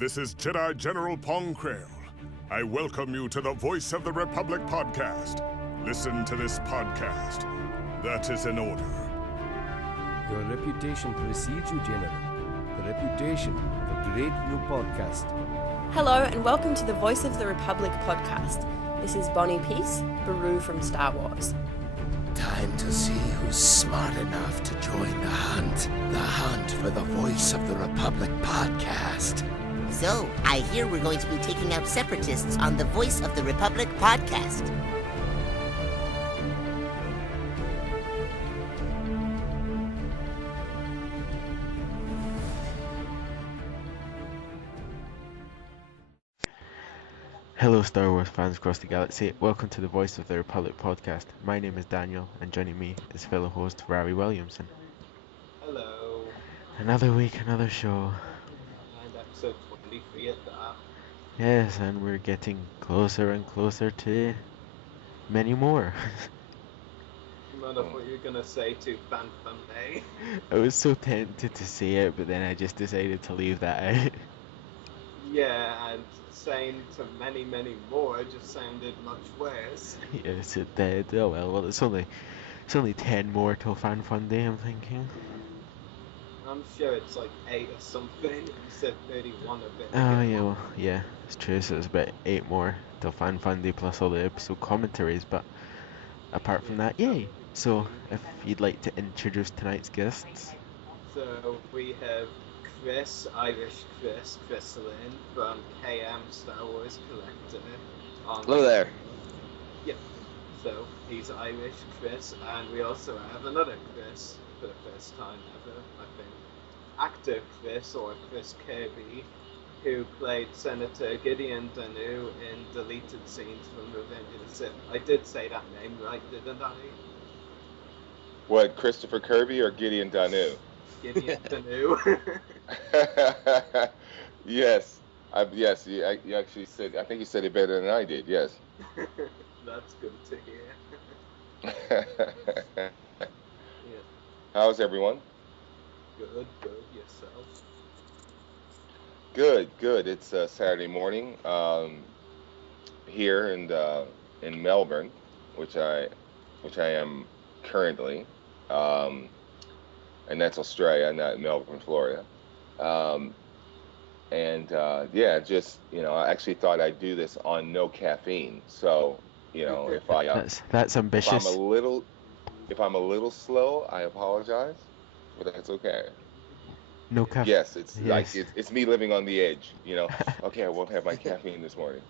This is Jedi General Pong Krail. I welcome you to the Voice of the Republic podcast. Listen to this podcast. That is an order. Your reputation precedes you, General. The reputation of a great new podcast. Hello and welcome to the Voice of the Republic podcast. This is Bonnie Peace, Baru from Star Wars. Time to see who's smart enough to join the hunt for the Voice of the Republic podcast. So, I hear we're going to be taking out separatists on the Voice of the Republic podcast. Hello Star Wars fans across the galaxy, welcome to the Voice of the Republic podcast. My name is Daniel, and joining me is fellow host Rari Williamson. Hello. Another week, another show. And episode 23 at that. Yes, and we're getting closer and closer to many more. None of what you're gonna say to Fan Fun Day. I was so tempted to say it, but then I just decided to leave that out. Yeah, and saying to many, many more just sounded much worse. Yes, it did. Oh well, it's only 10 more till Fan Fun Day, I'm thinking. I'm sure it's like 8 or something. You said 31 a bit Oh ago. yeah, well, yeah, it's true, so it's about 8 more till Fan Fun Day plus all the episode commentaries, but apart from that, yay! So, if you'd like to introduce tonight's guests. So we have Chris Lynn from KM Star Wars Collector. Hello there. Yep. So he's Irish, Chris, and we also have another Chris for the first time ever, I think. Actor Chris, or Chris Kirby, who played Senator Gideon Danu in deleted scenes from Revenge of the Sith. I did say that name right, didn't I? What, Christopher Kirby or Gideon Danu? Gideon Danu. Yes. Yes, you actually said, I think you said it better than I did, yes. That's good to hear. Yeah. How's everyone? Good, yourself. Good. It's Saturday morning here in Melbourne, which I am currently, and that's Australia, not Melbourne, Florida. Yeah, just I actually thought I'd do this on no caffeine. So if I That's ambitious. if I'm a little slow, I apologize, but that's okay. No caffeine. Yes, it's like it's me living on the edge. Okay, I won't have my caffeine this morning.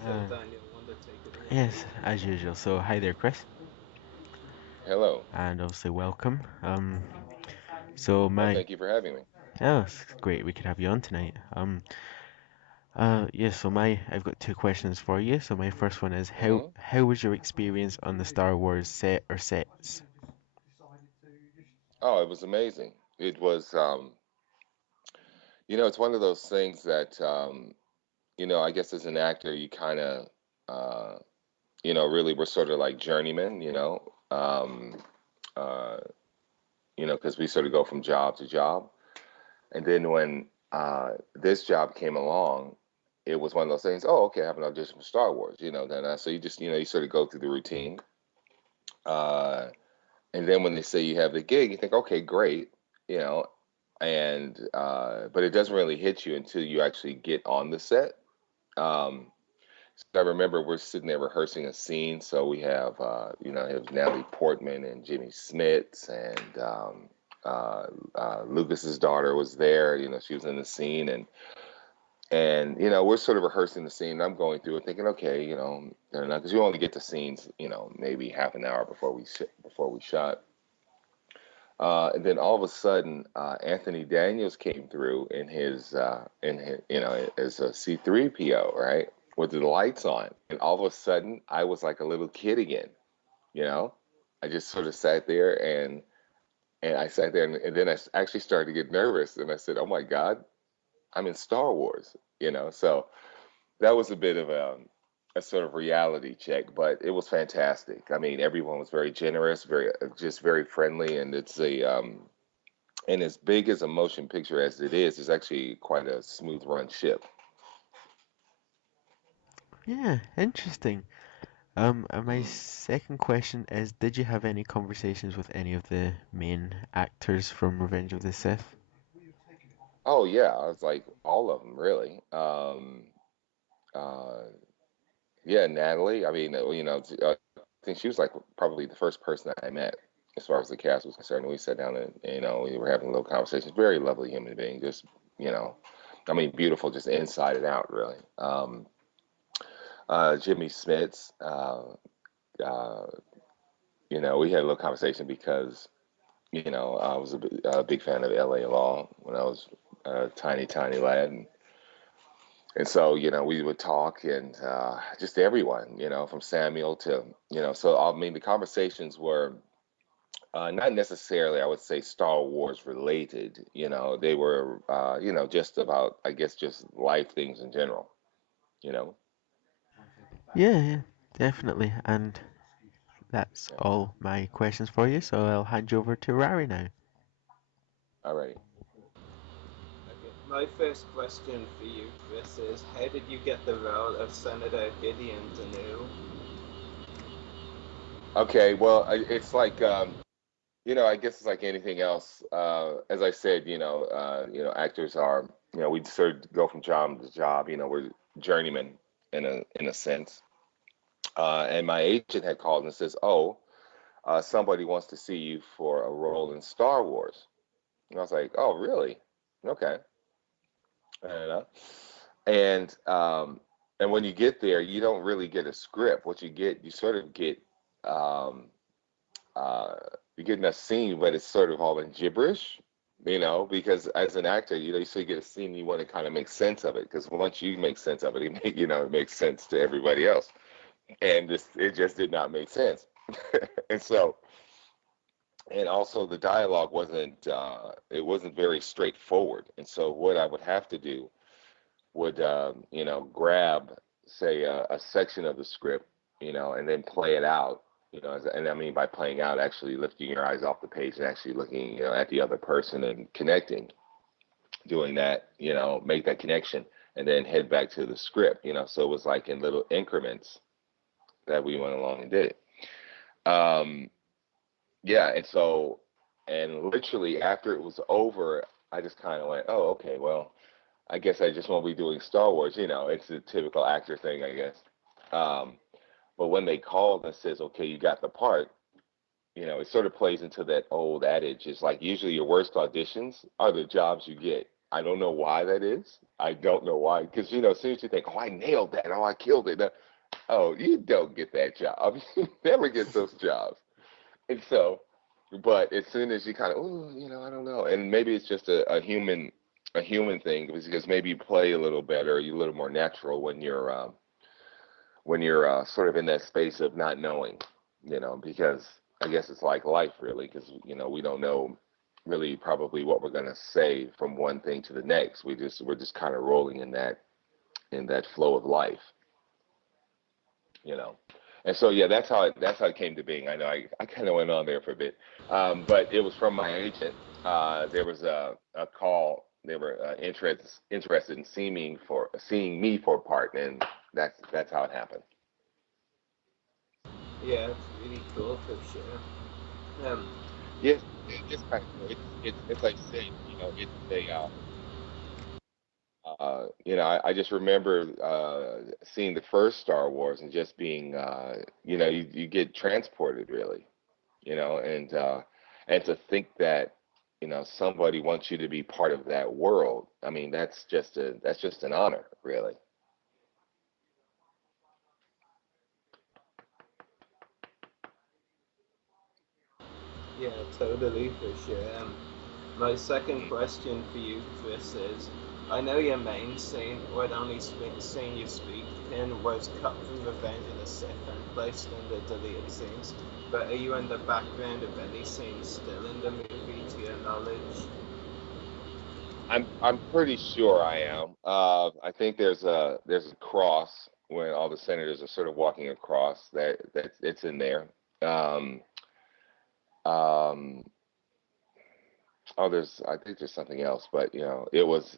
So Daniel, want to take it away? Yes, as usual. So, hi there, Chris. Hello. And obviously, welcome. So Well, thank you for having me. Oh, it's great we could have you on tonight. So I've got 2 questions for you. So my first one is, how was your experience on the Star Wars set or sets? Oh, it was amazing. It was, it's one of those things that, I guess as an actor, you kind of, really were sort of like journeymen, because we sort of go from job to job. And then when this job came along, it was one of those things, oh, okay, I have an audition for Star Wars, so you just, you sort of go through the routine. And then when they say you have the gig, you think, okay, great, but it doesn't really hit you until you actually get on the set. So I remember we're sitting there rehearsing a scene. So we have, it was Natalie Portman and Jimmy Smits, and Lucas's daughter was there. She was in the scene, and we're sort of rehearsing the scene. And I'm going through it, thinking, okay, because you only get the scenes, maybe half an hour before we shot. And then all of a sudden, Anthony Daniels came through in his as a C-3PO, right, with the lights on, and all of a sudden, I was like a little kid again. I just sort of sat there and I sat there, and then I actually started to get nervous, and I said, "Oh my God, I'm in Star Wars," So that was a bit of a sort of reality check, but it was fantastic. I mean, everyone was very generous, very friendly, and it's And as big as a motion picture as it is, it's actually quite a smooth run ship. Yeah, interesting. And my Mm. second question is, did you have any conversations with any of the main actors from Revenge of the Sith? Oh yeah, I was like all of them really. Uh, yeah, Natalie. I mean, I think she was like probably the first person that I met as far as the cast was concerned. We sat down and we were having a little conversation. Very lovely human being, just you know, I mean, beautiful, just inside and out, really. Jimmy Smits. Uh, we had a little conversation because I was a big fan of L.A. Law when I was a tiny, tiny lad, and so we would talk and just everyone, from Samuel to So I mean, the conversations were not necessarily, I would say, Star Wars related. They were just about, I guess, just life things in general. You know. Yeah, yeah, definitely. And that's Yeah. all my questions for you, so I'll hand you over to Rari now. All right. Okay. My first question for you, Chris, is how did you get the role of Senator Gideon Danu? Okay. Well, it's like I guess it's like anything else. As I said, actors are, we sort of go from job to job. We're journeymen in a sense. And my agent had called and says, "Oh, somebody wants to see you for a role in Star Wars." And I was like, "Oh, really? Okay." And, and when you get there, you don't really get a script. What you get, you sort of get um, uh, you're getting a scene, but it's sort of all in gibberish, because as an actor, you still get a scene, you want to kind of make sense of it, because once you make sense of it, it makes sense to everybody else, and it just did not make sense, and so, and also the dialogue wasn't very straightforward, and so what I would have to do would grab, say, a section of the script, and then play it out, and I mean by playing out, actually lifting your eyes off the page and actually looking, at the other person and connecting, doing that, make that connection, and then head back to the script, so it was like in little increments that we went along and did it. Yeah, and so, and literally after it was over, I just kind of went, oh, okay, well, I guess I just won't be doing Star Wars. It's a typical actor thing, I guess. Um, but when they called and says, "Okay, you got the part," it sort of plays into that old adage. It's like usually your worst auditions are the jobs you get. I don't know why that is. I don't know why, because as soon as you think, "Oh, I nailed that," "Oh, I killed it," oh, you don't get that job. You never get those jobs. And so, but as soon as you kind of, oh, I don't know, and maybe it's just a human thing, because maybe you play a little better, you're a little more natural when you're sort of in that space of not knowing, because I guess it's like life really, because we don't know really probably what we're gonna say from one thing to the next. We're just kind of rolling in that flow of life, you know. And so yeah, that's how it came to being. I know I kind of went on there for a bit, but it was from my agent. There was a call. They were interested in seeing me for a part, and that's how it happened. Yeah, it's really cool for sure. Yes, it's kind of cool. It's like I said, it's I just remember seeing the first Star Wars and just being, you get transported really, and to think that, somebody wants you to be part of that world. I mean, that's just an honor, really. Yeah, totally for sure. My second Mm. question for you, Chris, is I know your main scene, or the only scene you speak in, was cut from Revenge of the Sith and placed in the deleted scenes. But are you in the background of any scene still in the movie, to your knowledge? I'm pretty sure I am. I think there's a cross when all the senators are sort of walking across, that it's in there. Um, um, Oh, I think there's something else, but it was,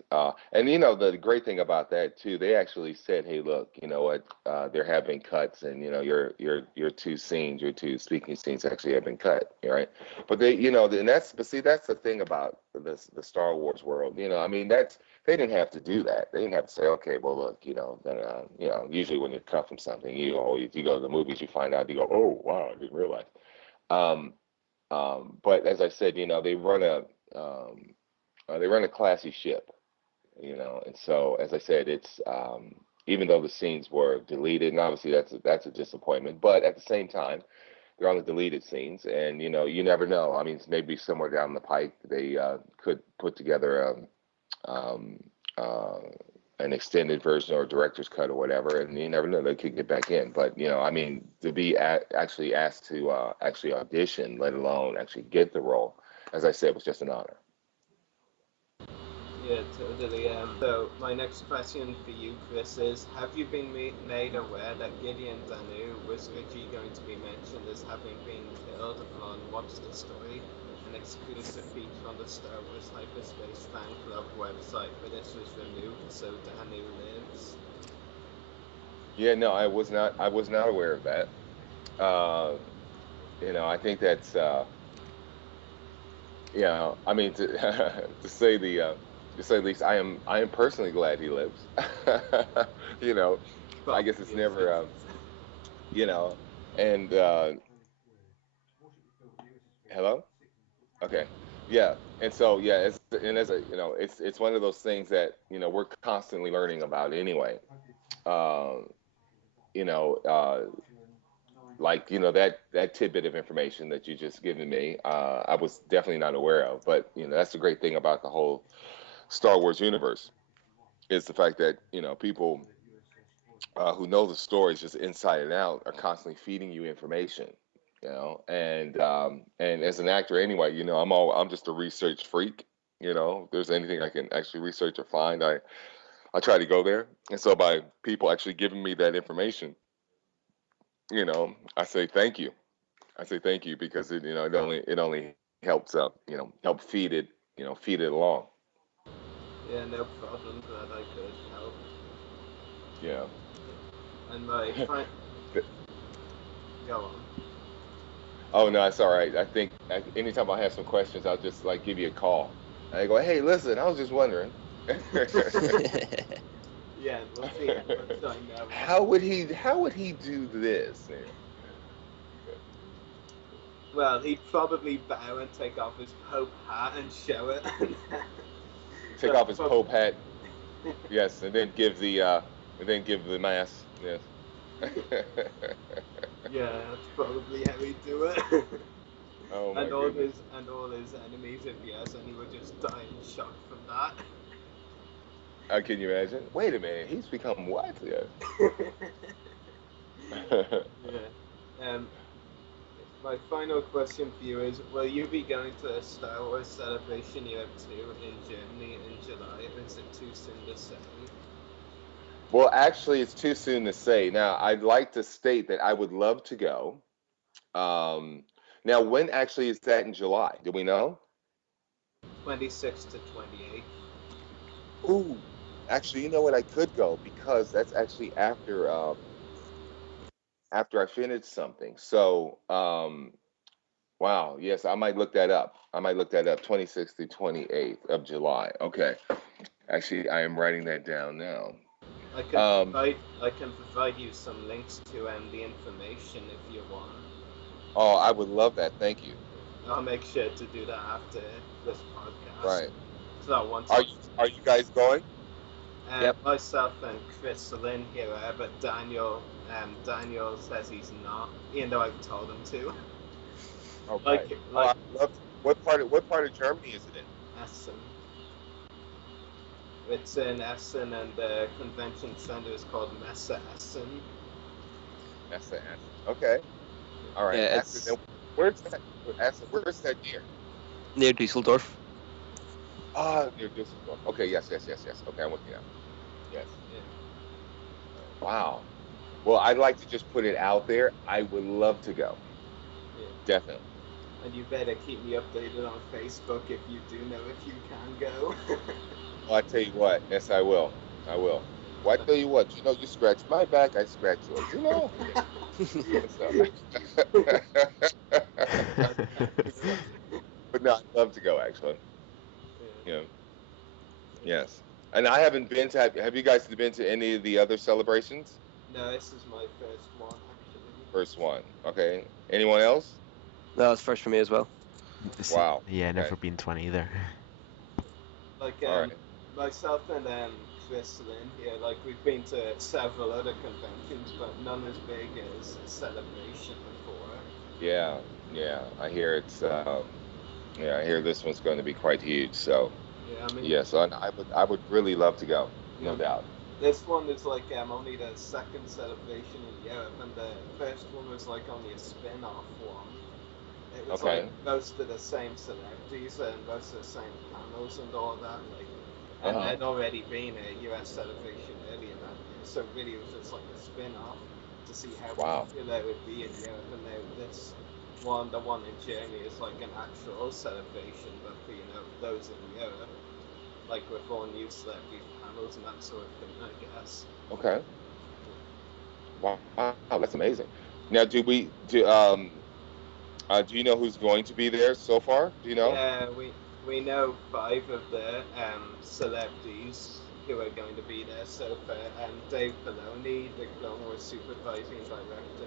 and the great thing about that too, they actually said, hey, look, you know what, they're having cuts, and your two scenes, your two speaking scenes actually have been cut, right? But and but see, that's the thing about the Star Wars world, I mean, they didn't have to do that. They didn't have to say, okay, well, look, then, usually when you cut from something, you go to the movies, you find out, you go, oh, wow, I didn't realize. Um, but as I said, um, they run a classy ship, and so as I said, it's even though the scenes were deleted, and obviously that's a disappointment, but at the same time, they're on the deleted scenes, and you never know. I mean, maybe somewhere down the pike they could put together um, uh, an extended version or a director's cut or whatever, and you never know, they could get back in. But I mean, to be actually asked to actually audition, let alone actually get the role, as I said, was just an honor. Yeah, totally. So my next question for you, Chris, is: have you been made aware that Gideon Danu was originally going to be mentioned as having been killed on What's the Story, an exclusive feature on the Star Wars Hyperspace Fan Club website, but this was removed so Danu lives? Yeah, no, I was not. I was not aware of that. Uh, I think that's I mean, to to say to say the least, I am personally glad he lives. you know, I But guess it's yes, never you know, and hello, okay, yeah, and so yeah, as a it's one of those things that we're constantly learning about anyway. Um, you know, like that tidbit of information that you just given me, I was definitely not aware of. But that's the great thing about the whole Star Wars universe is the fact that people who know the stories just inside and out are constantly feeding you information. And as an actor anyway, I'm just a research freak. If there's anything I can actually research or find, I try to go there. And so by people actually giving me that information, I say thank you. I say thank you because it only helps help feed it along. yeah, no problem. Glad I could help. Yeah. And my go on. Oh no, it's all right. I think anytime I have some questions, I'll just like give you a call. And I go, hey, listen, I was just wondering. Yeah, we'll see how much I know. How would he do this? Well, he'd probably bow and take off his Pope hat and show it. Take That's off his probably Pope hat, yes, and then give the mass, yes. yeah, that's probably how he'd do it. Oh my and all goodness. his enemies if yes, and he would just die in shock from that. Can you imagine? Wait a minute, he's become what? Yes. Yeah. My final question for you is: will you be going to a Star Wars Celebration Year 2 in Germany in July, or is it too soon to say? Well, actually, it's too soon to say. Now, I'd like to state that I would love to go. Um, Now, when actually is that in July? Do we know? 26th to 28th. Ooh, actually, you know what? I could go because that's actually after I finish something. So, wow, yes, I might look that up. I might look that up. 26th to 28th of July. Okay. Actually, I am writing that down now. I can Um, provide you some links to the information if you want. oh, I would love that. Thank you. I'll make sure to do that after this podcast. Right. So that once Are you guys going? Yep. myself and Chris are in here, but Daniel says he's not, even though I've told him to. Okay. like Oh, like I love. What part of Germany is it in? Essen. It's in Essen, and the convention center is called Messe Essen. That's the Essen. Okay. All right. Yeah, Essen. it's Where's that? Essen. Where's that near? near Düsseldorf. Ah, near Düsseldorf. Okay. Yes. Yes. Yes. Yes. Okay. I'm with you now. Yes. Yeah, Wow. Well, I'd like to just put it out there. I would love to go. yeah. Definitely. And you better keep me updated on Facebook if you do know if you can go. Well, I tell you what, yes, I will. I will. Well, I tell you what, you scratch my back, I scratch yours. So, Fantastic. but no, I'd love to go actually. Yeah, Yeah. Yes. And I haven't been to. Have you guys been to any of the other celebrations? no, this is my first one actually. First one. Okay. Anyone else? No, it's first for me as well. Wow. Yeah, Okay. never been to one either. Like All right. myself and Chris Lynn here, like we've been to several other conventions, but none as big as Celebration before. Yeah. Yeah. I hear it's. Yeah. I hear this one's going to be quite huge. So Yeah, I mean, yes, I would really love to go. yeah, No doubt. this one is like only the second celebration in Europe, and the first one was like only a spin-off one. It was like Okay. most of the same celebrities and most of the same panels and all that. Like, Uh and huh. there'd already been a US celebration earlier that year, so really it was just like a spin-off to see how Wow. popular it would be in Europe. And now this one, the one in Germany, is like an actual celebration, but for those in Europe, like with all new celebrities panels and that sort of thing, I guess. Okay. Wow. That's amazing. Now, do you know who's going to be there so far? Do you know? Yeah, we know five of the celebrities who are going to be there so far. Dave Filoni, the Clone Wars supervising director.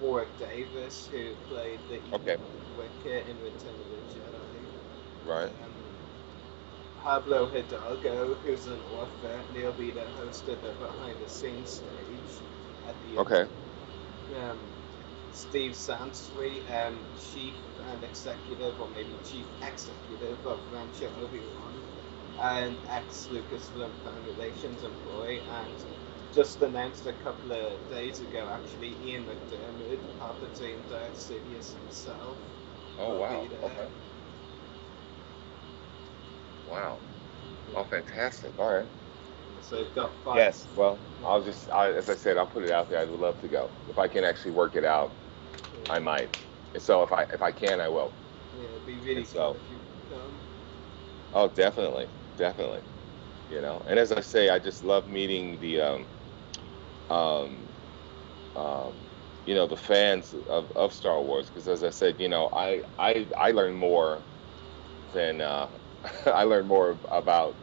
Warwick Davis, who played the Okay. evil Wicket in Return of the Jedi. Right. Pablo Hidalgo, who's an author, and he'll be the host of the behind the scenes stage at the Okay. event. Um, Steve Sansweet, chief and executive, or maybe chief executive of Rancho Obi-Wan, and ex-Lucasfilm fan relations employee, and just announced a couple of days ago, actually, Ian McDermott, Palpatine, Darth Sidious himself, Oh will be wow. there. Okay. Wow. Oh, fantastic. All right. So we've got five. Yes. Well, as I said, I'll put it out there. I would love to go. If I can actually work it out, I Yeah, might. And so if I can, I will. yeah, it'd be really And cool so, if you could come. oh, definitely, definitely. And as I say, I just love meeting um, um, the fans of Star Wars. Because as I said, I learn more than I learn more about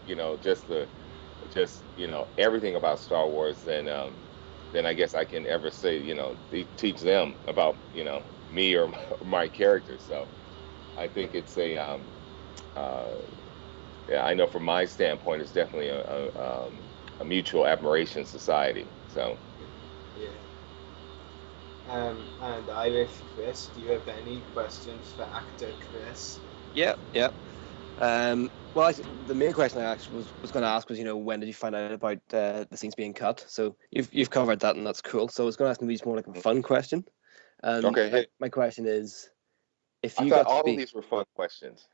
just everything about Star Wars than I guess I can ever say teach them about me or my character. So I think it's uh, yeah, I know from my standpoint it's definitely a mutual admiration society. So Yeah. And Irish Chris, do you have any questions for actor Chris? Yeah, yeah. Well, the main question I actually was going to ask was, when did you find out about the scenes being cut? So you've covered that, and that's cool. So I was going to ask maybe just more like a fun question. okay, My hey, my question is, if I you thought got to all of speak. these were fun questions.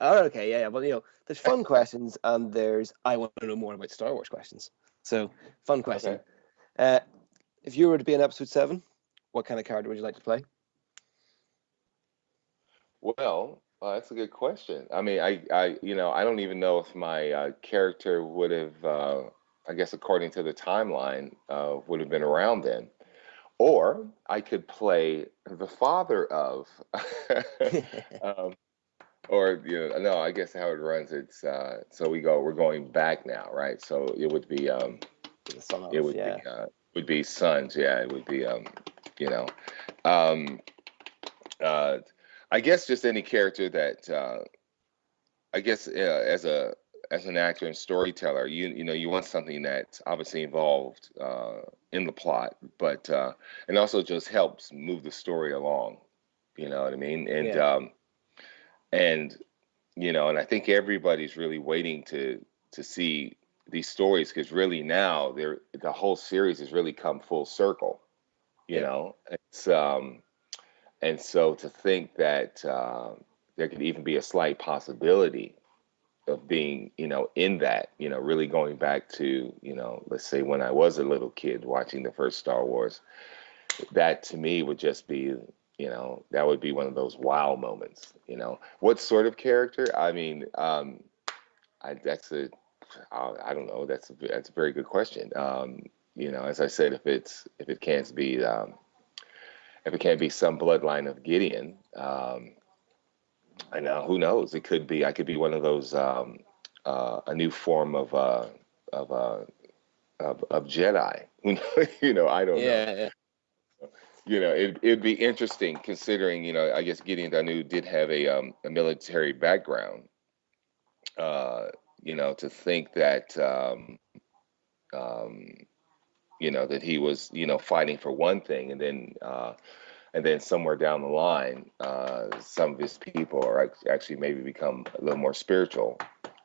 Oh, okay, yeah, yeah. Well, there's fun questions, and there's I want to know more about Star Wars questions. So, fun Okay. question. Uh, if you were to be in Episode 7, what kind of character would you like to play? Well, that's a good question. I mean, I don't even know if my character would have, I guess, according to the timeline, would have been around then. Or I could play the father of, um, or no, I guess how it runs, it's so we're going back now, right? So The son it of, would be, yeah. sons, yeah, it would be, you know, um, uh, I guess just any character that I guess as an actor and storyteller, you want something that's obviously involved in the plot, but and also just helps move the story along. You know what I mean? Yeah. And and I think everybody's really waiting to see these stories because really now the whole series has really come full circle. Yeah. It's and so to think that there could even be a slight possibility of being, in that, really going back to, let's say when I was a little kid watching the first Star Wars, that to me would just be that would be one of those wow moments. What sort of character? I mean, that's a, I don't know. That's a very good question. As I said, if it can't be some bloodline of Gideon, I know, who knows? I could be one of those, a new form of of Jedi. I don't know. Yeah, It'd be interesting considering, I guess Gideon Danu did have a military background. To think that, um, that he was, fighting for one thing, and then somewhere down the line, some of his people are actually maybe become a little more spiritual,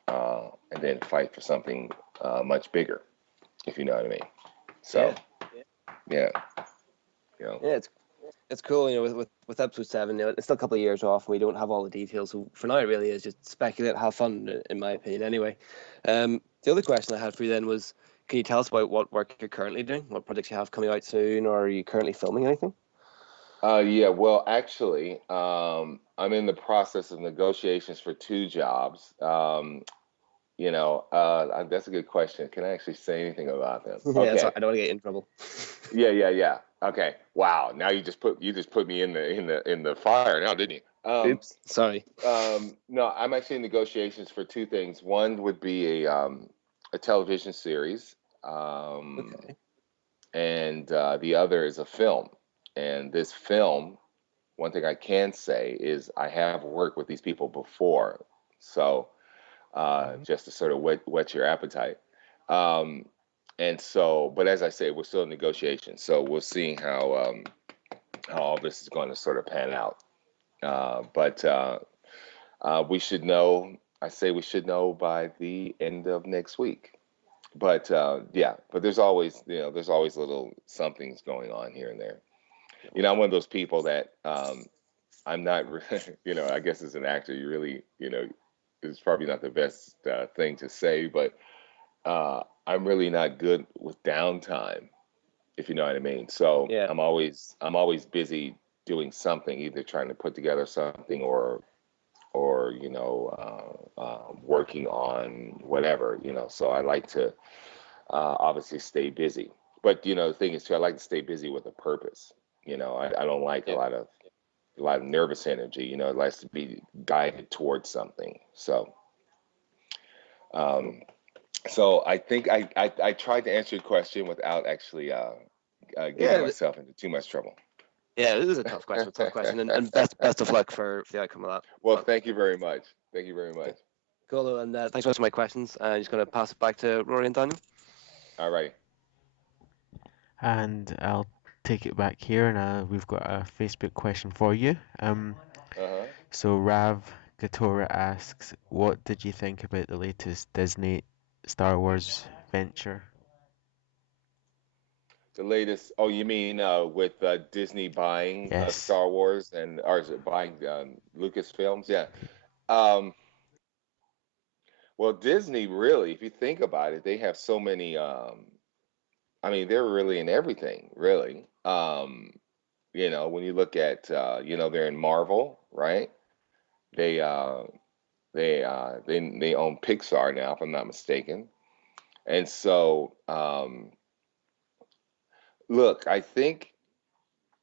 and then fight for something much bigger, if you know what I mean. So, yeah, yeah. It's cool, with episode 7, it's still a couple of years off, and we don't have all the details. So for now, it really is just speculate, have fun, in my opinion. Anyway, the other question I had for you then was, can you tell us about what work you're currently doing, what projects you have coming out soon, or are you currently filming anything? Yeah, well, actually, I'm in the process of negotiations for 2 jobs. That's a good question. Can I actually say anything about them? Yeah, Okay. I don't want to get in trouble. Yeah. Okay. Wow. Now you just put me in the fire now, didn't you? Oops, sorry. No, I'm actually in negotiations for 2 things. One would be a television series, Okay. and the other is a film. And this film, one thing I can say is I have worked with these people before, so just to sort of whet your appetite. Um, and so, but as I say, we're still in negotiations, so we'll see how all this is going to sort of pan out. But we should know. I say we should know by the end of next week. But yeah, but there's always little somethings going on here and there. I'm one of those people that, I'm not, I guess as an actor, you really, it's probably not the best thing to say, but I'm really not good with downtime, if you know what I mean. So Yeah. I'm always busy doing something, either trying to put together something, or working on whatever. So I like to obviously stay busy. But the thing is too, I like to stay busy with a purpose. I don't like a lot of nervous energy. It likes to be guided towards something. Um, so I think I tried to answer your question without actually getting myself into too much trouble. Yeah, it is a tough question, and best of luck for the outcome of that. Well, thank you very much. Thank you very much. Cool, and thanks for answering my questions. I'm just going to pass it back to Rory and Daniel. All right. And I'll take it back here, and we've got a Facebook question for you. So Rav Gatora asks, what did you think about the latest Disney Star Wars venture? The latest? Oh, you mean with Disney buying Yes. Star Wars, or is it buying Lucasfilms? Yeah. Um, well, Disney really, if you think about it, they have so many. I mean, they're really in everything, really. When you look at, they're in Marvel, right? They they own Pixar now, if I'm not mistaken. And so, look, I think,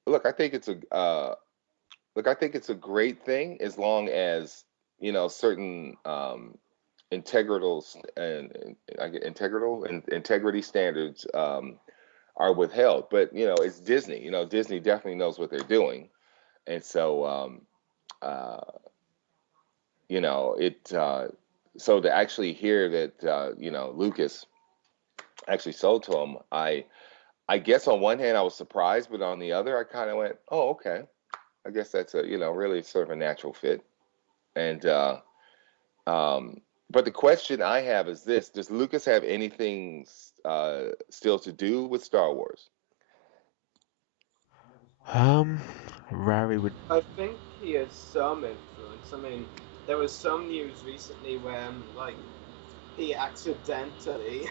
I think it's a, I think it's a great thing, as long as certain integral and integrity standards are withheld. But it's Disney. Disney definitely knows what they're doing, and so it. So to actually hear that Lucas actually sold to him, I guess on one hand I was surprised, but on the other I kind of went, oh, okay. I guess that's a really sort of a natural fit. And but the question I have is this: does Lucas have anything still to do with Star Wars? Rari would. I think he has some influence. I mean, there was some news recently when, like, he accidentally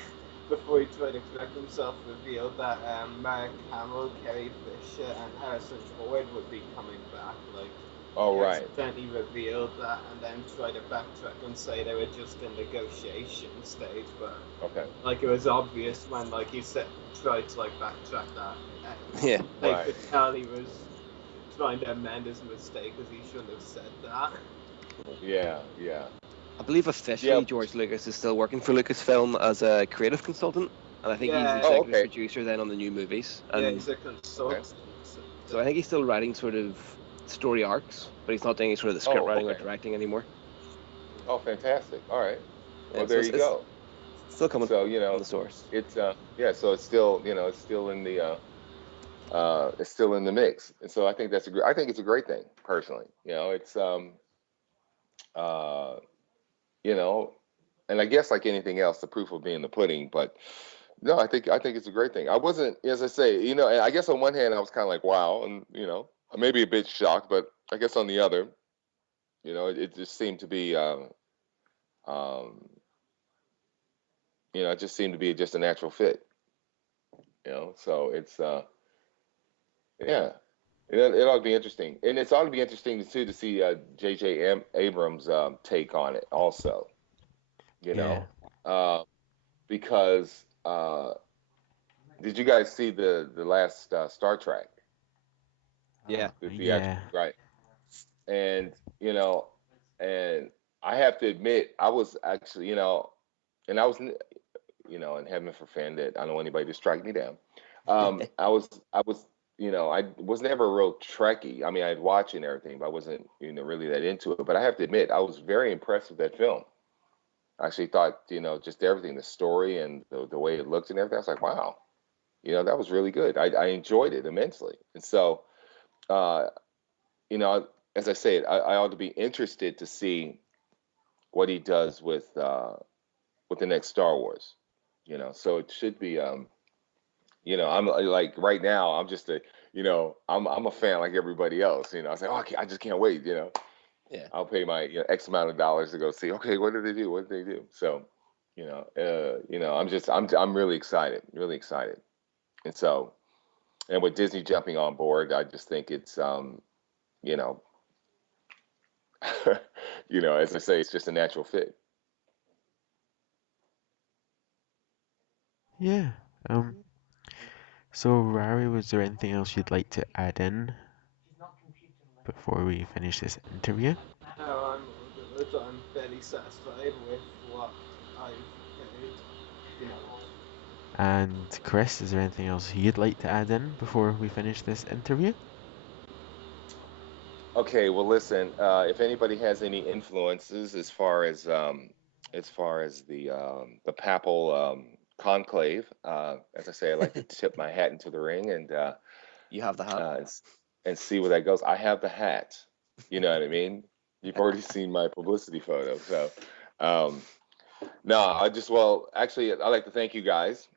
before he tried to correct himself, revealed that Mark Hamill, Carrie Fisher, and Harrison Ford would be coming back. Like, Oh, he right. accidentally revealed that, and then tried to backtrack and say they were just in negotiation stage. But Okay. like, it was obvious when like he tried to like backtrack that. Yeah. They Right. could tell he was trying to amend his mistake because he shouldn't have said that. Yeah, yeah. I believe officially Yeah. George Lucas is still working for Lucasfilm as a creative consultant, and I think he's Yeah. executive okay. producer then on the new movies. Yeah, And he's a consultant. so I think he's still writing sort of story arcs, but he's not doing any sort of the script Oh, writing or okay. directing anymore. Oh, fantastic. All right. Well, Yeah, so there you go. Still coming So, on the source. it's yeah, so it's still, it's still in the it's still in the mix. And so I think I think it's a great thing, personally. It's uh you know, and I guess like anything else, the proof will be in the pudding, but no, I think it's a great thing. I wasn't, as I say, and I guess on one hand I was kind of like, wow, and maybe a bit shocked, but I guess on the other, it just seemed to be um it just seemed to be just a natural fit. So it's yeah, it ought to be interesting, and it's ought to be interesting too to see J.J. Abrams' take on it also. You Yeah. know, because did you guys see the last Star Trek? Yeah. The Yeah. theatrical, right? And and I have to admit, I was actually, and I was, and heaven forfend that I don't want anybody to strike me down. I was, I was never a real Trekkie. I mean, I'd watch and everything, but I wasn't, really that into it. But I have to admit, I was very impressed with that film. I actually thought, just everything, the story and the way it looked and everything. I was like, wow, that was really good. I enjoyed it immensely. And so, uh, as I said, I ought to be interested to see what he does with the next Star Wars. So it should be. I'm like right now. I'm just a. I'm a fan like everybody else. I say, oh, I just can't wait. Yeah. I'll pay my X amount of dollars to go see. Okay, what did they do? What did they do? So, I'm really excited. Really excited. And so, and with Disney jumping on board, I just think it's you know, as I say, it's just a natural fit. Yeah. So Rari, was there anything else you'd like to add in before we finish this interview? No, I'm all good. I'm fairly satisfied with what I've heard. And Chris, is there anything else you'd like to add in before we finish this interview? Okay, well, listen. If anybody has any influences as far as the papal conclave, as I say, I like to tip my hat into the ring and You have the hat. and see where that goes. I have the hat. You know what I mean? You've already seen my publicity photo. So, no, actually, I'd like to thank you guys,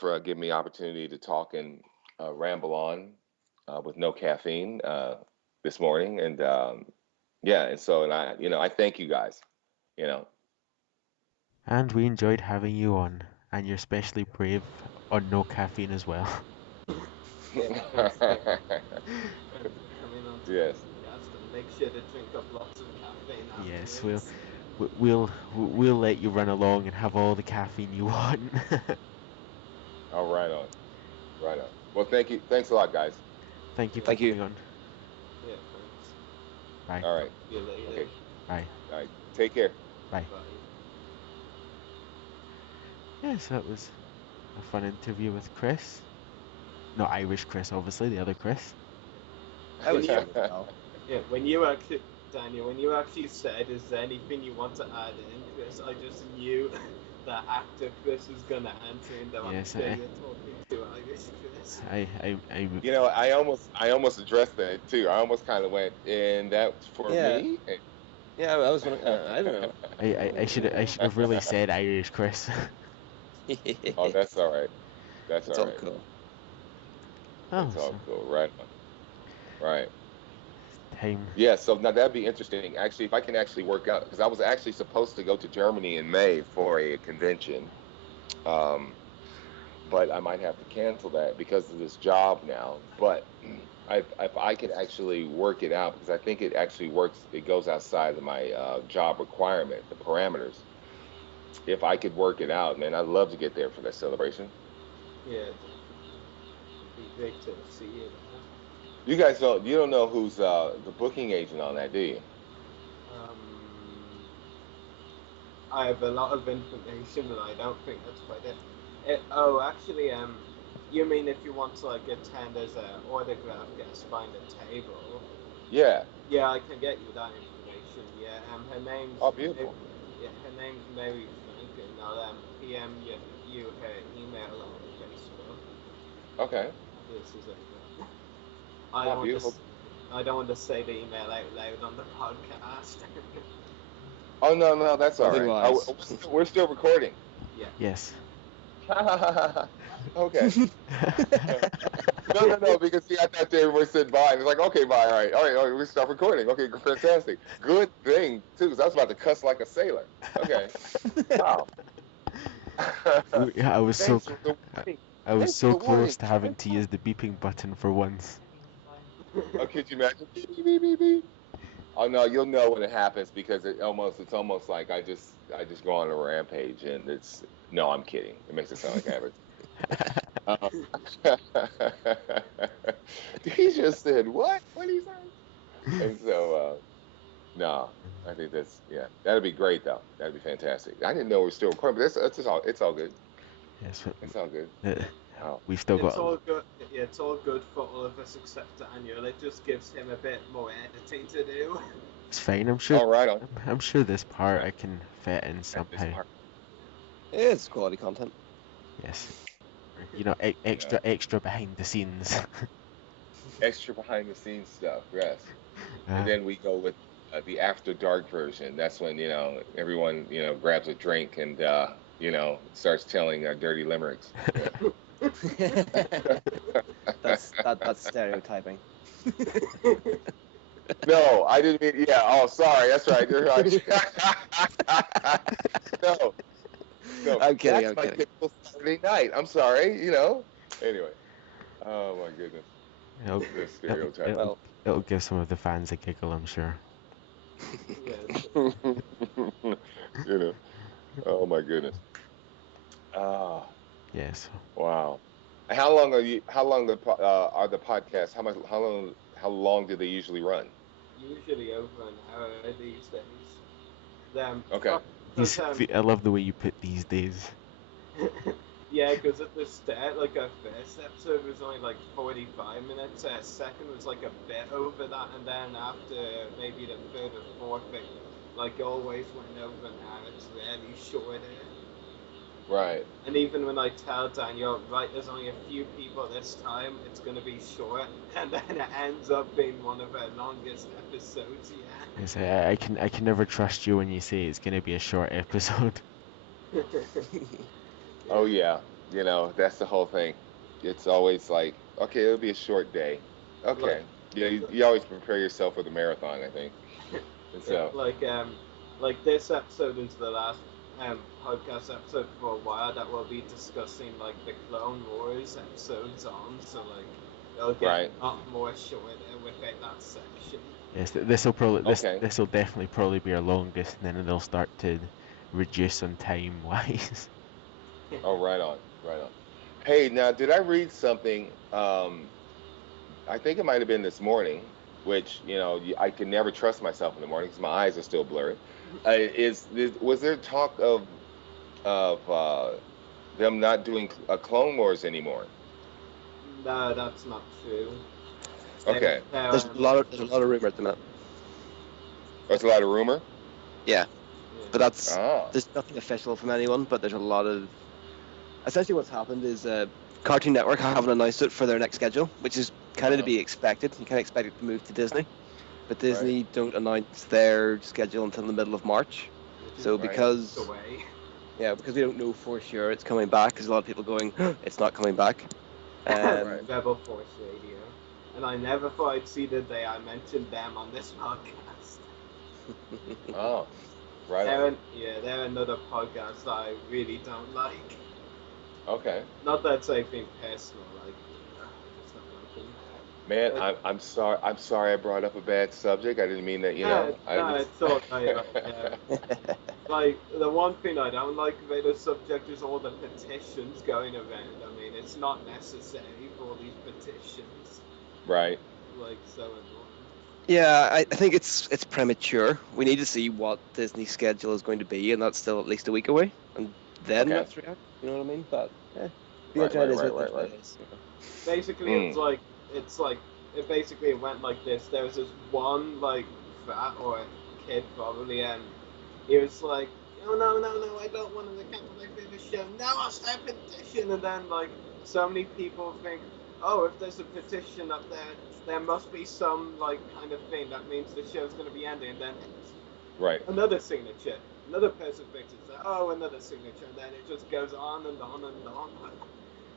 for giving me opportunity to talk and ramble on with no caffeine this morning. And yeah, and I thank you guys, you know. And we enjoyed having you on, and you're especially brave on no caffeine as well. Yeah, thanks. And coming on to Yes. the podcast, and make sure to drink up lots of caffeine Yes, afterwards. we'll let you run along and have all the caffeine you want. All right on. Right on. Well, thank you. Thanks a lot, guys. Thank you for Thank you. coming on. Yeah, thanks. Bye. All right. See you later. Okay. Bye. All right. Take care. Bye. Bye. Yes, that was a fun interview with Chris. Not Irish Chris, obviously, the other Chris. That was fun as well. Yeah, Daniel, when you actually said, "Is there anything you want to add in, Chris?" I just knew that actor Chris was gonna answer, and then Yes, I'm sure you're talking to Irish Chris. I almost addressed that too. I almost kind of went, and that's for Yeah. me. Yeah, I was wondering. I don't know. I should have really said Irish Chris. Oh, that's all right. That's It's all all right. cool. It's all cool. Right on. Right. Time. Yeah, so now that'd be interesting. Actually, if I can actually work out, because I was actually supposed to go to Germany in May for a convention, Um, but I might have to cancel that because of this job now. But if I could actually work it out, because I think it actually works, it goes outside of my job requirement, the parameters. If I could work it out, man, I'd love to get there for that celebration. Yeah, it'd be great to see you there. You don't know who's the booking agent on that, do you? Um, I have a lot of information, but I don't think that's quite it. Oh, actually, you mean if you want to like attend as an autograph guest, find a table? Yeah. Yeah, I can get you that information. Yeah, her name's Beautiful. yeah, her name's Mary Franklin. I'll PM you her email on Facebook. Okay. This is it. I don't Beautiful. I don't want to say the email out loud on the podcast. Oh no, that's all right. Otherwise. We're still recording. Yeah. Yes. Okay. No, because see, I thought they were said bye, and it's like, okay, bye, all right, we stop recording. Okay, fantastic. Good thing too, because I was about to cuss like a sailor. Okay. Wow. Yeah, I was so Thanks close to having to use the beeping button for once. Oh, could you imagine? Beep, beep, beep, beep. Oh no, you'll know when it happens because it's almost like I just go on a rampage, and no, I'm kidding. It makes it sound like habit. He just said what? What did he say? And so no, I think that'd be great though. That'd be fantastic. I didn't know we were still recording, but it's all good. Yes, it's all good. We've still got. It's all good. Yeah, it's all good for all of us except Daniel. It just gives him a bit more editing to do. It's fine. I'm sure. All right. I'm sure this part I can fit in somehow. It's quality content. Yes. You know, extra behind the scenes. Extra behind the scenes stuff. Yes. And then we go with the after dark version. That's when everyone grabs a drink and starts telling dirty limericks. Yeah. That's stereotyping. No, I didn't mean. Yeah. Oh, sorry. That's right. You're right. No. I'm kidding. That's my typical Saturday night. I'm sorry. Anyway. Oh my goodness. It'll give some of the fans a giggle, I'm sure. Oh my goodness. Yes. Wow. How long are the podcasts? How long do they usually run? Usually over an hour these days. Okay. I love the way you put these days. Yeah, because at the start, like our first episode was only like 45 minutes. Our second was like a bit over that, and then after maybe the third or fourth, it like always went over an hour. It's really shorter. Right. And even when I tell Daniel, right, there's only a few people this time, it's going to be short, and then it ends up being one of our longest episodes yet. Yes, I can never trust you when you say it's going to be a short episode. Oh yeah, that's the whole thing. It's always like, okay, it'll be a short day. Okay. Yeah, you always prepare yourself for the marathon, I think. And so. Like this episode is the last podcast episode for a while that we'll be discussing like the Clone Wars episodes on, so like it'll get a lot more shorter within that section. Yes, this will definitely probably be our longest, and then it'll start to reduce on time wise. Oh, right on. Hey, now did I read something? I think it might have been this morning, which I can never trust myself in the morning because my eyes are still blurry. Was there talk of them not doing Clone Wars anymore? No, that's not true. Okay. There's a lot of rumor at the minute. There's a lot of rumor. Yeah, but there's nothing official from anyone. But there's a lot of. Essentially, what's happened is Cartoon Network haven't announced it for their next schedule, which is kind of to be expected. You can't expect it to move to Disney, but Disney don't announce their schedule until the middle of March. So because we don't know for sure it's coming back, because a lot of people going, it's not coming back. Rebel Force Radio, and I never thought I'd see the day I mentioned them on this podcast. Oh, right. They're another podcast that I really don't like. Okay. Not that it's anything personal, like I just don't like them. Man, Like, I'm sorry. I'm sorry I brought up a bad subject. I didn't mean that. yeah, I no, just. it's all right. Like the one thing I don't like about the subject is all the petitions going around. I mean, it's not necessary for all these petitions. Right. Like so annoying. Yeah, I think it's premature. We need to see what Disney's schedule is going to be, and that's still at least a week away. And then Okay. let's react. You know what I mean? But the Right. internet Right. is Right. what the Right. internet Right. is. Basically, Mm. it went like this. There was this one like fat or kid probably, and he was like, "Oh no, no, no! I don't want to cancel my favorite show. Now I'll start a petition." And then like so many people think, "Oh, if there's a petition up there, there must be some like kind of thing that means the show's going to be ending." And then Right. another signature. Another person thinks it's like, oh, another signature, and then it just goes on and on and on.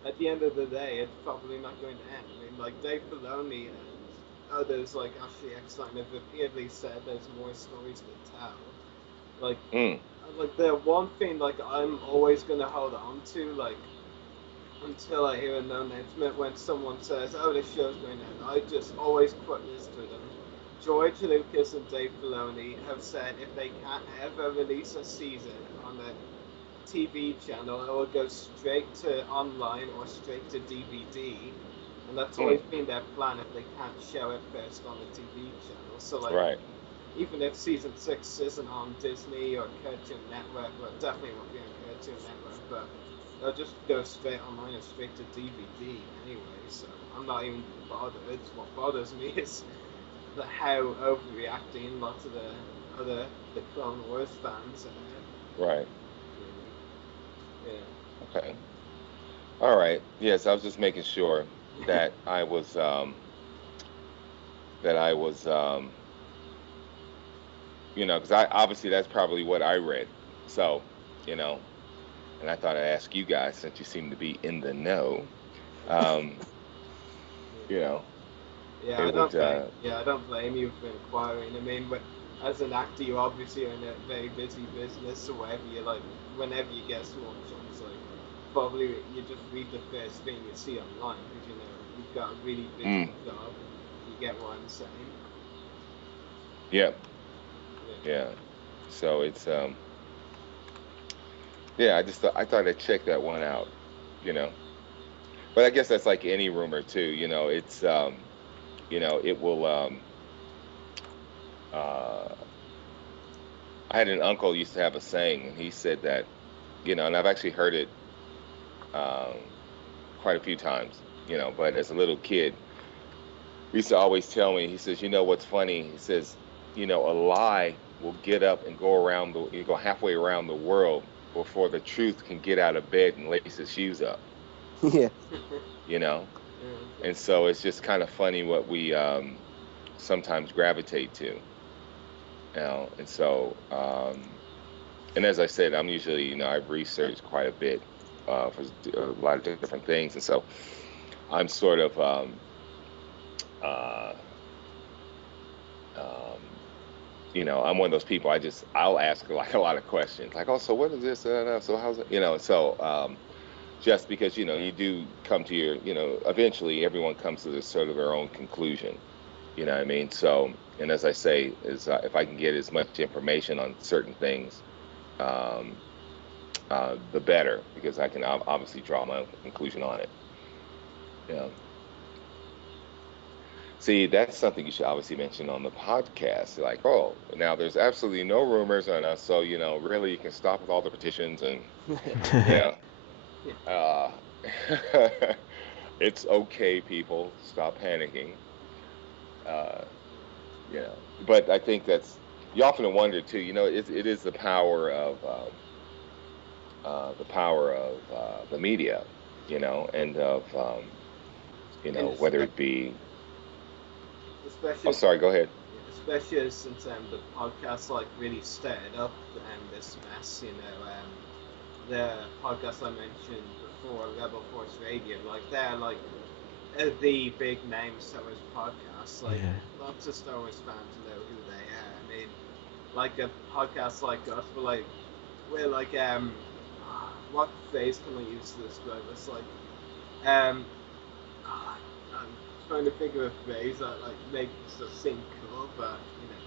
At the end of the day, it's probably not going to end. I mean, like Dave Filoni and others, like Ashley Eckstein, have repeatedly said there's more stories to tell. Like, Mm. the one thing like I'm always gonna hold on to, like until I hear an announcement when someone says, "Oh, this show's going to end," I just always quote this to them. George Lucas and Dave Filoni have said if they can't ever release a season on a TV channel, it will go straight to online or straight to DVD. And that's Mm. always been their plan if they can't show it first on a TV channel. So, like, Right. even if season 6 isn't on Disney or Cartoon Network, well, it definitely won't be on Cartoon Network, but they'll just go straight online and straight to DVD anyway. So, I'm not even bothered. What bothers me is how overreacting lots of the Clone Wars fans are. Right. Yeah. Okay. All right. Yes, I was just making sure that I was because I obviously that's probably what I read. So, you know, and I thought I'd ask you guys since you seem to be in the know. Um, you know, Yeah, it would. I don't blame you for inquiring. I mean, as an actor, you obviously are in a very busy business, so whenever you get small chance, like, probably you just read the first thing you see online because you've got a really busy Mm, job. You get what I'm saying? yeah. Yeah. Yeah. So it's yeah. I thought I'd check that one out. You know, but I guess that's like any rumor too. It's it will uh I had an uncle who used to have a saying, and he said that, and I've actually heard it um, quite a few times, but as a little kid, he used to always tell me, he says, what's funny? He says, a lie will get up and you go halfway around the world before the truth can get out of bed and lace his shoes up, Yeah. you know? Yeah. And so it's just kind of funny what we sometimes gravitate to, and so, and as I said, I'm usually, I've researched quite a bit for a lot of different things, and so I'm sort of, uh, um, I'm one of those people. I'll ask like a lot of questions, like, oh, so what is this? So how's it? Just because you do come to eventually everyone comes to this sort of their own conclusion. You know what I mean? So, and as I say, is if I can get as much information on certain things, um, the better, because I can obviously draw my own conclusion on it. Yeah. See, that's something you should obviously mention on the podcast. Like, oh, now there's absolutely no rumors on us, so really you can stop with all the petitions and yeah. Uh, it's okay, people, stop panicking. Uh, but I think you often wonder too. It is the power of the media, and of And whether it be. Oh, especially sorry. Go ahead. especially since the podcast like really stirred up this mess. The podcast I mentioned before, Rebel Force Radio, like they're like the big name Star Wars podcasts. Like Yeah. lots of Star Wars fans know who they are. I mean, like a podcast like us, we're like what phrase can I use to describe this? Like, I'm trying to think of a phrase that like makes it seem cool, but you know,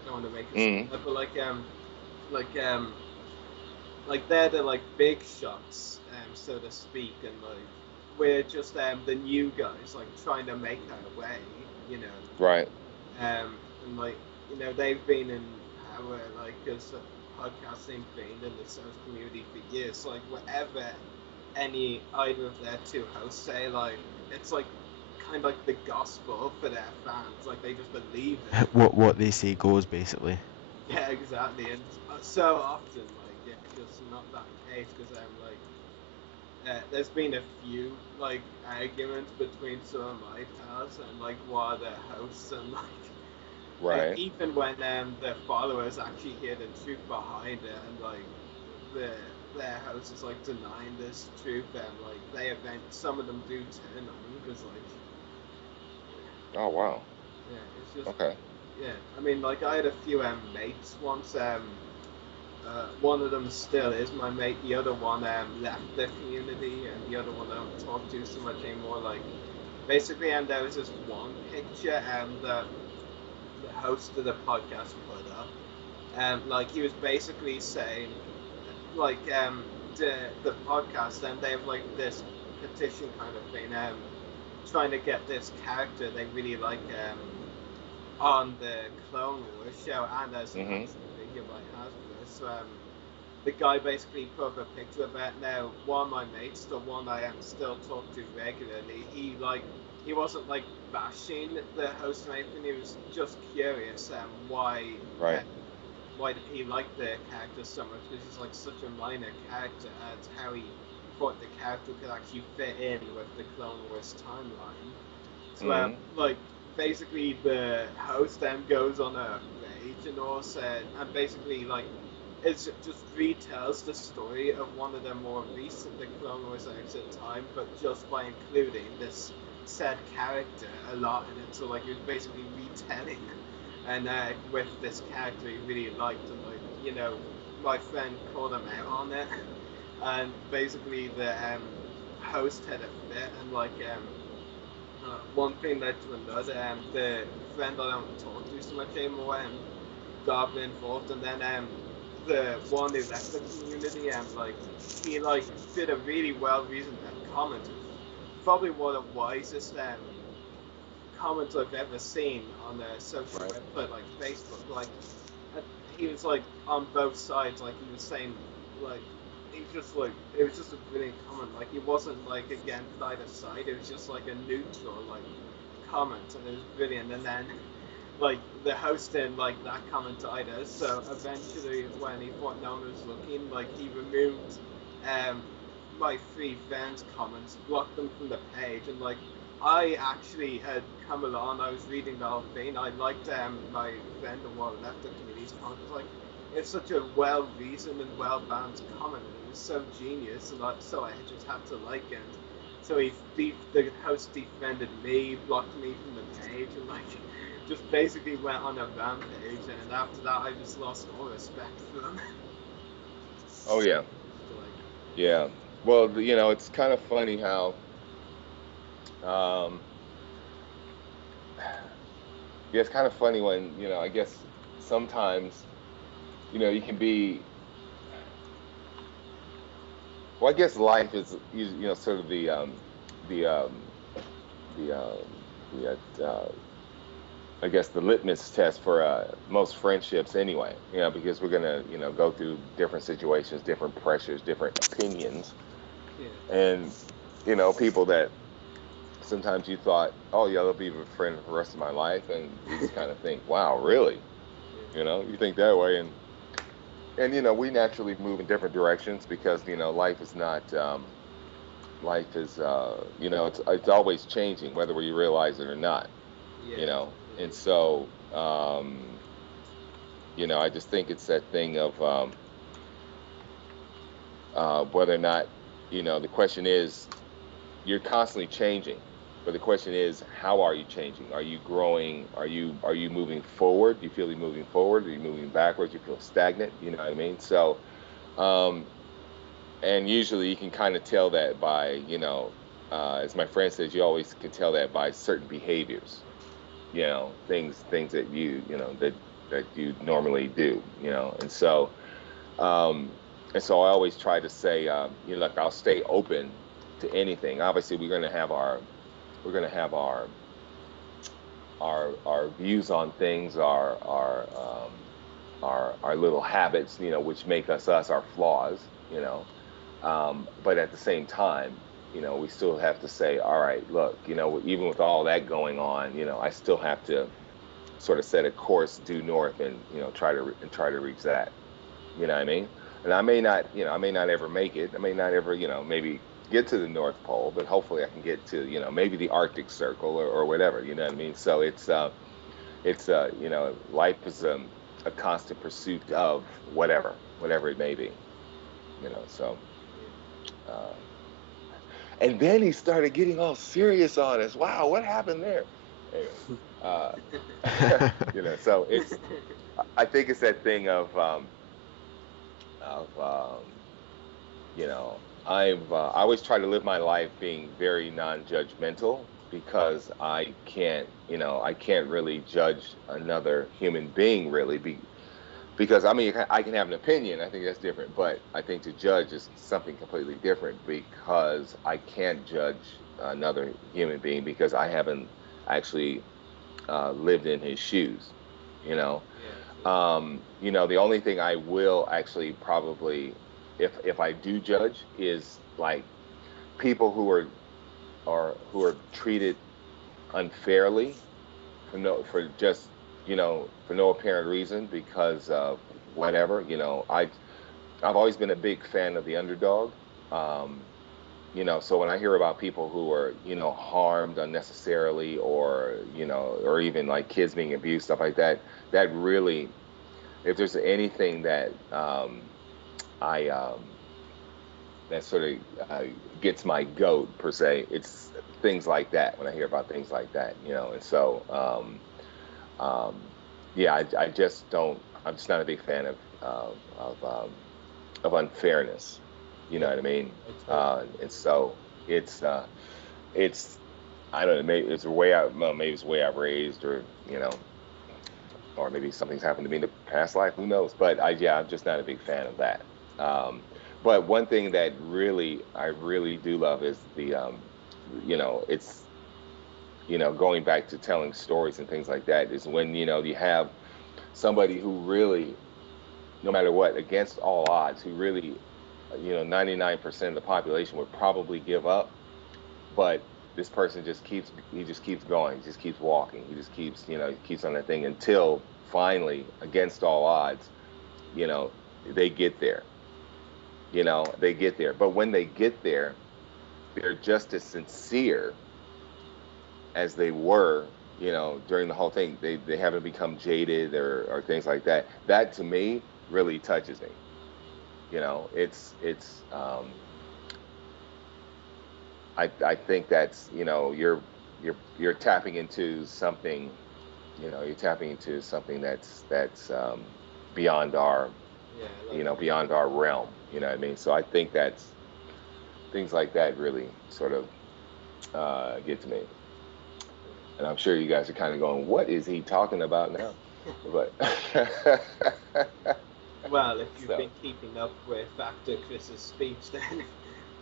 I don't want to make it seem but like like they're the like big shots, so to speak, and like we're just the new guys like trying to make our way, you know. Right. And like you know they've been in our like as a podcasting been in the social community for years. Like whatever either of their two hosts say, like it's like kind of like the gospel for their fans. Like they just believe it. What they say goes, basically. Yeah, exactly. And so often, like it's just not that case because there's been a few like arguments between some of my pals and like one of the hosts and like even when the followers actually hear the truth behind it and like their host is like denying this truth and like some of them do turn on me because like oh wow it's just okay yeah I mean like I had a few mates once one of them still is my mate. The other one left the community, and the other one I don't talk to so much anymore. Like, basically, there was this one picture the host of the podcast put up, and like he was basically saying, like the podcast, and they have like this petition kind of thing, trying to get this character they really like on the Clone Wars show and as an action figure by Hasbro. So the guy basically put up a picture of it. Now, one of my mates, the one I am still talk to regularly, he wasn't like bashing the host or anything. He was just curious why did he like the character so much? Because he's like such a minor character, and how he thought the character could actually fit in with the Clone Wars timeline. So like basically the host then goes on a page and also and basically like it just retells the story of one of the more recent the Clone Wars exit time, but just by including this said character a lot in it. So like it was basically retelling, and with this character he really liked, and like you know, my friend called him out on it, and basically the host had a fit, and like one thing led to another, the friend I don't talk to so much anymore, got involved, and then the one who left the community like he like did a really well reasoned comment. Probably one of the wisest comments I've ever seen on a social website like Facebook. Like he was like on both sides. Like he was saying like he was just like it was just a brilliant comment. Like he wasn't like against either side. It was just like a neutral like comment, and it was brilliant. And then like the host didn't like that comment either, so eventually when he thought no one was looking, like he removed my 3 friends' comments, blocked them from the page, and like I actually had come along, I was reading the whole thing, I liked my friend the one left the community's comment. It was like it's such a well reasoned and well balanced comment, and it was so genius, and so I just had to like it. So the host defended me, blocked me from the page, and like just basically went on a rampage, and after that I just lost all respect for them. Oh yeah. Yeah. Well, you know, it's kind of funny how yeah, it's kind of funny when, you know, I guess sometimes, you know, you can be well, I guess life is you know sort of the I guess the litmus test for most friendships anyway, you know, because we're gonna, you know, go through different situations, different pressures, different opinions, and you know, people that sometimes you thought, oh yeah, they'll be a friend for the rest of my life, and you just kind of think, wow, really, you know, you think that way, and you know, we naturally move in different directions because you know, life is not life is you know, it's always changing whether we realize it or not. You know, and so you know, I just think it's that thing of whether or not, you know, the question is you're constantly changing, but the question is, how are you changing? Are you growing? Are you moving forward? Do you feel you're moving forward? Are you moving backwards? Do you feel stagnant? You know what I mean? So and usually you can kind of tell that by, as my friend says, you always can tell that by certain behaviors, things that that you normally do, and so I always try to say, look, I'll stay open to anything. Obviously, we're going to have our views on things, our little habits, which make us, our flaws, but at the same time, we still have to say, all right, look, even with all that going on, I still have to sort of set a course due north and, try to reach that. You know what I mean? And I may not ever make it. I may not ever, maybe get to the North Pole, but hopefully I can get to, maybe the Arctic Circle or whatever, you know what I mean? So it's life is a constant pursuit of whatever it may be, so. And then he started getting all serious on us. Wow, what happened there? Anyway, so I think it's that thing of I always try to live my life being very non-judgmental, because I can't really judge another human being really, because I mean, I can have an opinion. I think that's different, but I think to judge is something completely different, because I can't judge another human being because I haven't actually lived in his shoes, the only thing I will actually probably, if I do judge, is like people who are treated unfairly for no apparent reason, because of whatever. I've always been a big fan of the underdog. So when I hear about people who are, harmed unnecessarily, or even like kids being abused, stuff like that, that really, if there's anything that that sort of gets my goat per se, it's things like that. When I hear about things like that, and so I just don't. I'm just not a big fan of unfairness. You know what I mean? And so it's I don't know. Maybe it's the way I've raised, or or maybe something's happened to me in the past life. Who knows? But I'm just not a big fan of that. But one thing that I really do love is the it's going back to telling stories and things like that, is when you have somebody who really, no matter what, against all odds, who really 99% of the population would probably give up, but this person just keeps going, he just keeps walking, he just keeps he keeps on that thing until finally, against all odds, they get there. They get there. But when they get there, they're just as sincere as they were, during the whole thing. They haven't become jaded or things like that. That to me really touches me. I think that's, you're tapping into something, that's beyond our, beyond our realm. You know what I mean? So I think that's things like that really sort of get to me. And I'm sure you guys are kind of going, what is he talking about now? But well, if you've been keeping up with Actor Chris's speech, then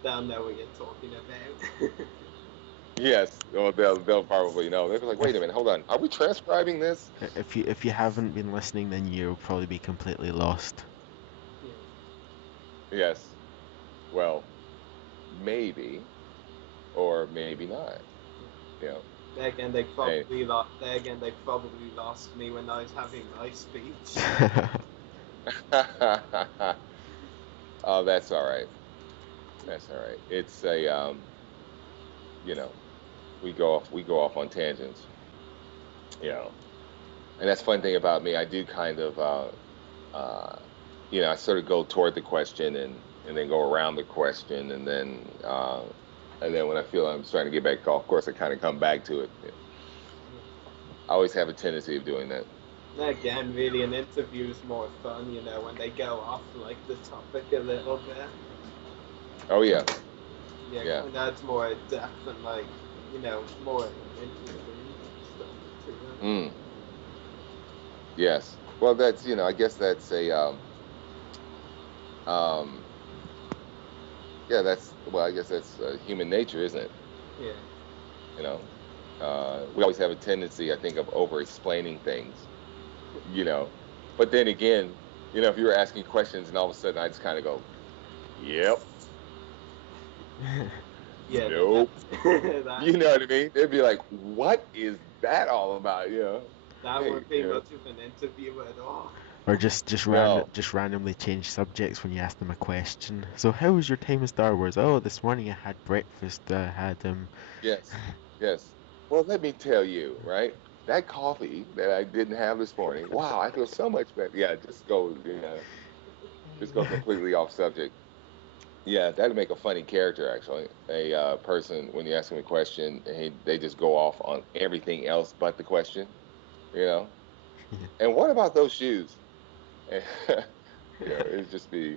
they'll know what you're talking about. Yes, well, they'll probably know. They'll be like, wait a minute, hold on, are we transcribing this? If you haven't been listening, then you'll probably be completely lost. Yes. Well, maybe, or maybe not. There again, they probably lost me when I was having my speech. Oh, that's all right. That's all right. It's a we go off on tangents. And that's the fun thing about me. I do kind of I sort of go toward the question and then go around the question, and then when I feel I'm starting to get back off course, I kind of come back to it. I always have a tendency of doing that. Again, really, an interview is more fun, when they go off like the topic a little bit. Oh yeah. Yeah, Yeah. kind of adds more depth and like, more interesting stuff to it. Mm. Yes. Well, that's I guess that's a um yeah, I guess that's human nature, isn't it? Yeah. You know, we always have a tendency, I think, of over explaining things. You know, but then again, if you were asking questions and all of a sudden I just kind of go, "Yep, Yeah, nope," that you know what I mean? They'd be like, "What is that all about?" that Hey, would be much of an interview at all. Or just randomly change subjects when you ask them a question. So how was your time in Star Wars? Oh, this morning I had breakfast. I had Yes, yes. Well, let me tell you, right? That coffee that I didn't have this morning, wow, I feel so much better. Yeah, just go completely off subject. Yeah, that'd make a funny character actually. A person when you ask them a question, they just go off on everything else but the question. You know. And what about those shoes? And, it'd just be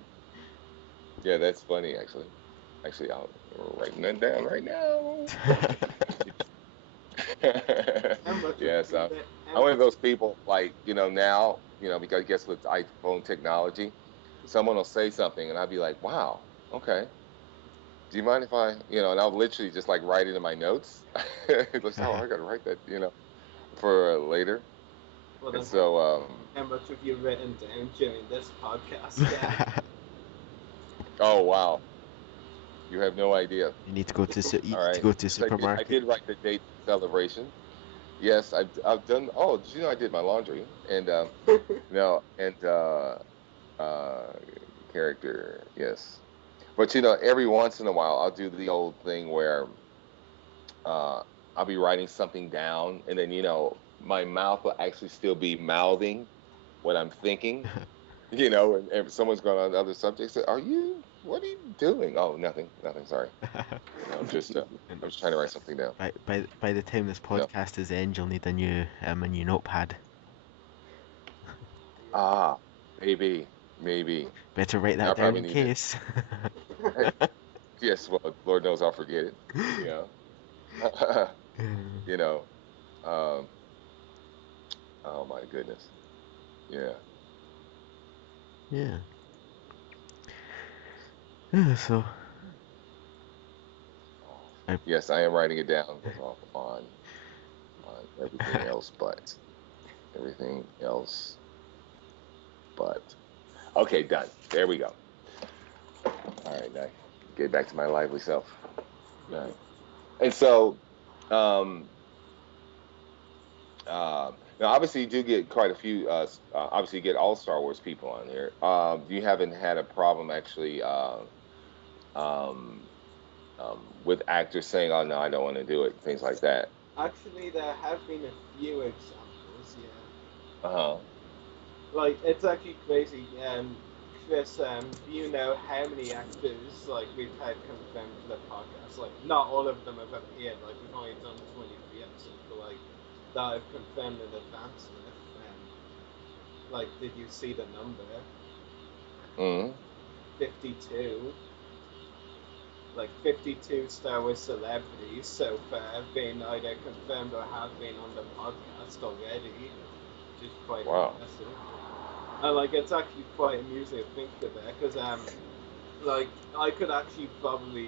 yeah, that's funny actually. Actually, I'm writing that down right now. How much of Yes, you that? How I'm one much? of those people like now because I guess with iPhone technology, someone will say something and I'll be like, wow, okay. Do you mind if and I'll literally just like write it in my notes. It's like, oh, I gotta write that, for later. Well, And then, so, how much have you written down during this podcast? Then? oh wow, you have no idea. you need to go to you All need to right, go to yes, I supermarket. did write the date celebration. Yes, I've done. Oh, did you know I did my laundry and no and uh character, yes. But every once in a while I'll do the old thing where uh I'll be writing something down and then my mouth will actually still be mouthing what I'm thinking, and if someone's going on other subjects, say, what are you doing? Oh, nothing, sorry. And I'm just trying to write something down. by the time this No. podcast is end, you'll need a new notepad. Ah, maybe. Better write I that down probably in need to. case. Yes, well, Lord knows I'll forget it. You know. Um, oh my goodness. Yeah. Yeah. Yeah. So I Yes, I am writing it down. Goes off on everything else but. Okay, done. There we go. All right, now get back to my lively self. All right. And so, um, now obviously you do get quite a few. Obviously, you get all Star Wars people on here. You haven't had a problem actually um, with actors saying, "Oh no, I don't want to do it," things like that. Actually, there have been a few examples. Yeah. Uh huh. Like it's actually crazy. Chris, do you know how many actors like we've had confirmed for the podcast? Like, not all of them have appeared. Like, we've only done 23 episodes, but like that I've confirmed in advance with. Like, did you see the number? Mm. 52. Like 52 Star Wars celebrities so far have been either confirmed or have been on the podcast already, which is quite Wow. impressive. And like it's actually quite amusing to think of it because like I could actually probably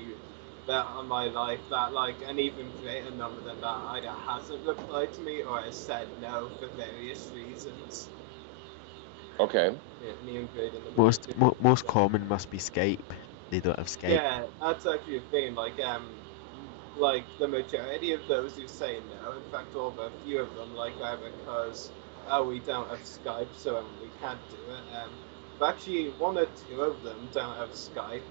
bet on my life that like an even greater number than that either hasn't replied to me or has said no for various reasons. Okay. Yeah, an even greater number than 50. most common must be Skype. They don't have Skype. Yeah, that's actually a thing. Like the majority of those who say no, in fact, all but a few of them, like are because we don't have Skype, so we can't do it. But actually, one or two of them don't have Skype.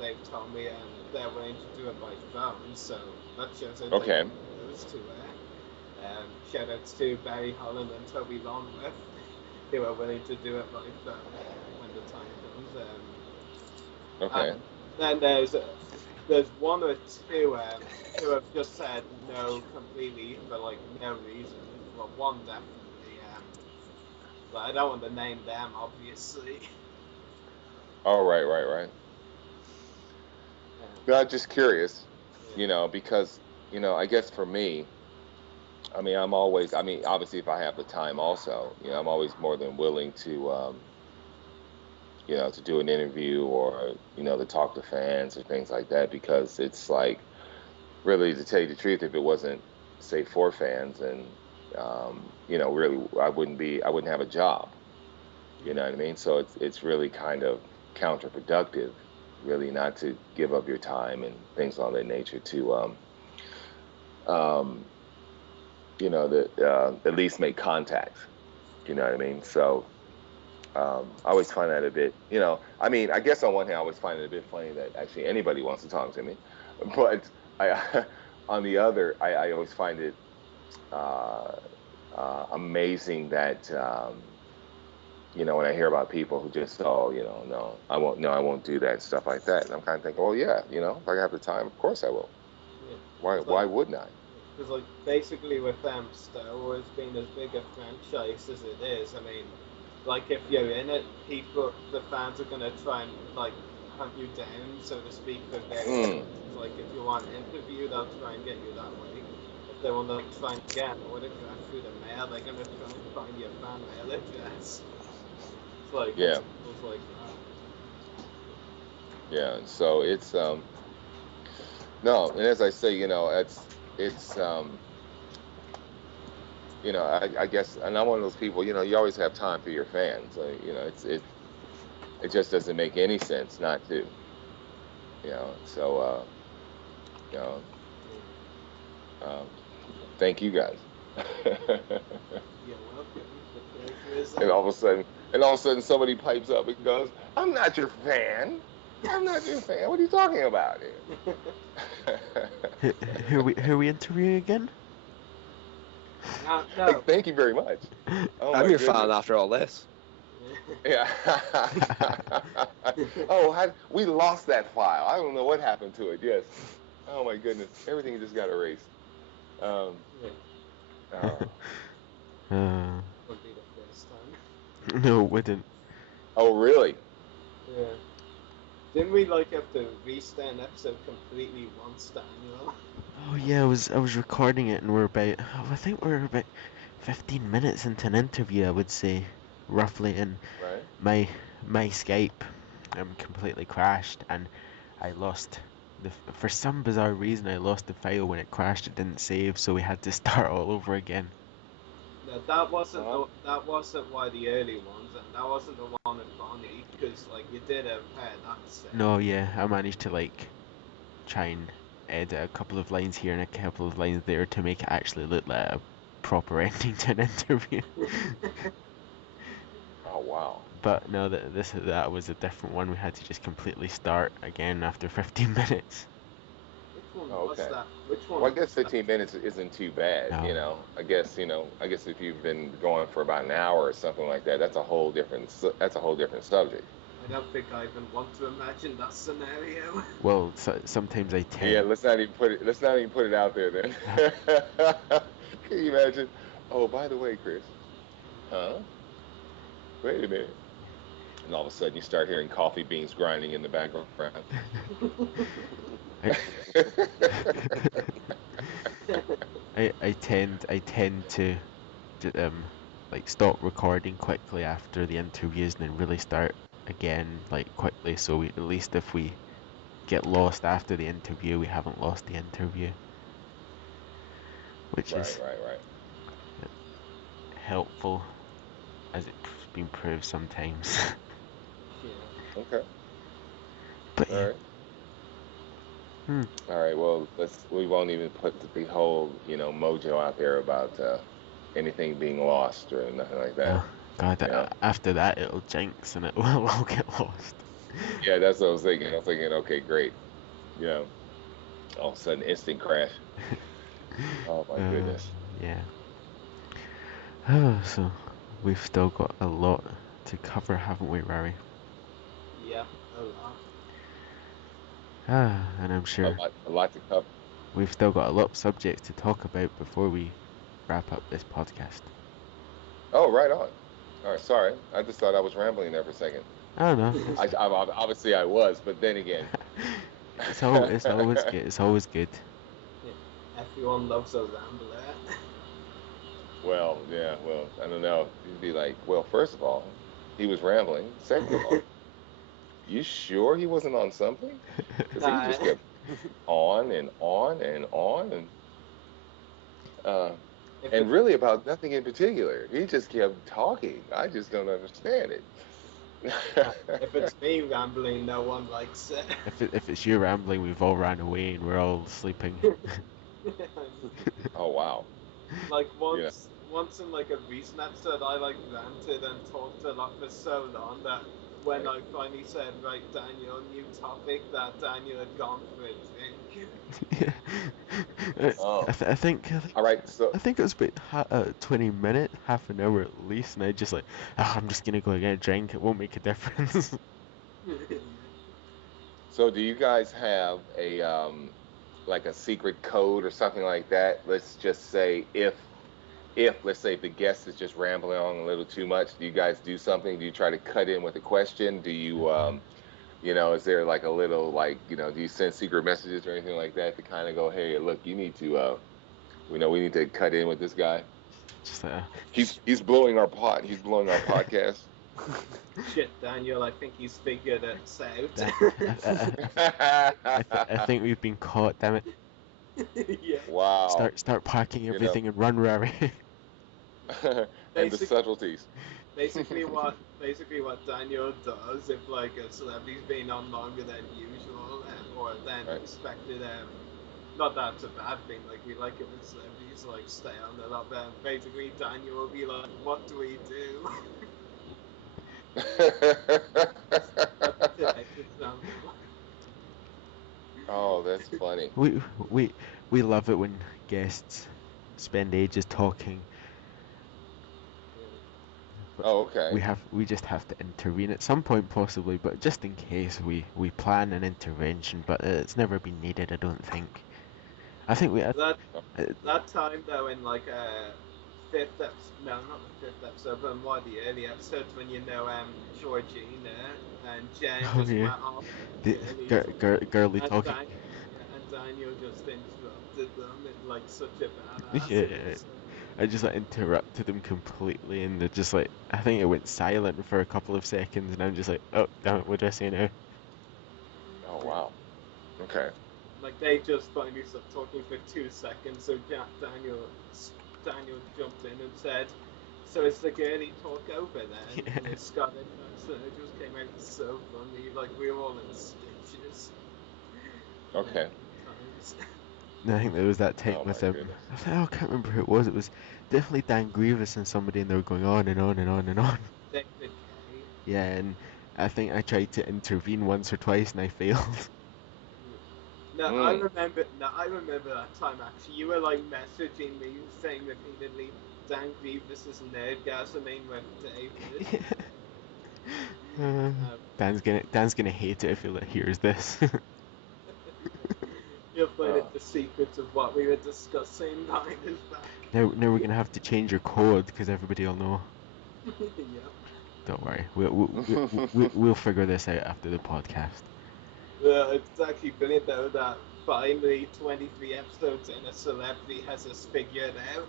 They've told me they're willing to do it by phone, so that shows that they Okay. those to it. Shout outs to Barry Holland and Toby Longworth, who are willing to do it by phone when the time comes. Okay. And then there's one or two who have just said no completely for like no reason. Well, one definitely. But I don't want to name them, obviously. All right. Right. Right. I'm just curious, because, I guess for me, I mean, obviously if I have the time also, I'm always more than willing to do an interview or, to talk to fans or things like that, because it's like, really, to tell you the truth, if it wasn't, say, for fans, and, really, I wouldn't have a job. You know what I mean? So it's really kind of counterproductive, really, not to give up your time and things of that nature to, at least make contacts. You know what I mean? So I always find that a bit, I mean, I guess on one hand, I always find it a bit funny that actually anybody wants to talk to me, but I, on the other, I always find it amazing that. When I hear about people who just, no, I won't do that and stuff like that. And I'm kind of thinking, well, yeah, if I have the time, of course I will. Yeah. Why wouldn't I? Because, like, basically with Star Wars being as big a franchise as it is, I mean, like, if you're in it, the fans are going to try and, like, hunt you down, so to speak, for various Like, if you want an interview, they'll try and get you that way. If they want to, like, try and get an autograph through the mail, they're going to try and find your fan mail address. Like, yeah. It's like that. Yeah, and so it's no, and as I say, it's I guess, and I'm one of those people, you always have time for your fans. It just doesn't make any sense not to. So thank you guys. You're welcome. And all of a sudden somebody pipes up and goes, "I'm not your fan. I'm not your fan. What are you talking about here?" who are we interviewing again? No. Hey, thank you very much. Oh, I'm your fan after all this. Yeah. We lost that file. I don't know what happened to it. Yes. Oh my goodness. Everything just got erased. Would be the first time. No, it wouldn't. Oh, really? Yeah. Didn't we have to restart an episode completely once, Daniel? Oh yeah, I was recording it, and I think we're about 15 minutes into an interview, I would say, roughly, and right. my Skype completely crashed, and I lost for some bizarre reason I lost the file when it crashed. It didn't save, so we had to start all over again. No, that wasn't one of the early ones, and that wasn't the one with Bonnie, because you did a pair that set. No, yeah, I managed to try and edit a couple of lines here and a couple of lines there to make it actually look like a proper ending to an interview. Oh wow. But no, that was a different one. We had to just completely start again after 15 minutes. Which one was that? Which one? Well, I guess 15 minutes isn't too bad, No. I guess if you've been going for about an hour or something like that, that's a whole different subject. I don't think I even want to imagine that scenario. Well, sometimes I tend. Yeah, let's not even put it out there then. Can you imagine? Oh, by the way, Chris. Huh? Wait a minute. And all of a sudden you start hearing coffee beans grinding in the background. I tend to stop recording quickly after the interviews and then really start again quickly, so at least if we get lost after the interview, we haven't lost the interview, which is right. helpful, as it's been proved sometimes. Yeah. Okay. But yeah. All right. All right. Well, we won't even put the whole mojo out there about anything being lost or nothing like that. Oh, God, after that it'll jinx and it will all get lost. Yeah, that's what I was thinking. Okay, great. All of a sudden, instant crash. Oh my goodness. Yeah. Oh, so we've still got a lot to cover, haven't we, Rari? Yeah, a lot. And I'm sure a lot to cover. We've still got a lot of subjects to talk about before we wrap up this podcast. Oh, right on. All right, sorry. I just thought I was rambling there for a second. I don't know. Obviously I was, but then again, It's always good. It's always good. Yeah. Everyone loves a rambler. Well, yeah, well, I don't know. You'd be like, well, first of all, he was rambling. Second of all, you sure he wasn't on something? Because he Nah. just kept on and on and on uh, If and it's really about nothing in particular. He just kept talking. I just don't understand it. if it's me rambling, no one likes it. If it's you rambling, we've all ran away and we're all sleeping. Oh wow. Like You know. once in like a recent episode, I like ranted and talked a lot for so long that when Right. I finally said, right, Daniel, new topic, that Daniel had gone for a drink. Oh. I think All right. So I think it was about 20 minutes, half an hour at least, and I just like, I'm just gonna go get a drink. It won't make a difference. so do you guys have a like a secret code or something like that? Let's just say if let's say the guest is just rambling on a little too much, do you guys do something? Do you try to cut in with a question? Do you is there like a little like, do you send secret messages or anything like that to kind of go, hey, look, you need to we need to cut in with this guy. Just He's blowing our pot. He's blowing our podcast. Shit, Daniel, I think he's figured it I, I think we've been caught. Damn it! Yeah. Wow. Start packing everything and run, Rary. And the subtleties. Basically what Daniel does if like a celebrity's been on longer than usual or than expected, not that it's a bad thing, like we like it when celebrities like stay on a lot better. Basically Daniel will be like, what do we do? Oh, that's funny. We love it when guests spend ages talking. Oh, okay. We just have to intervene at some point possibly, but just in case we plan an intervention, but it's never been needed, I don't think. I think that time though in like fifth episode, no, not the fifth episode, but in one of the early episodes when Georgina and Jen just went off girly talking. and Daniel just interrupted them in like such a badass. Yeah. I just like interrupted them completely, and they're just like, I think it went silent for a couple of seconds, and I'm just like, oh damn it, what do I say now? Oh wow. Okay. Like they just finally stopped talking for 2 seconds, so Daniel jumped in and said, "So it's the girly talk over then?" Yeah. And it's Scottish accent. It just came out so funny. Like we were all in stitches. Okay. I think there was that time with goodness. I can't remember who it was. It was definitely Dan Grievous and somebody, and they were going on and on and on and on. Yeah, and I think I tried to intervene once or twice and I failed. No, I remember that time actually. You were like messaging me saying repeatedly, Dan Grievous' nerdgasm ain't with David. Dan's gonna hate it if he hears this. You'll find it the secrets of what we were discussing behind his back. Now we're gonna have to change your code because everybody will know. Yeah. Don't worry, we'll figure this out after the podcast. It's actually brilliant though that finally 23 episodes and a celebrity has us figured out.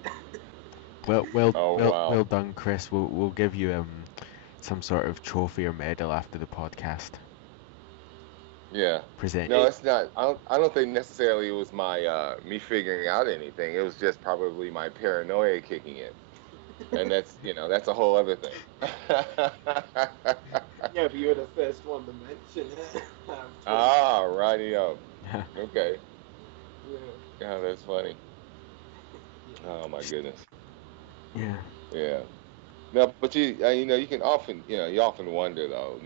Well done, Chris. We'll give you some sort of trophy or medal after the podcast. Yeah. Present. No, it's not. I don't think necessarily it was my me figuring out anything. It was just probably my paranoia kicking in, and that's a whole other thing. Yeah, but you were the first one to mention it. Ah, righty-o. Okay. Yeah. Yeah, that's funny. Oh my goodness. Yeah. Yeah. No, but you can often you often wonder though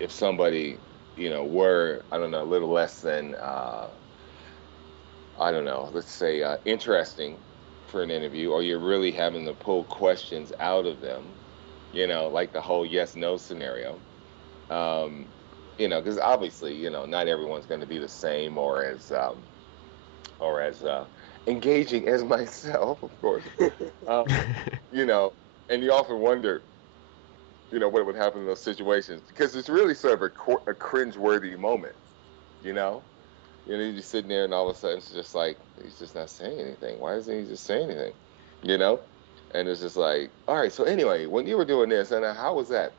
if somebody were I don't know a little less than I don't know, let's say interesting for an interview, or you're really having to pull questions out of them, like the whole yes no scenario. Because obviously not everyone's going to be the same or as engaging as myself, of course. And you often wonder, what would happen in those situations, because it's really sort of a cringe-worthy moment, you know. You're just sitting there, and all of a sudden, it's just like he's just not saying anything. Why isn't he just saying anything? You know, and it's just like, all right. So anyway, when you were doing this, and how was that?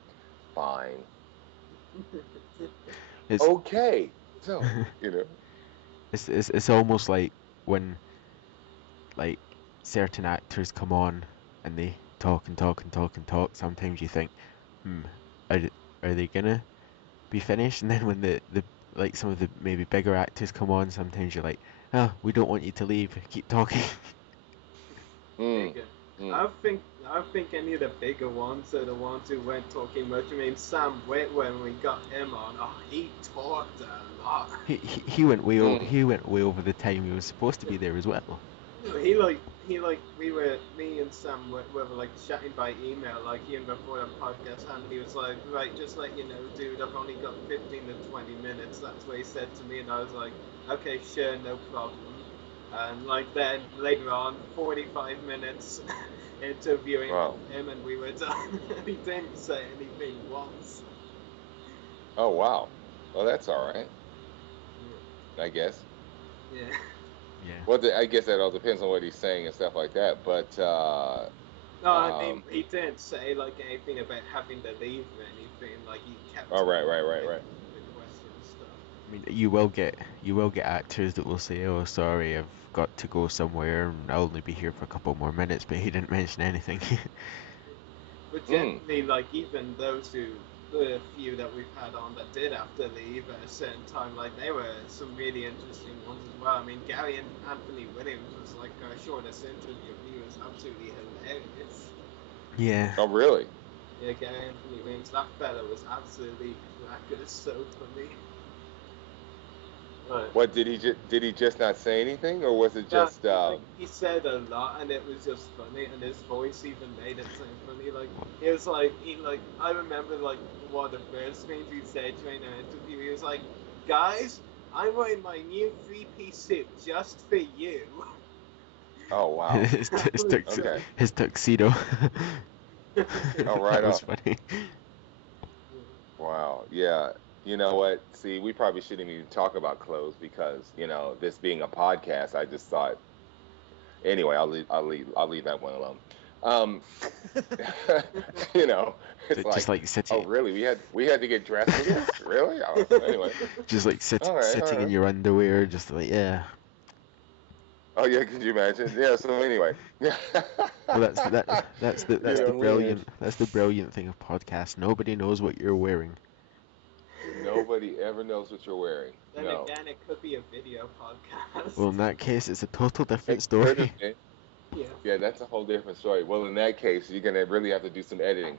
Fine. Okay. So it's almost like when like certain actors come on and they talk and talk and talk and talk. Sometimes you think, are they gonna be finished? And then when the like some of the maybe bigger actors come on, sometimes you're like, oh, we don't want you to leave. Keep talking. I think any of the bigger ones are the ones who weren't talking much. I mean, Sam Witt, when we got him on, he talked a lot. He went way over the time he was supposed to be there as well. Me and Sam were like chatting by email, like even before the podcast, and he was like, right, just let you know, dude, I've only got 15 to 20 minutes. That's what he said to me, and I was like, okay, sure, no problem. And like then later on, 45 minutes interviewing him, and we were done. He didn't say anything once. Oh wow, well that's all right. I guess. Yeah. Yeah. Well, I guess that all depends on what he's saying and stuff like that. But no, I mean he didn't say like anything about having to leave or anything. Like he kept. Oh right. The question stuff. I mean, you will get actors that will say, "Oh, sorry, I've got to go somewhere, and I'll only be here for a couple more minutes," but he didn't mention anything. But generally, like even those who, the few that we've had on that did have to leave at a certain time, like they were some really interesting ones as well. I mean, Gary and Anthony Williams was like our shortest interview. He was absolutely hilarious. Yeah. Oh really? Yeah, Gary Anthony Williams. That fella was absolutely crackers. So funny. Right. What did he just not say anything, or was it just? He said a lot, and it was just funny, and his voice even made it sound funny. Like it was like I remember like one of the first things he said during our interview. He was like, "Guys, I'm wearing my new 3-piece suit just for you." Oh wow. His tuxedo. Oh right. That was funny. Wow. Yeah. You know what? See, we probably shouldn't even talk about clothes because, this being a podcast, I just thought. Anyway, I'll leave that one alone. It's just like sitting. Oh, really? We had to get dressed for this? Really? Oh, anyway. Just like sitting in your underwear, just like Oh yeah, could you imagine? Yeah. So anyway. Well, that's the brilliant thing of podcasts. Nobody knows what you're wearing. Nobody ever knows what you're wearing. Then again, it could be a video podcast. Well, in that case, it's a total different story. Yeah, that's a whole different story. Well, in that case, you're gonna really have to do some editing.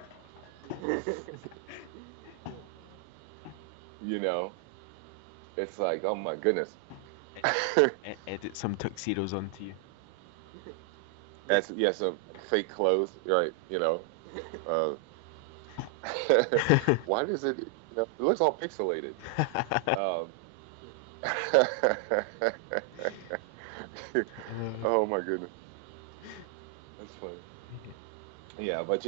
It's like, oh my goodness. Edit some tuxedos onto you. Some fake clothes, right? Why does it? It looks all pixelated. Oh my goodness, that's funny. Yeah, but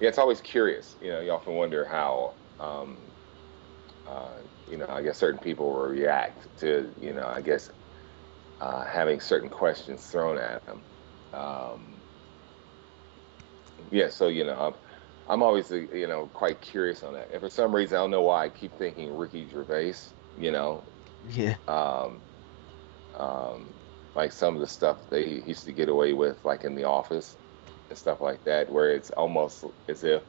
it's always curious. You often wonder how, I guess certain people will react to, I guess, having certain questions thrown at them. So I'm always quite curious on that. And for some reason, I don't know why I keep thinking Ricky Gervais. Yeah. Like some of the stuff they used to get away with, like in The Office and stuff like that, where it's almost as if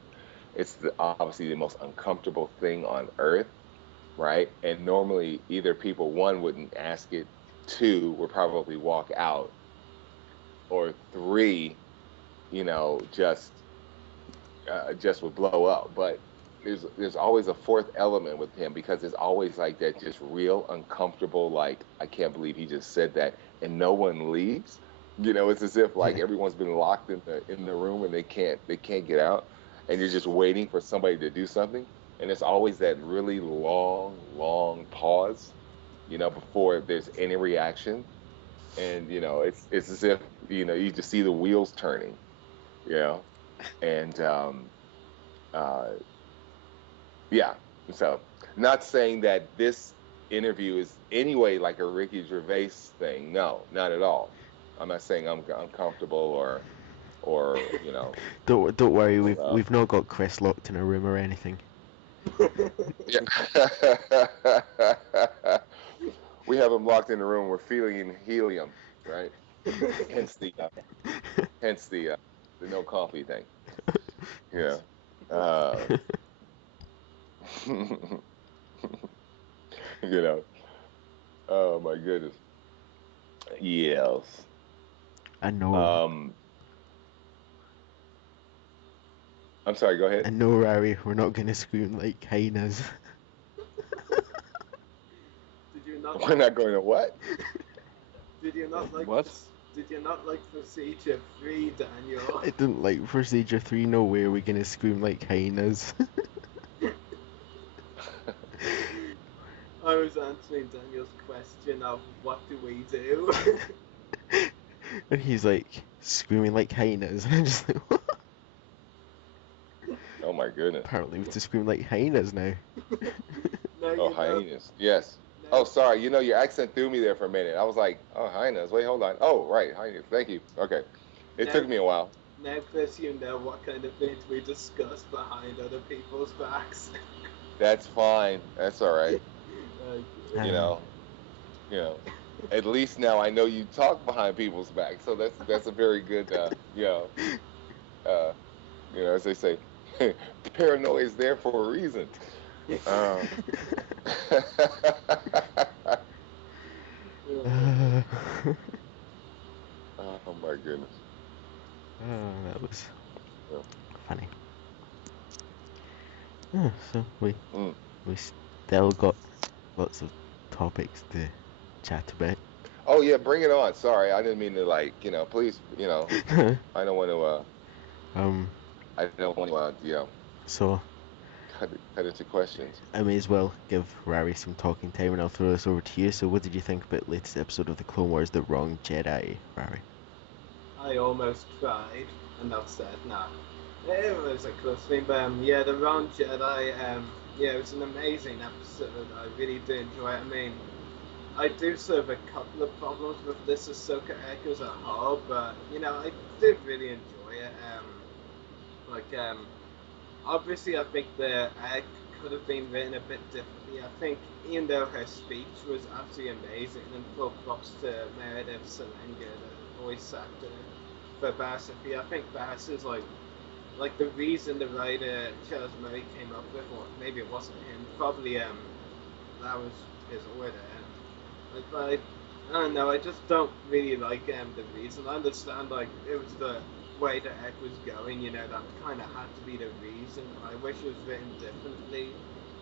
it's obviously the most uncomfortable thing on earth, right? And normally either people, one, wouldn't ask it, two, would probably walk out, or three, just would blow up. But there's always a fourth element with him, because it's always like that, just real uncomfortable, like, I can't believe he just said that, and no one leaves. It's as if like everyone's been locked in the room and they can't get out, and you're just waiting for somebody to do something, and it's always that really long pause, before there's any reaction, and it's as if you just see the wheels turning, and yeah. So, not saying that this interview is anyway like a Ricky Gervais thing. No, not at all. I'm not saying I'm comfortable or Don't worry, uh, we've not got Chris locked in a room or anything. yeah. We have him locked in the room. We're feeling helium, right? Hence the no coffee thing. Yeah. Uh, you know. Oh my goodness. Yes. I know. I'm sorry. Go ahead. I know, Rary. We're not gonna scream like hyenas. Did you not? We're not going to what? Did you not like What? Did you not like Procedure 3, Daniel? I didn't like Procedure 3. No way are we gonna scream like hyenas. I was answering Daniel's question of what do we do? And he's like screaming like hyenas, and I'm just like, what? Oh my goodness. Apparently we have to scream like hyenas now. Oh, hyenas. Yes. Oh, sorry. Your accent threw me there for a minute. I was like, oh, hyenas. Wait, hold on. Oh, right, hyenas. Thank you. Okay. It took me a while. Now, Chris, you know what kind of things we discuss behind other people's backs. That's fine. That's all right. Uh, At least now I know you talk behind people's back, so that's a very good, as they say, paranoia is there for a reason. Oh my goodness. That was funny. So we still got lots of topics to chat about. Oh yeah, bring it on. Sorry, I didn't mean to please, I don't want to So cut into questions. I may as well give Rary some talking time, and I'll throw this over to you. So what did you think about the latest episode of the Clone Wars, The Wrong Jedi, Rary? I almost cried, enough said, nah. It was a close thing, but yeah, The Wrong Jedi, it was an amazing episode. I really did enjoy it. I mean, I do serve a couple of problems with this Ahsoka arc as a whole, but I did really enjoy it. Obviously, I think the arc could have been written a bit differently. I think, even though her speech was absolutely amazing, and full props to Meredith Selenga, the voice actor for Barsafi. I think Bass is like the reason the writer Charles Murray came up with, or maybe it wasn't him. Probably that was his order. But I don't know. I just don't really like the reason. I understand it was the way the arc was going. That kind of had to be the reason. I wish it was written differently.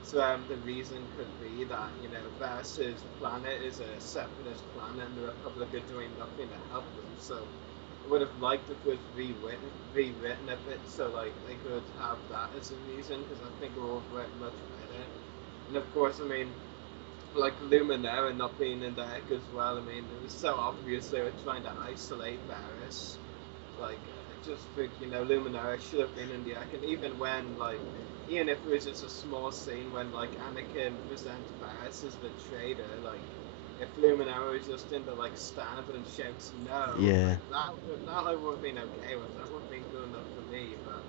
So the reason could be that Vass's planet is a separatist planet, and the Republic are doing nothing to help them. So I would have liked if it was rewritten a bit, so they could have that as a reason, because I think it would work much better. And of course, I mean, Luminara not being in the arc as well. I mean, it was so obvious they were trying to isolate Varys. I just think Luminara should have been in the arc, and even when even if it was just a small scene when Anakin presents Varys as the traitor, if Luminara was just in the stand and shouts no, yeah, that I would have been okay with. That would have been good enough for me, but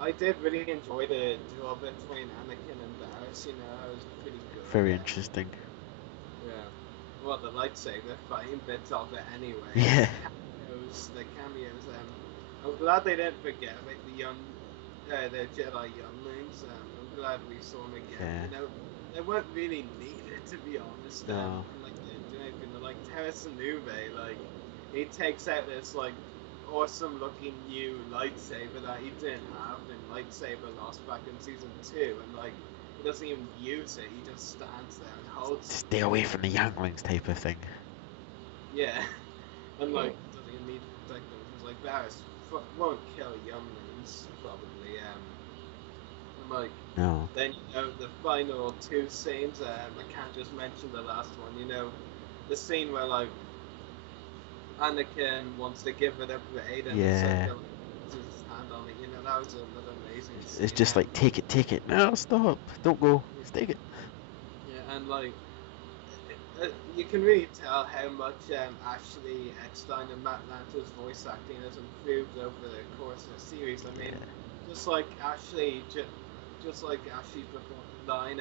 I did really enjoy the duel between Anakin and Varys. It was pretty good. Very interesting. Yeah. Well, the lightsaber fighting bits of it anyway. Yeah. The cameos. I'm glad they didn't forget about the Jedi younglings. I'm glad we saw them again. Yeah. They weren't really needed, to be honest. No. They didn't do anything. Terrace Nuve, he takes out this awesome looking new lightsaber that he didn't have in Lightsaber Lost back in season 2, and he doesn't even use it. He just stands there and holds it. Stay away from the younglings type of thing. Yeah, and doesn't even need to protect them, because Varys won't kill younglings probably. And no. Then the final two scenes. I can't just mention the last one. The scene where Anakin wants to give it a grade, and Yeah. Ahsoka puts his hand on it. You know, that was another amazing It's scene. just like, take it. No, stop. Don't go. Just take it. Yeah, and like you can really tell how much Ashley Eckstein and Matt Lanter's voice acting has improved over the course of the series. I mean, just like just like Ashley's line,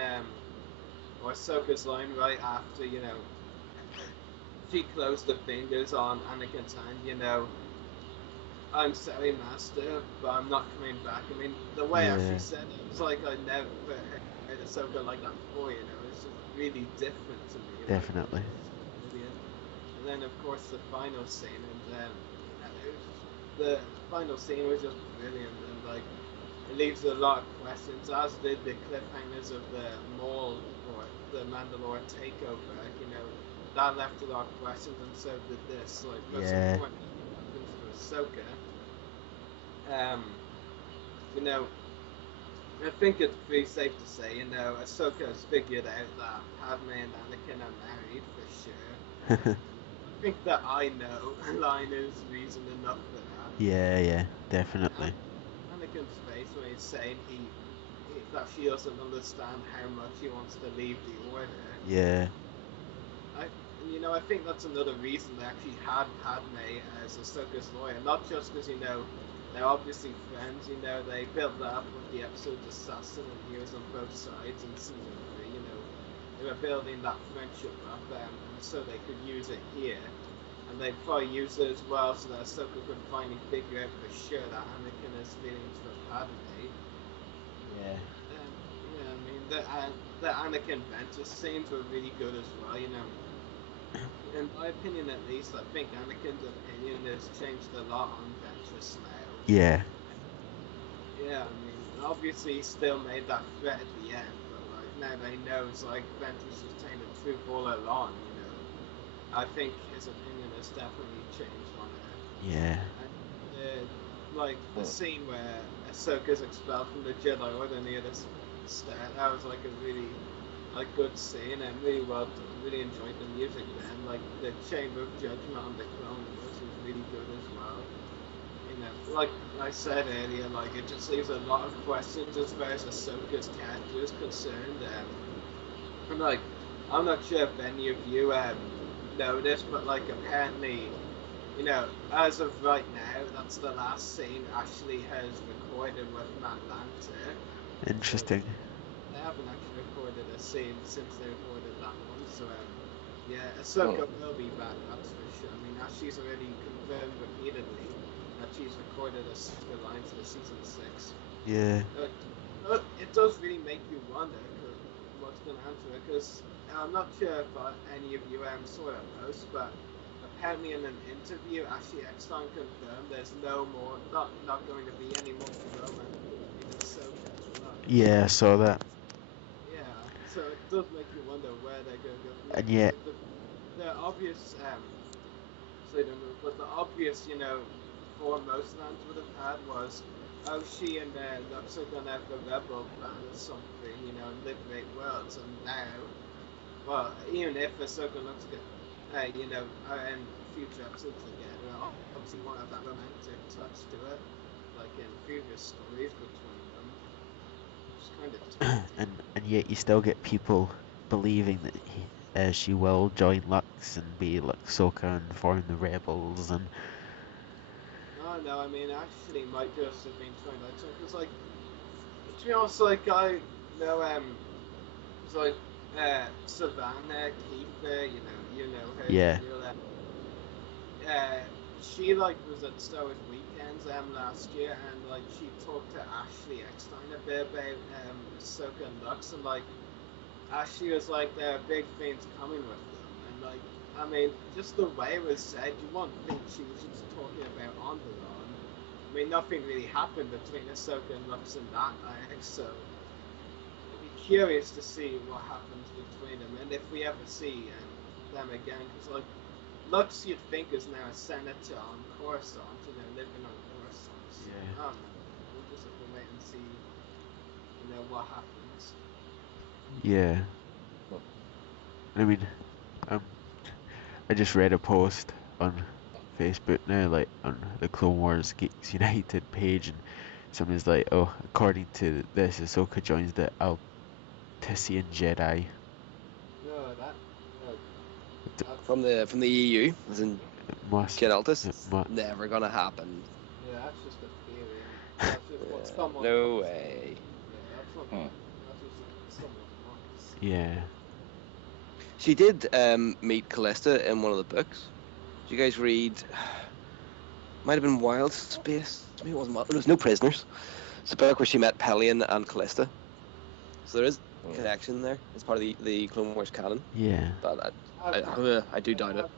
or Ahsoka's line right after, she closed the fingers on Anakin's hand, I'm sorry, Master, but I'm not coming back. I mean, the way Ashley said it was like I never heard Ahsoka like that before, it's just really different to me. Definitely. Brilliant. And then, of course, the final scene, and the final scene was just brilliant, and like it leaves a lot of questions, as did the cliffhangers of the Maul or the Mandalore takeover. That left a lot of questions, and so did this. Like, what's important happens to Ahsoka. You know, I think it's pretty safe to say, Ahsoka has figured out that Padme and Anakin are married for sure. I think that I know line is reason enough for that. Yeah, definitely. Anakin's face when he's saying that she doesn't understand how much he wants to leave the Order. Yeah. I think that's another reason they actually had Padme as Ahsoka's lawyer, not just because they're obviously friends. They built that up with the episodes Assassin and Heroes on both sides in season 3. They were building that friendship up, and so they could use it here. And they'd probably use it as well so that Ahsoka could finally figure out for sure that Anakin has feelings for Padme. Yeah. I mean, the Anakin Ventress scenes were really good as well, In my opinion, at least, I think Anakin's opinion has changed a lot on Ventress now. Yeah. Yeah, I mean, obviously he still made that threat at the end, but like now they know it's like Ventress was telling the truth all along, I think his opinion has definitely changed on her. Yeah. And the scene where Ahsoka's expelled from the Jedi Order near the start, that was like a really good scene and really well done. Really enjoyed the music then. Like the Chamber of Judgment on the Clone Wars was really good as well. Like I said earlier, like it just leaves a lot of questions as far as Ahsoka's character is concerned. And like I'm not sure if any of you know this, but like apparently, as of right now, that's the last scene Ashley has recorded with Matt Lanter. Interesting. They haven't actually recorded a scene since they recorded that one, so yeah, Ahsoka will be back, that's for sure. I mean, Ashley's already confirmed repeatedly that she's recorded Ahsoka lines for season 6. Yeah. But it does really make you wonder what's going to happen to it, because I'm not sure if any of you saw that post, but apparently in an interview, Ashley Eckstein confirmed there's not going to be any more romance between Ahsoka and Luke. Yeah, I saw that. Yeah, so it does make you wonder where they're going to go from And there. yet, The obvious, but the obvious, before most fans would have had was, oh, she and Lux are going to have the rebel plan or something, and liberate worlds. And now, well, even if Ahsoka looks good, and future episodes together, obviously won't have that romantic touch to it, like in previous stories between them. and yet you still get people believing that she will join Lux and be like Ahsoka and form the rebels and. No, I mean actually might just have been trying like something because like to be honest, like I know it's like Savannah Kiefer, you know her. Yeah. She like was at Star Wars Weekends last year, and like she talked to Ashley Eckstein a bit about Ahsoka and Lux, and like Ashley was like there are big things coming with them, and like I mean just the way it was said, you wouldn't think she was just talking about Onderon. I mean nothing really happened between Ahsoka and Lux in that arc, so I'd be curious to see what happens between them, and if we ever see them again, because like Lux, you'd think, is now a senator on Coruscant, living on Coruscant. So, Yeah. I don't know. We'll just have to wait and see, what happens. Yeah. I mean, I just read a post on Facebook now, like on the Clone Wars Geeks United page, and someone's like, "Oh, according to this, Ahsoka joins the Altessian Jedi." No, that. No, From the EU, as in Must. Kid Altus, It it's mu- never gonna happen. yeah, that's just a theory. That's just what someone. No wants. way. Yeah, that's not. That's just what someone wants. yeah. She did meet Callista in one of the books. Did you guys read? Might have been Wild Space. Maybe it wasn't. There was No Prisoners. It's a book where she met Pelion and Callista. So there is a connection there. It's part of the Clone Wars canon. Yeah. But I do doubt it.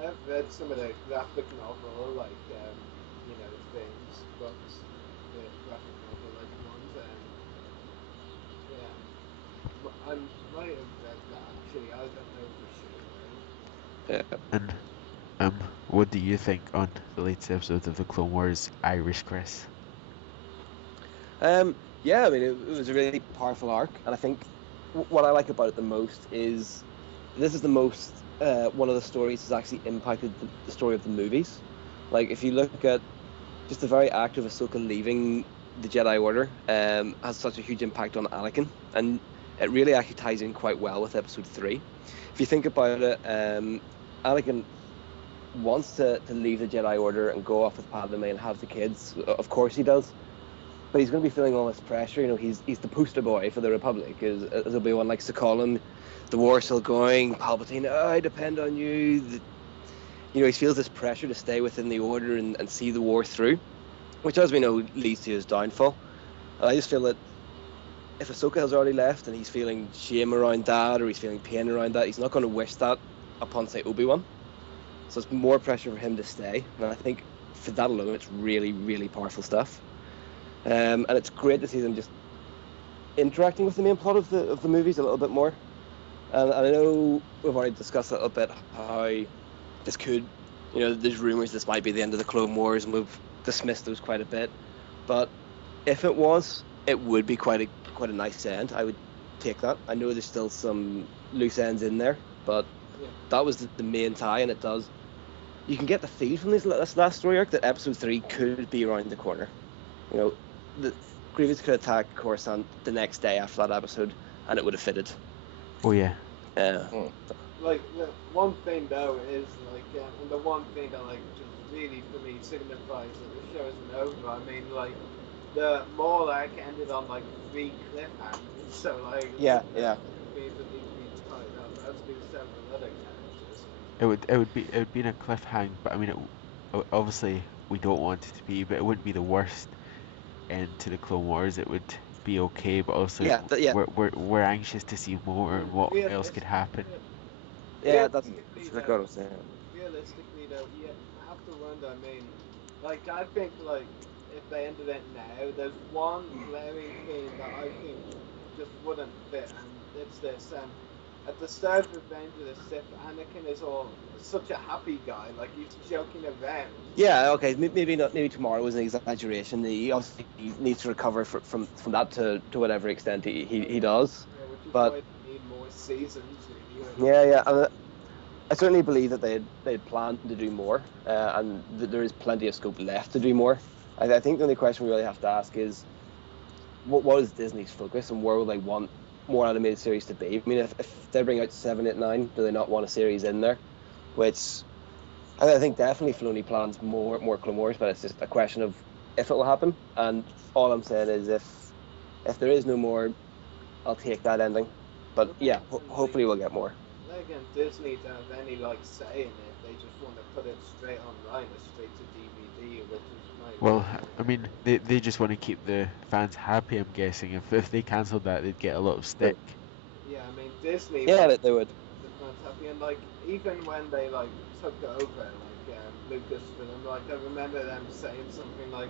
I have read some of the graphic novel, like things, books, the graphic novel like ones, and I might have read that actually. I don't know for sure. Yeah. And what do you think on the latest episode of the Clone Wars, Irish Chris? Yeah, I mean, it was a really powerful arc, and I think what I like about it the most is this is the most one of the stories that's actually impacted the story of the movies. Like, if you look at just the very act of Ahsoka leaving the Jedi Order, has such a huge impact on Anakin, and it really actually ties in quite well with Episode 3. If you think about it, Anakin wants to leave the Jedi Order and go off with Padme and have the kids. Of course he does. But he's going to be feeling all this pressure. You know, he's the poster boy for the Republic. As Obi-Wan likes to call him. The war's still going. Palpatine, I depend on you. He feels this pressure to stay within the Order and see the war through, which, as we know, leads to his downfall. And I just feel that if Ahsoka has already left and he's feeling shame around that, or he's feeling pain around that, he's not going to wish that upon, say, Obi-Wan. So it's more pressure for him to stay. And I think for that alone, it's really, really powerful stuff. And it's great to see them just interacting with the main plot of the movies a little bit more. And I know we've already discussed a little bit how this could, there's rumors this might be the end of the Clone Wars, and we've dismissed those quite a bit. But if it was, it would be quite a nice end. I would take that. I know there's still some loose ends in there, but that was the main tie, and it does. You can get the feel from this last story arc that Episode 3 could be around the corner. The Grievous could attack Coruscant the next day after that episode, and it would have fitted. Oh yeah. Yeah. Like, the one thing though is and the one thing that just really for me signifies that the show isn't over. I mean, the Maul arc ended on 3 cliffhangers, so yeah. means it needs to be tied up, as do several other characters. It would be in a cliffhang, but I mean, obviously we don't want it to be, but it wouldn't be the worst end to the Clone Wars. It would be okay, but also we're anxious to see more and what else could happen. Yeah, that's what I was saying. Realistically though, you have to wonder. I mean, I think if they ended it now, there's one glaring thing that I think just wouldn't fit, and it's this. At the start of Revenge of the Sith, Anakin is such a happy guy, he's joking around. Yeah, okay, maybe tomorrow was an exaggeration. He obviously needs to recover from that to whatever extent he does. Yeah, which is but why they need more seasons. Yeah. I certainly believe that they planned to do more, and there is plenty of scope left to do more. I think the only question we really have to ask is, what is Disney's focus, and where will they want more animated series to be? I mean, if they bring out 7, 8, 9, do they not want a series in there? Which I think definitely Filoni plans more Clone Wars, but it's just a question of if it will happen. And all I'm saying is if there is no more, I'll take that ending. But yeah, hopefully we'll get more. Again, Disney don't have any say in it. They just want to put it straight online or straight to DVD, which is Well, I mean, they just want to keep the fans happy, I'm guessing. If they cancelled that, they'd get a lot of stick. Yeah, I mean, Disney... Yeah, they would. The fans happy, and, even when they, took over, Lucasfilm, I remember them saying something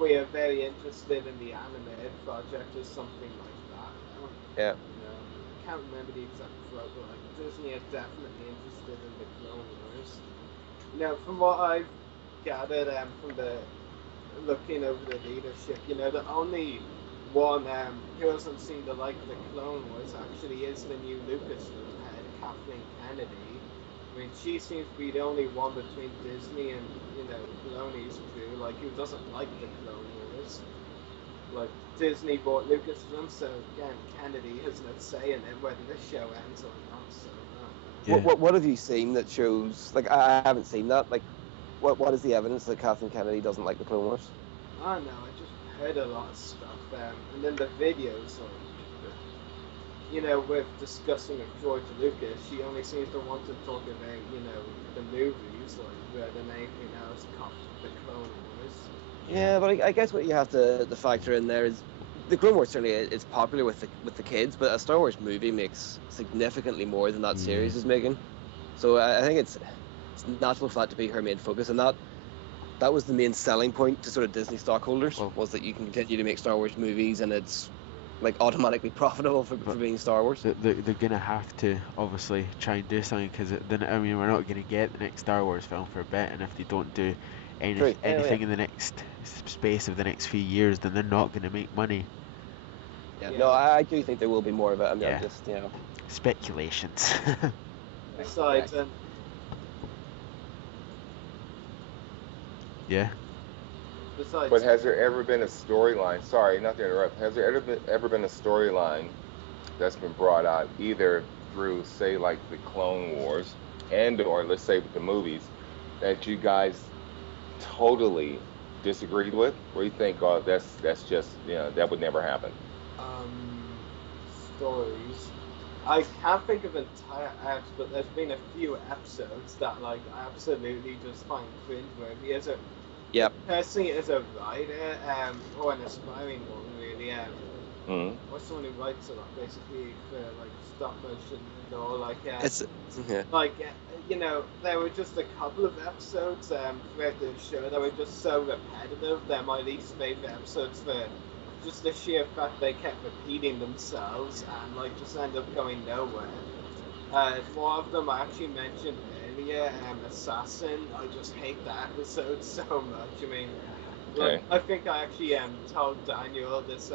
we are very interested in the animated project or something like that. Yeah. I can't remember the exact quote, but, Disney is definitely interested in the Clone Wars. From what I've gathered from looking over the leadership, the only one who doesn't seem to like the Clone Wars actually is the new Lucasfilm head, Kathleen Kennedy, I mean, she seems to be the only one between Disney and, Filoni's crew, like, who doesn't like the Clone Wars. Like, Disney bought Lucasfilm, so again, Kennedy has no say in it, whether the show ends or not, so... Yeah. What have you seen that shows, like, I haven't seen that, like, what is the evidence that Kathleen Kennedy doesn't like the Clone Wars? I don't know, I just heard a lot of stuff, and then the videos, like, with discussing with George Lucas, she only seems to want to talk about, the movies, like, rather than anything else, the Clone Wars. Yeah, but I guess what you have to factor in there is the Clone Wars certainly is popular with the kids, but a Star Wars movie makes significantly more than that series is making. So I think it's natural for that to be her main focus, and that was the main selling point to sort of Disney stockholders, was that you can continue to make Star Wars movies and it's like automatically profitable for being Star Wars. They're gonna have to obviously try and do something, because then we're not gonna get the next Star Wars film for a bit, and if they don't do anything in the next space of the next few years, then they're not gonna make money. Yeah, no, I do think there will be more of it. I'm just speculations. Besides, But has there ever been a storyline? Sorry, not to interrupt. Has there ever been a storyline that's been brought out either through, say, like the Clone Wars, or let's say with the movies, that you guys totally disagreed with, where you think, oh, that's just that would never happen? Stories. I can't think of entire acts, but there's been a few episodes that like I absolutely just find cringeworthy as a personally as a writer, or an aspiring one really, or someone who writes a lot basically for like stop motion and all like there were just a couple of episodes throughout the show that were just so repetitive. They're my least favorite episodes for just the sheer fact they kept repeating themselves and like just end up going nowhere. One of them I actually mentioned earlier, Assassin. I just hate that episode so much. I mean, I think I actually told Daniel this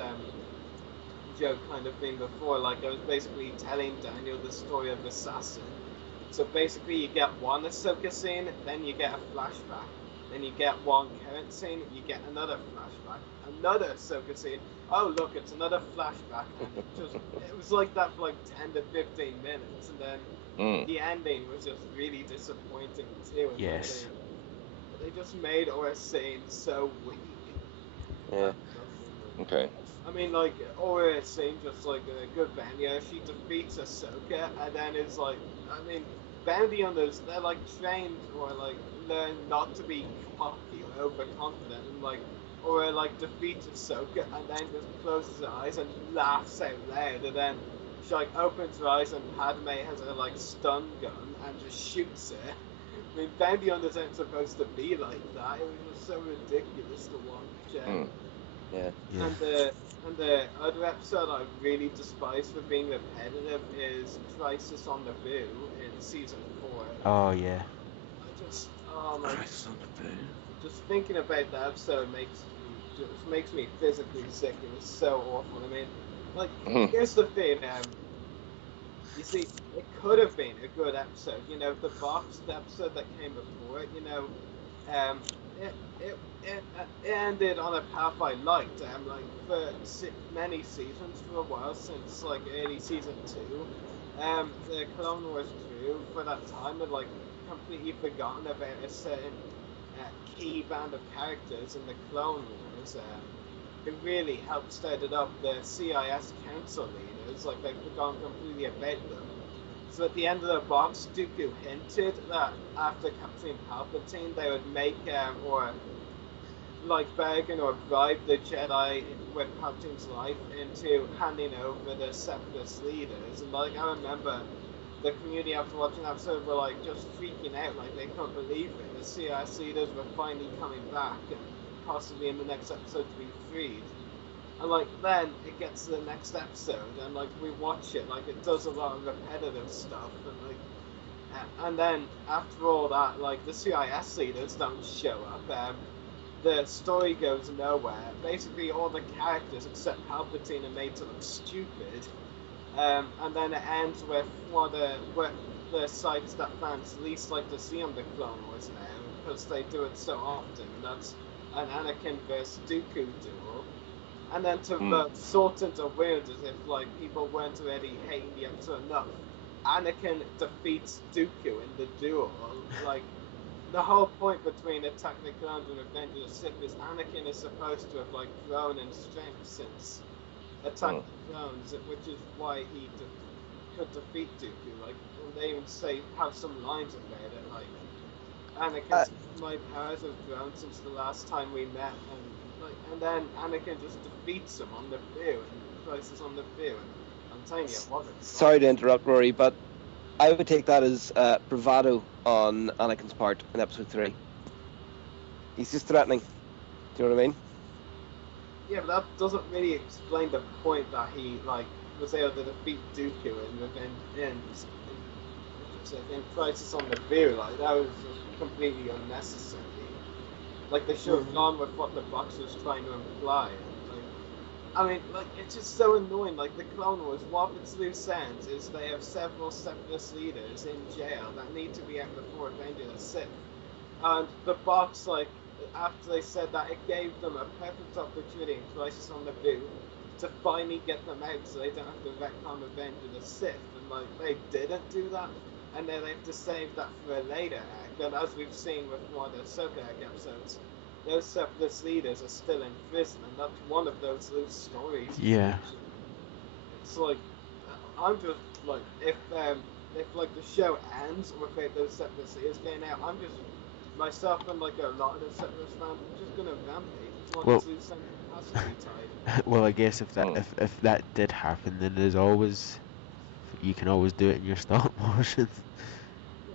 joke kind of thing before. Like I was basically telling Daniel the story of Assassin. So basically, you get one Ahsoka scene, then you get a flashback. Then you get one current scene, you get another flashback, another Ahsoka scene. Oh look, it's another flashback, and it was like that for like 10 to 15 minutes, and then the ending was just really disappointing too. And yes. They just made Aura Sane so weak. Yeah. Okay. I mean, like, Aura Sane just like a good bounty hunter. She defeats Ahsoka, and then it's like, I mean, bounty hunters, they're like trained or like learn not to be cocky or overconfident, and like, or like defeats Ahsoka and then just closes her eyes and laughs out loud, and then she like opens her eyes and Padme has her like stun gun and just shoots her. I mean, bounty hunters aren't supposed to be like that. It was just so ridiculous to watch. Yeah. And the other episode I really despise for being repetitive is Crisis on Naboo in season 4. Oh yeah. Crisis on Naboo. Just thinking about that episode makes me physically sick. It was so awful. I mean, like, here's the thing. You see, it could have been a good episode. You know, the boxed episode that came before it. You know, it ended on a path I liked. Like for many seasons, for a while since like early season 2, the Clone Wars crew for that time had like completely forgotten about a certain key band of characters in the Clone Wars who really helped start it up. The CIS council leaders, like they've forgotten completely about them. So at the end of the box, Dooku hinted that after capturing Palpatine, they would make or like bargain or bribe the Jedi with Palpatine's life into handing over the Separatist leaders. And like I remember, the community after watching that episode were like just freaking out, like they couldn't believe it. The CIS leaders were finally coming back and possibly in the next episode to be freed. And like then it gets to the next episode and like we watch it, like it does a lot of repetitive stuff and like and then after all that, like the CIS leaders don't show up. The story goes nowhere. Basically all the characters except Palpatine are made to look stupid. And then it ends with the sites that fans least like to see on the Clone Wars now, because they do it so often. That's an Anakin versus Dooku duel. And then to sort into weird as if like people weren't already hating the episode enough. Anakin defeats Dooku in the duel. Like, the whole point between Attack the Clones and Revenge of the Sith is Anakin is supposed to have like grown in strength since Attack the Clones, which is why he could defeat Dooku. Like, they even have some lines about it, like Anakin's my powers have grown since the last time we met, and then Anakin just defeats him on the view and places on the view. And I'm telling you, it wasn't. Sorry to interrupt, Rory, but I would take that as bravado on Anakin's part in Episode 3. He's just threatening. Do you know what I mean? Yeah, but that doesn't really explain the point that he was able to defeat Dooku in Revenge in Crisis on the View. Like, that was just completely unnecessary. Like, they should have gone with what the box was trying to imply. It's just so annoying. Like, the Clone Wars, what its loose ends is they have several Separatist leaders in jail that need to be out before Revenge of the Sith. And the box, like, after they said that, it gave them a perfect opportunity in Crisis on the View to finally get them out so they don't have to retcon Revenge of the Sith. And, like, they didn't do that. And then they have to save that for a later act. And as we've seen with one of the Ahsoka episodes, those Separatist leaders are still in prison, and that's one of those loose stories. Yeah. It's like, I'm just like, if like the show ends without those Separatist leaders getting out, I'm just myself and like a lot of the Separatist fans are just gonna rampage. Well, those loose ends has to be tied. Well, I guess if that did happen, then you can always do it in your stop motion.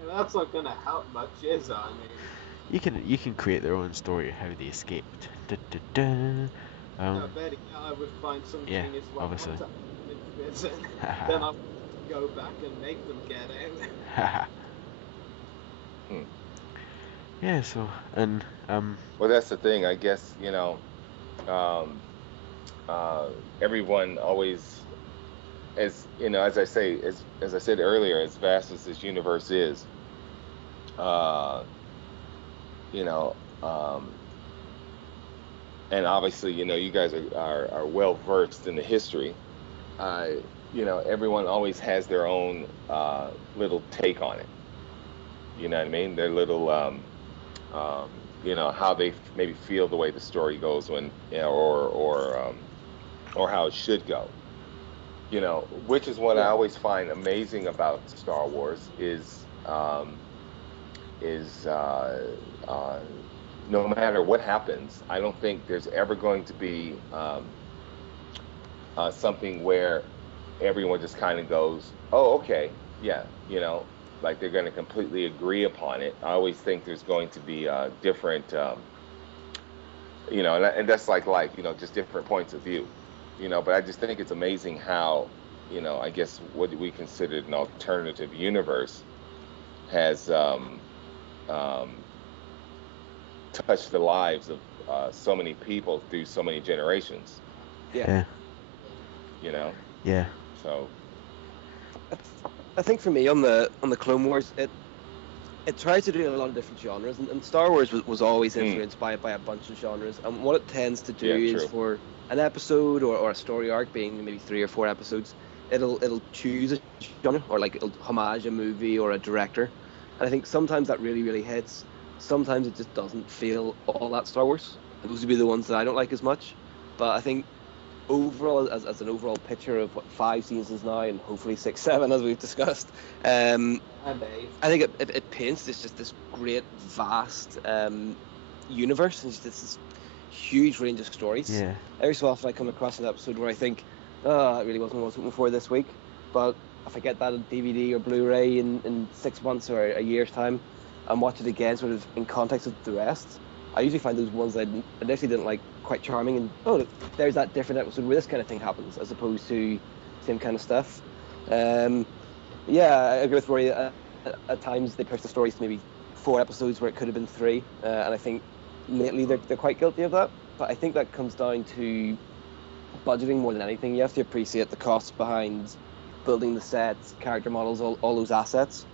Yeah, that's not gonna help much, is it? I mean, you can create their own story how they escaped. I would find some genius obviously. In prison. Then I would go back and make them get out. Yeah. So and Well, that's the thing. I guess everyone always. As I said earlier, as vast as this universe is, and obviously, you guys are well versed in the history. Everyone always has their own little take on it. You know what I mean? Their little, how they maybe feel the way the story goes when, or how it should go. Which is what I always find amazing about Star Wars is no matter what happens, I don't think there's ever going to be something where everyone just kind of goes, oh, okay, yeah, like they're going to completely agree upon it. I always think there's going to be different, and that's like life, just different points of view. But I just think it's amazing how, I guess what we considered an alternative universe has touched the lives of so many people through so many generations. Yeah. Yeah. So I think for me on the Clone Wars, it tries to do a lot of different genres, and Star Wars was always influenced by a bunch of genres. And what it tends to do is for an episode or a story arc being maybe 3 or 4 episodes, it'll choose a genre or like it'll homage a movie or a director. And I think sometimes that really, really hits. Sometimes it just doesn't feel all that Star Wars. And those would be the ones that I don't like as much. But I think overall, as an overall picture of 5 seasons now, and hopefully 6, 7, as we've discussed, I think it paints this great, vast universe, and just this huge range of stories. Yeah. Every so often I come across an episode where I think, that really wasn't what I was hoping for this week. But if I get that on DVD or Blu-ray in 6 months or a year's time, and watch it again sort of in context of the rest, I usually find those ones I initially didn't like quite charming, and there's that different episode where this kind of thing happens, as opposed to same kind of stuff. I agree with Rory. At times they push the stories to maybe 4 episodes where it could have been 3, and I think lately they're quite guilty of that. But I think that comes down to budgeting more than anything. You have to appreciate the costs behind building the sets, character models, all those assets.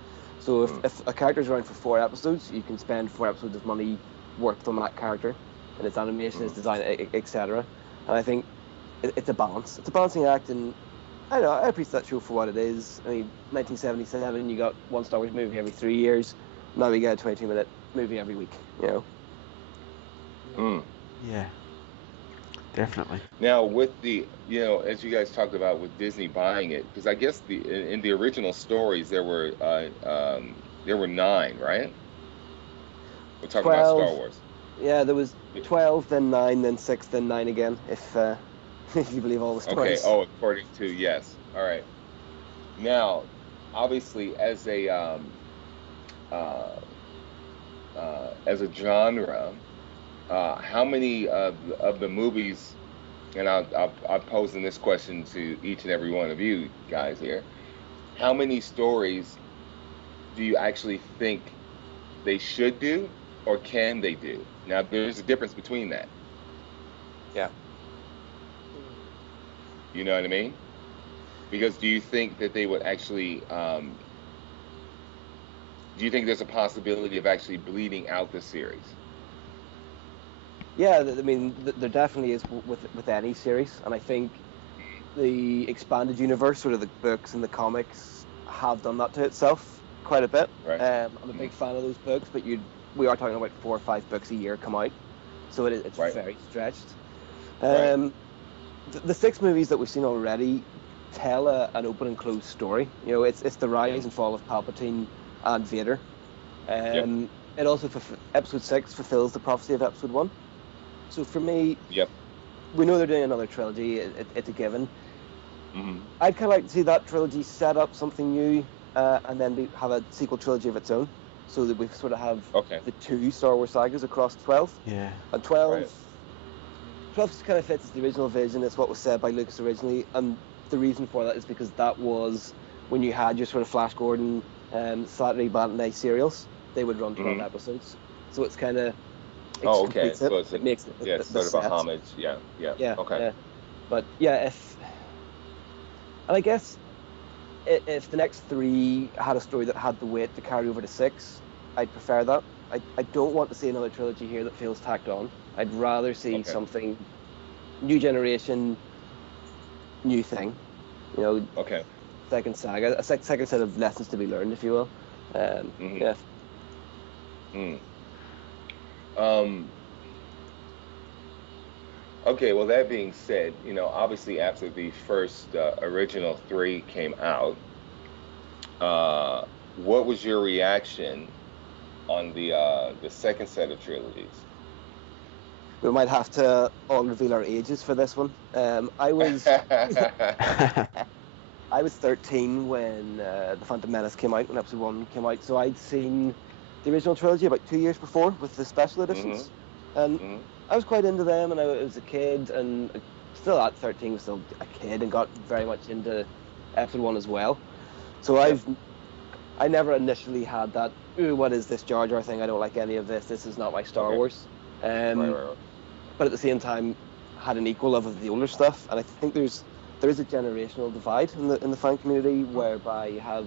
So if a character's around for 4 episodes, you can spend 4 episodes of money worked on that character, and its animation, its design, etc. And I think it's a balance. It's a balancing act, and I don't know, I appreciate that show for what it is. I mean, 1977, you got one Star Wars movie every 3 years. Now we get a 22-minute movie every week, you know? Yeah, definitely. Now, with the, as you guys talked about with Disney buying it, because I guess in the original stories there were 9, right? We're talking 12, about Star Wars. Yeah, there was 12, then 9, then 6, then 9 again, if you believe all the stories. Okay. Oh, according to, yes. All right. Now, obviously, as a genre, how many of the movies, and I'm posing this question to each and every one of you guys here, how many stories do you actually think they should do, or can they do? Now, there's a difference between that. Yeah. You know what I mean? Because do you think that they would actually, do you think there's a possibility of actually bleeding out the series? Yeah, I mean, there definitely is with any series, and I think the expanded universe, sort of the books and the comics, have done that to itself quite a bit. Right. I'm a big fan of those books, but we are talking about 4 or 5 books a year come out, so it's Right. very stretched. Right. The 6 movies that we've seen already tell an open and closed story. You know, it's the rise and fall of Palpatine and Vader. It also episode 6 fulfills the prophecy of episode 1. So for me, we know they're doing another trilogy. It's a given. I'd kind of like to see that trilogy set up something new, and then have a sequel trilogy of its own, so that we sort of have the 2 Star Wars sagas across 12. Yeah. And 12 just kind of fits the original vision. It's what was said by Lucas originally, and the reason for that is because that was when you had your sort of Flash Gordon Saturday matinee serials. They would run 12 episodes, so it's kind of okay. So it makes it sort of a homage. Yeah. Okay. Yeah. But yeah, and I guess if the next 3 had a story that had the weight to carry over to 6, I'd prefer that. I don't want to see another trilogy here that feels tacked on. I'd rather see something new generation, new thing. You know. Okay. Second saga, a second set of lessons to be learned, if you will. Yeah. Okay, well, that being said, obviously after the first original 3 came out, what was your reaction on the second set of trilogies? We might have to all reveal our ages for this one. I was I was 13 when The Phantom Menace came out, when episode 1 came out, so I'd seen the original trilogy about 2 years before with the special editions. And I was quite into them, and I was a kid, and still at 13 was still a kid, and got very much into episode 1 as well. So I never initially had that, ooh, what is this Jar Jar thing? I don't like any of this. This is not my Star Wars. But at the same time, had an equal love of the older stuff, and I think there is a generational divide in the fan community, whereby you have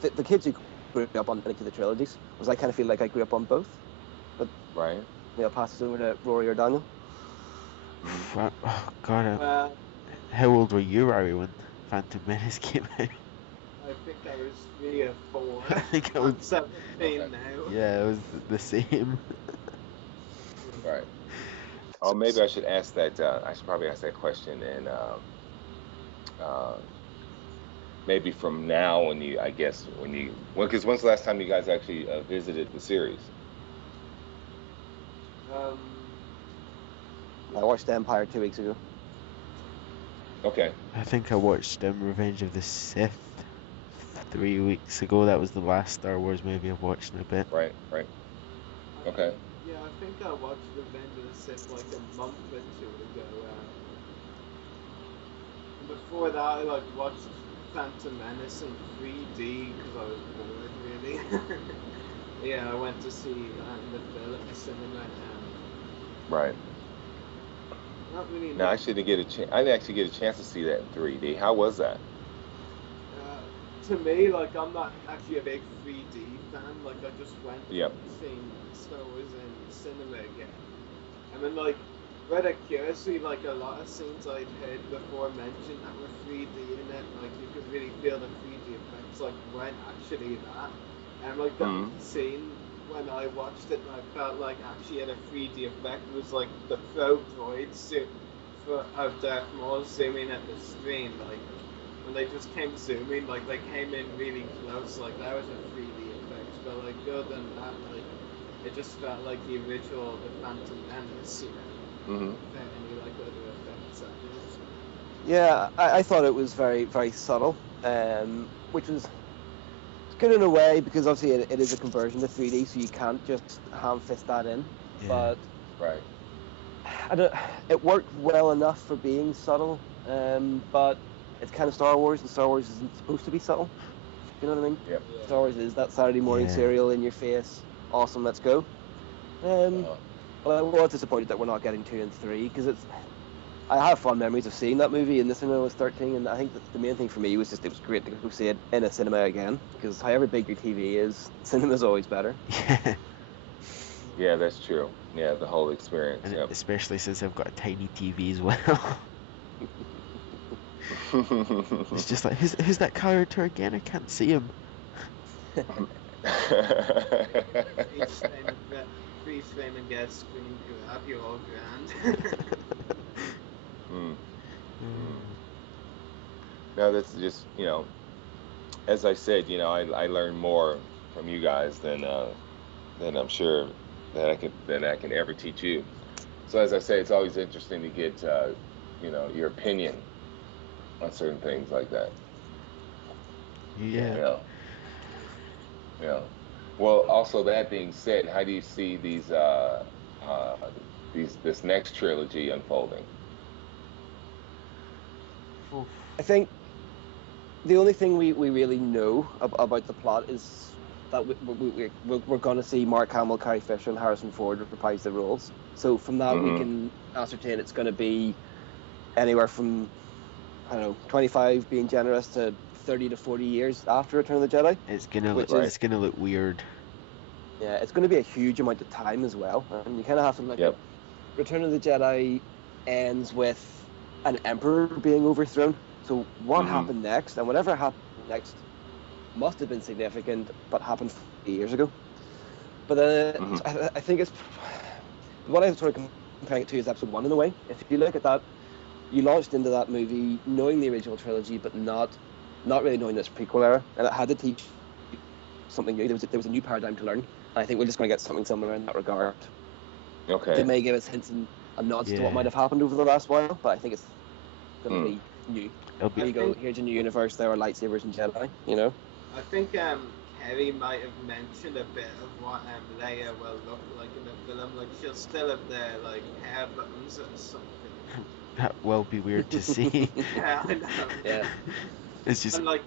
the kids who grew up on any of the trilogies. I kind of feel like I grew up on both. But I'll pass this over to Rory or Daniel. Oh, God, how old were you, Rory, when Phantom Menace came out? I think I was 3 or 4. I think I was 17 now. Yeah, it was the same. Right. Oh, maybe I should ask that. I should probably ask that question, and maybe from now, because when's the last time you guys actually visited the series? I watched Empire 2 weeks ago. Okay. I think I watched Revenge of the Sith 3 weeks ago. That was the last Star Wars movie I've watched in a bit. Right. Okay. Yeah, I think I watched Revenge of the Sith like a month or 2 ago. Before that, I watched Phantom Menace in 3D because I was bored, really. Yeah, I went to see that in the cinema. Right. Not really. No, I didn't actually get a chance to see that in 3D. How was that? to me, like, I'm not actually a big 3D fan. Like, I just went Yep. and seen Star Wars in cinema again. And then, like, rather curiously, like, a lot of scenes I'd heard before mentioned that were 3D in it, like, you could really feel the 3D effects, like, weren't actually that. And, like, the scene when I watched it and I felt like actually had a 3D effect was, like, the probe droid suit of Darth Maul zooming at the screen, like, when they just came zooming, like, they came in really close, like, that was a 3D effect, but, like, other than that, like, it just felt like the original The Phantom Menace, you know, without any, like, other effects added. Yeah, I thought it was very, very subtle, which was good in a way, because obviously it is a conversion to 3D, so you can't just ham-fist that in, but Right. it worked well enough for being subtle, but it's kind of Star Wars, and Star Wars isn't supposed to be subtle. You know what I mean? Yep. Star Wars is that Saturday morning cereal in your face. Awesome, let's go. But I was disappointed that we're not getting 2 and 3, because I have fond memories of seeing that movie in the cinema when I was 13, and I think that the main thing for me was just it was great to go see it in a cinema again, because however big your TV is, cinema's always better. Yeah, that's true. Yeah, the whole experience. And Yep. especially since I've got a tiny TV as well. It's just like, who's that character again? I can't see him. Freeze frame and get screen grab, you're all grand. No, that's just, you know, as I said, you know, I learned more from you guys than I'm sure that I can ever teach you. So as I say, it's always interesting to get you know, your opinion on certain things like that. Yeah. Yeah. Well, also that being said, how do you see this next trilogy unfolding? I think the only thing we really know about the plot is that we're going to see Mark Hamill, Carrie Fisher, and Harrison Ford reprise the roles. So from that, we can ascertain it's going to be anywhere from, I don't know, 25 being generous to 30 to 40 years after Return of the Jedi. It's gonna look weird. Yeah, it's going to be a huge amount of time as well, and you kind of have to look at Return of the Jedi ends with an emperor being overthrown. So what happened next, and whatever happened next must have been significant, but happened 40 years ago. But then I think it's what I sort of comparing it to is Episode 1 in a way. If you look at that, you launched into that movie knowing the original trilogy, but not really knowing this prequel era, and it had to teach something new. There was a new paradigm to learn, and I think we're just going to get something similar in that regard. Okay. They may give us hints and nods to what might have happened over the last while, but I think it's going to be new. Here you go. Here's a new universe. There are lightsabers and Jedi. You know. I think Kerry might have mentioned a bit of what Leia will look like in the film. Like she'll still have their like hair buttons or something. That will be weird to see. Yeah, I know. Yeah. It's just and like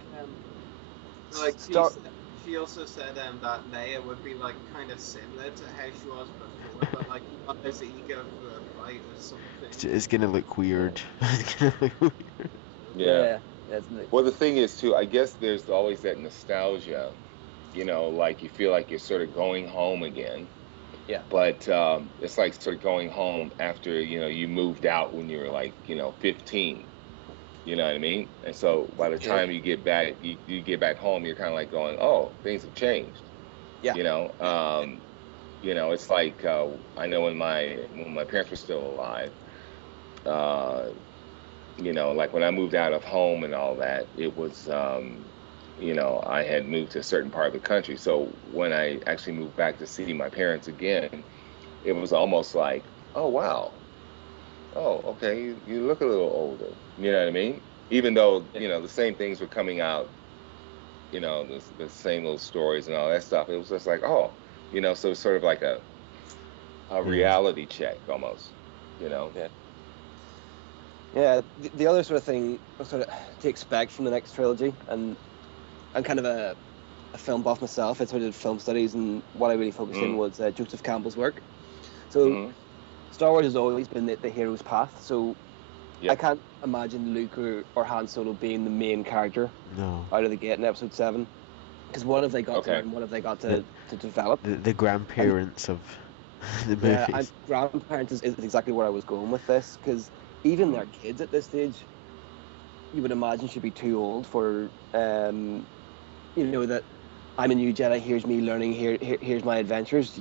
she also said that Leia would be like kind of similar to how she was before, but like not as eager for a fight or something. it's gonna look weird. It's gonna look weird. Yeah. Well, the thing is too, I guess there's always that nostalgia, you know, like you feel like you're sort of going home again. Yeah. But it's like sort of going home after, you know, you moved out when you were like, you know, 15. You know what I mean? And so by the time you get back, you get back home, you're kind of like going, oh, things have changed. Yeah. You know, it's like I know when my parents were still alive. You know, like when I moved out of home and all that, it was, you know, I had moved to a certain part of the country. So when I actually moved back to see my parents again, it was almost like, oh, wow. Oh, okay, you look a little older. You know what I mean? Even though, you know, the same things were coming out, you know, the same little stories and all that stuff. It was just like, oh, you know, so it's sort of like a reality check almost, you know? Yeah. Yeah, the other sort of thing sort of to expect from the next trilogy, and I'm kind of a film buff myself. I sort of did film studies, and what I really focused in was Joseph Campbell's work. So Star Wars has always been the hero's path. So I can't imagine Luke or Han Solo being the main character out of the gate in Episode 7. Because what have they got to learn? What have they got to develop? The grandparents of the movies. Yeah, and grandparents is exactly where I was going with this. Because even their kids at this stage, you would imagine should be too old for, that I'm a new Jedi, here's me learning, here's my adventures.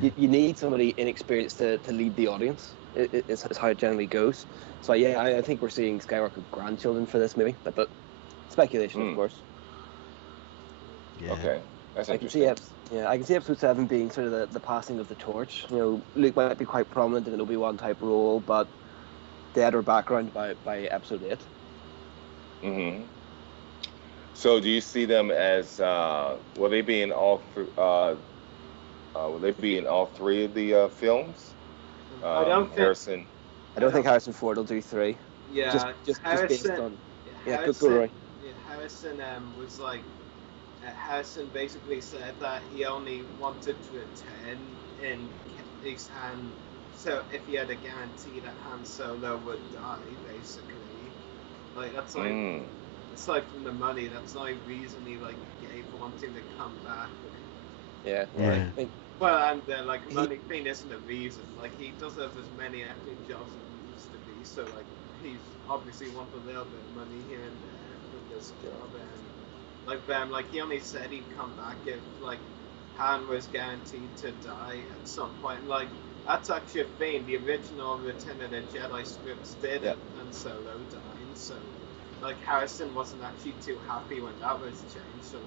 You need somebody inexperienced to lead the audience. It's how it generally goes. So yeah, I think we're seeing Skywalker grandchildren for this movie, but speculation, of course. Yeah. Okay, that's interesting. I can see Episode 7 being sort of the passing of the torch. Luke might be quite prominent in an Obi-Wan type role, but dead or background by Episode 8. Mm-hmm. So do you see them as will they be in all three of the films? I don't think Harrison Ford will do 3. Yeah, just Harrison, based on. Harrison, go Roy. Yeah, Harrison was like. Harrison basically said that he only wanted to attend in his hand. So if he had a guarantee that Han Solo would die, basically, like that's like. Aside from the money, that's the only reason he gave for wanting to come back. Yeah. Well, and money thing isn't a reason. He does have as many acting jobs as he used to be, so he's obviously wanted a little bit of money here and there with this job. And he only said he'd come back if Han was guaranteed to die at some point. That's actually a thing. The original Return of the Jedi scripts did it, and Solo died. So. Harrison wasn't actually too happy when that was changed, so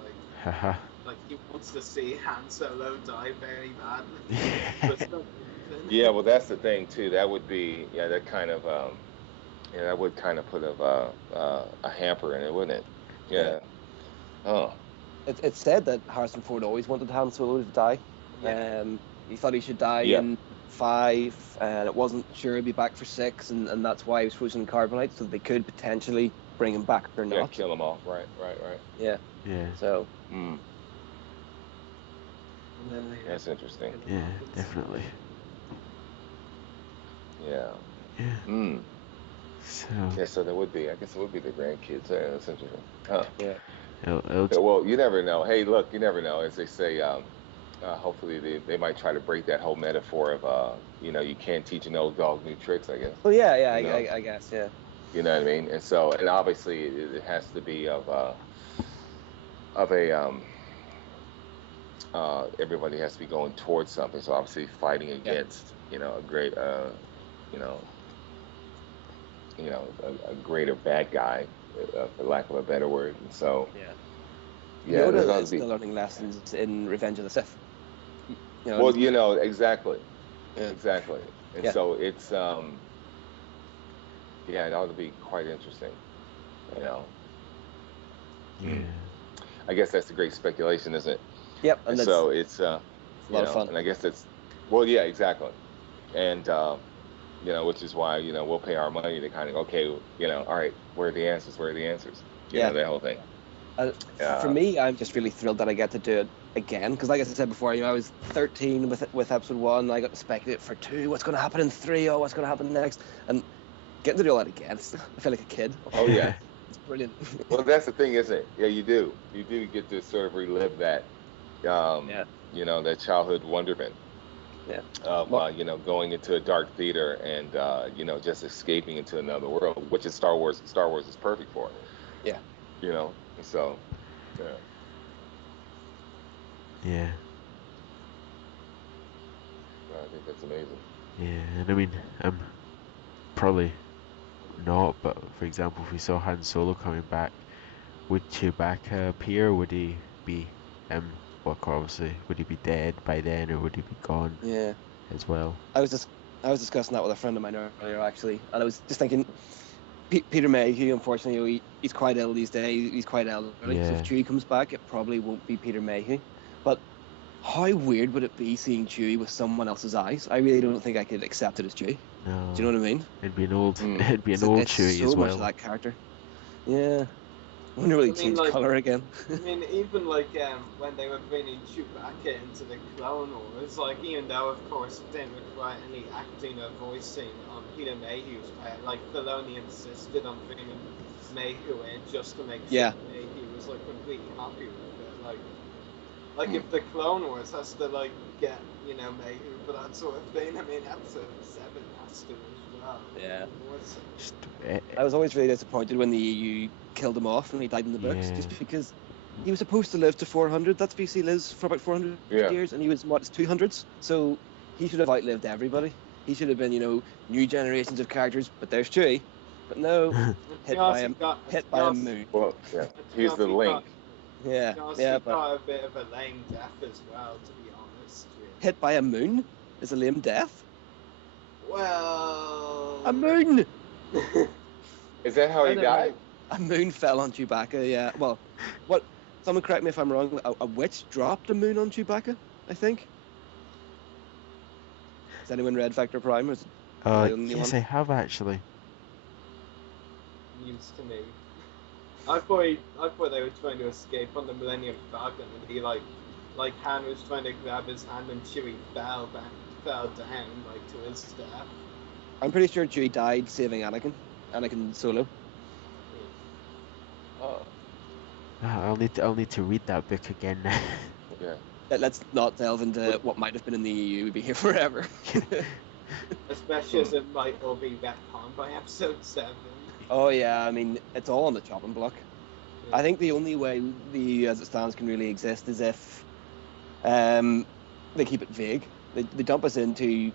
he wants to see Han Solo die very badly. Yeah, well, that's the thing too. That would be that kind of that would kind of put a hamper in it, wouldn't it? Yeah. Oh. It's said that Harrison Ford always wanted Han Solo to die. Yeah. He thought he should die in 5, and it wasn't sure he'd be back for 6, and that's why he was frozen in carbonite, so they could potentially bring him back or not. Yeah, kill him off. Right. Yeah. So. That's interesting. Yeah, definitely. Yeah. So there would be. I guess it would be the grandkids. Yeah, that's interesting. Huh. Yeah. Well, you never know. Hey, look, you never know. As they say, hopefully they might try to break that whole metaphor of you can't teach an old dog new tricks, I guess. Well, I guess, yeah. You know what I mean? And obviously it has to be of a everybody has to be going towards something. So obviously fighting against a great a greater bad guy, for lack of a better word. And so Yoda is still learning lessons in Revenge of the Sith. Exactly. Exactly. And so it's it ought to be quite interesting, Yeah. I guess that's the great speculation, isn't it? Yep. And so it's a lot of fun. And I guess it's exactly. And which is why we'll pay our money to kind of all right, where are the answers? That whole thing. For me, I'm just really thrilled that I get to do it again, because like I said before, I was 13 with Episode 1. I got to speculate for 2. What's going to happen in 3? Oh, what's going to happen next? And getting to do all that again, I feel like a kid. Oh yeah, it's brilliant. Well, that's the thing, isn't it? Yeah, you do get to sort of relive that, that childhood wonderment. Yeah. Going into a dark theater and just escaping into another world, which is Star Wars. Star Wars is perfect for it. Yeah. So. Yeah. I think that's amazing. Yeah, and I mean, probably not, but for example, if we saw Han Solo coming back, would Chewbacca appear? Would he be, obviously, would he be dead by then, or would he be gone? Yeah. As well. I was discussing that with a friend of mine earlier, actually, and I was just thinking, Peter Mayhew, unfortunately, he's quite ill these days. He's quite elderly. Yeah. So if Chewie comes back, it probably won't be Peter Mayhew. But how weird would it be seeing Chewie with someone else's eyes? I really don't think I could accept it as Chewie. No. Do you know what I mean? It'd be an old Chewie so as well. Much of that character. Yeah. When it really I mean, changed like- color again. I mean, even like when they were bringing Chewbacca into the Clone Wars, like even though of course it didn't require any acting or voicing on Peter Mayhew's part, like Filoni insisted on bringing Mayhew in just to make sure Yeah. Mayhew was like completely happy with it. Like if the Clone Wars has to like get Mayhew for that sort of thing, I mean Episode 7 has to as well. Yeah. What's- I was always really disappointed when the EU killed him off when he died in the books, Yeah. just because he was supposed to live to 400. That species lives for about 400 Yeah. years, and he was, his 200s? So he should have outlived everybody. He should have been, new generations of characters, but there's Chewie. But no, hit by him, hit by a moon. Well, yeah, he's the link. Yeah, He but got a bit of a lame death as well, to be honest. hit by a moon is a lame death. Well, A moon! Is that how he I don't know. died? A moon fell on Chewbacca, yeah. Well, what? Someone correct me if I'm wrong. A witch dropped a moon on Chewbacca, I think. Has anyone read Vector Prime? Or is it the only Yes, one? I have actually. news to me. I thought they were trying to escape on the Millennium Falcon, and he like Han was trying to grab his hand, and Chewie fell down like to his death. I'm pretty sure Chewie died saving Anakin Solo. Oh, I'll need to read that book again. yeah. Let's not delve into what might have been in the EU. We'd be here forever. Especially as it might all be retconned by Episode 7. Oh yeah, I mean it's all on the chopping block. Yeah. I think the only way the EU as it stands can really exist is if they keep it vague. They dump us into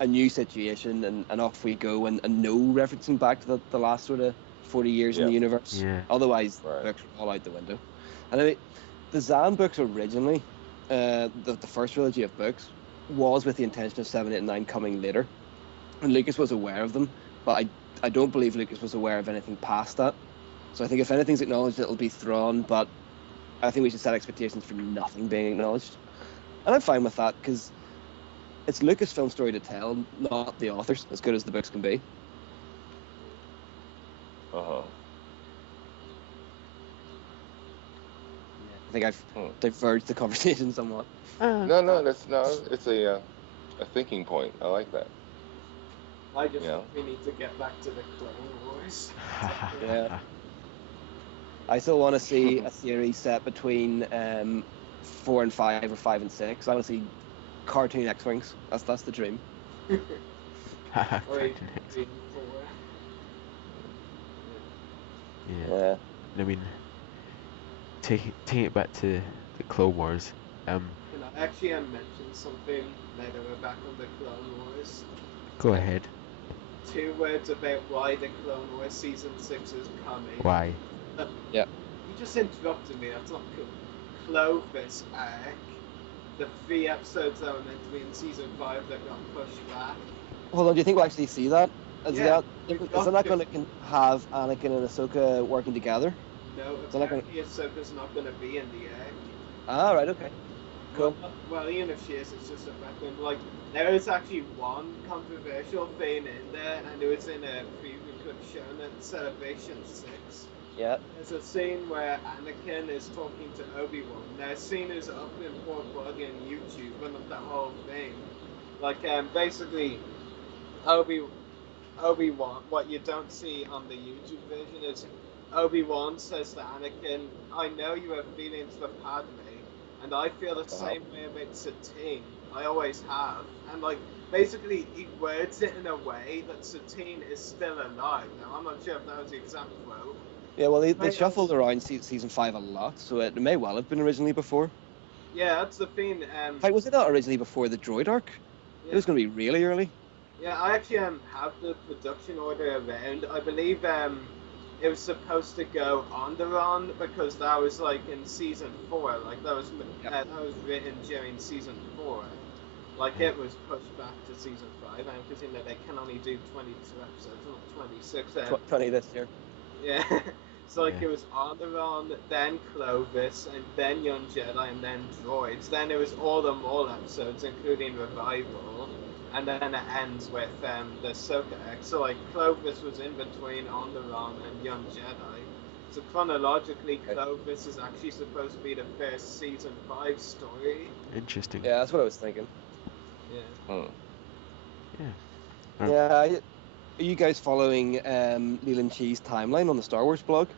a new situation and off we go, and no referencing back to the last sort of 40 years in the universe. Yeah. Otherwise, Right. books are all out the window. And I mean, the Zan books originally, the first trilogy of books, was with the intention of 7, 8, and 9 coming later. And Lucas was aware of them, but I don't believe Lucas was aware of anything past that. So I think if anything's acknowledged, it'll be Thrawn, but I think we should set expectations for nothing being acknowledged. And I'm fine with that, because it's Lucasfilm's story to tell, not the authors, as good as the books can be. Uh-huh. I think I've diverged the conversation somewhat. No, it's a thinking point. I like that. I just Yeah. think we need to get back to the Clone Wars. Yeah. I still want to see a series set between 4 and 5 or 5 and 6. I want to see cartoon X-Wings. That's the dream. Or Cartoon X. even 4. Yeah. I mean, taking it back to the Clone Wars. Can I actually mention something now that we're back on the Clone Wars? Go ahead. 2 words about why the Clone Wars Season 6 is coming. Why? Yeah. You just interrupted me, that's not cool. Clovis arc. The 3 episodes that were meant to be in Season 5 that got pushed back. Hold on, do you think we'll actually see that? Yeah, Is that not going to have Anakin and Ahsoka working together? No, So like apparently Ahsoka's not going to be in the arc. Ah, right, okay. Cool. Well, even if she is, it's just a weapon. Like, there is actually one controversial thing in there, and it was in a preview clip shown at Celebration 6. Yeah. There's a scene where Anakin is talking to Obi-Wan. That scene is up in 4 on YouTube, but not the whole thing. Like, basically, Obi-Wan, what you don't see on the YouTube version is Obi-Wan says to Anakin, I know you have feelings for Padme, and I feel the same way about Satine. I always have. And, like, basically, he words it in a way that Satine is still alive. Now, I'm not sure if that was the exact quote. Yeah, well, they shuffled around season 5 a lot, so it may well have been originally before. Yeah, that's the thing. In fact, was it not originally before the droid arc? Yeah. It was going to be really early. Yeah, I actually have the production order around. I believe it was supposed to go Onderon because that was like in season 4. Like that was written during season 4. Like it was pushed back to season 5. I'm presuming that they can only do 22 episodes, not 26. 20 this year. Yeah. So like it was Onderon, then Clovis, and then Young Jedi, and then Droids. Then it was all the Maul episodes, including Revival. And then it ends with the Ahsoka arc. So like Clovis was in between Onderon and Young Jedi. So chronologically, Clovis is actually supposed to be the first season 5 story. Interesting. Yeah, that's what I was thinking. Yeah. Yeah. Yeah. Are you guys following Leland Chee's timeline on the Star Wars blog?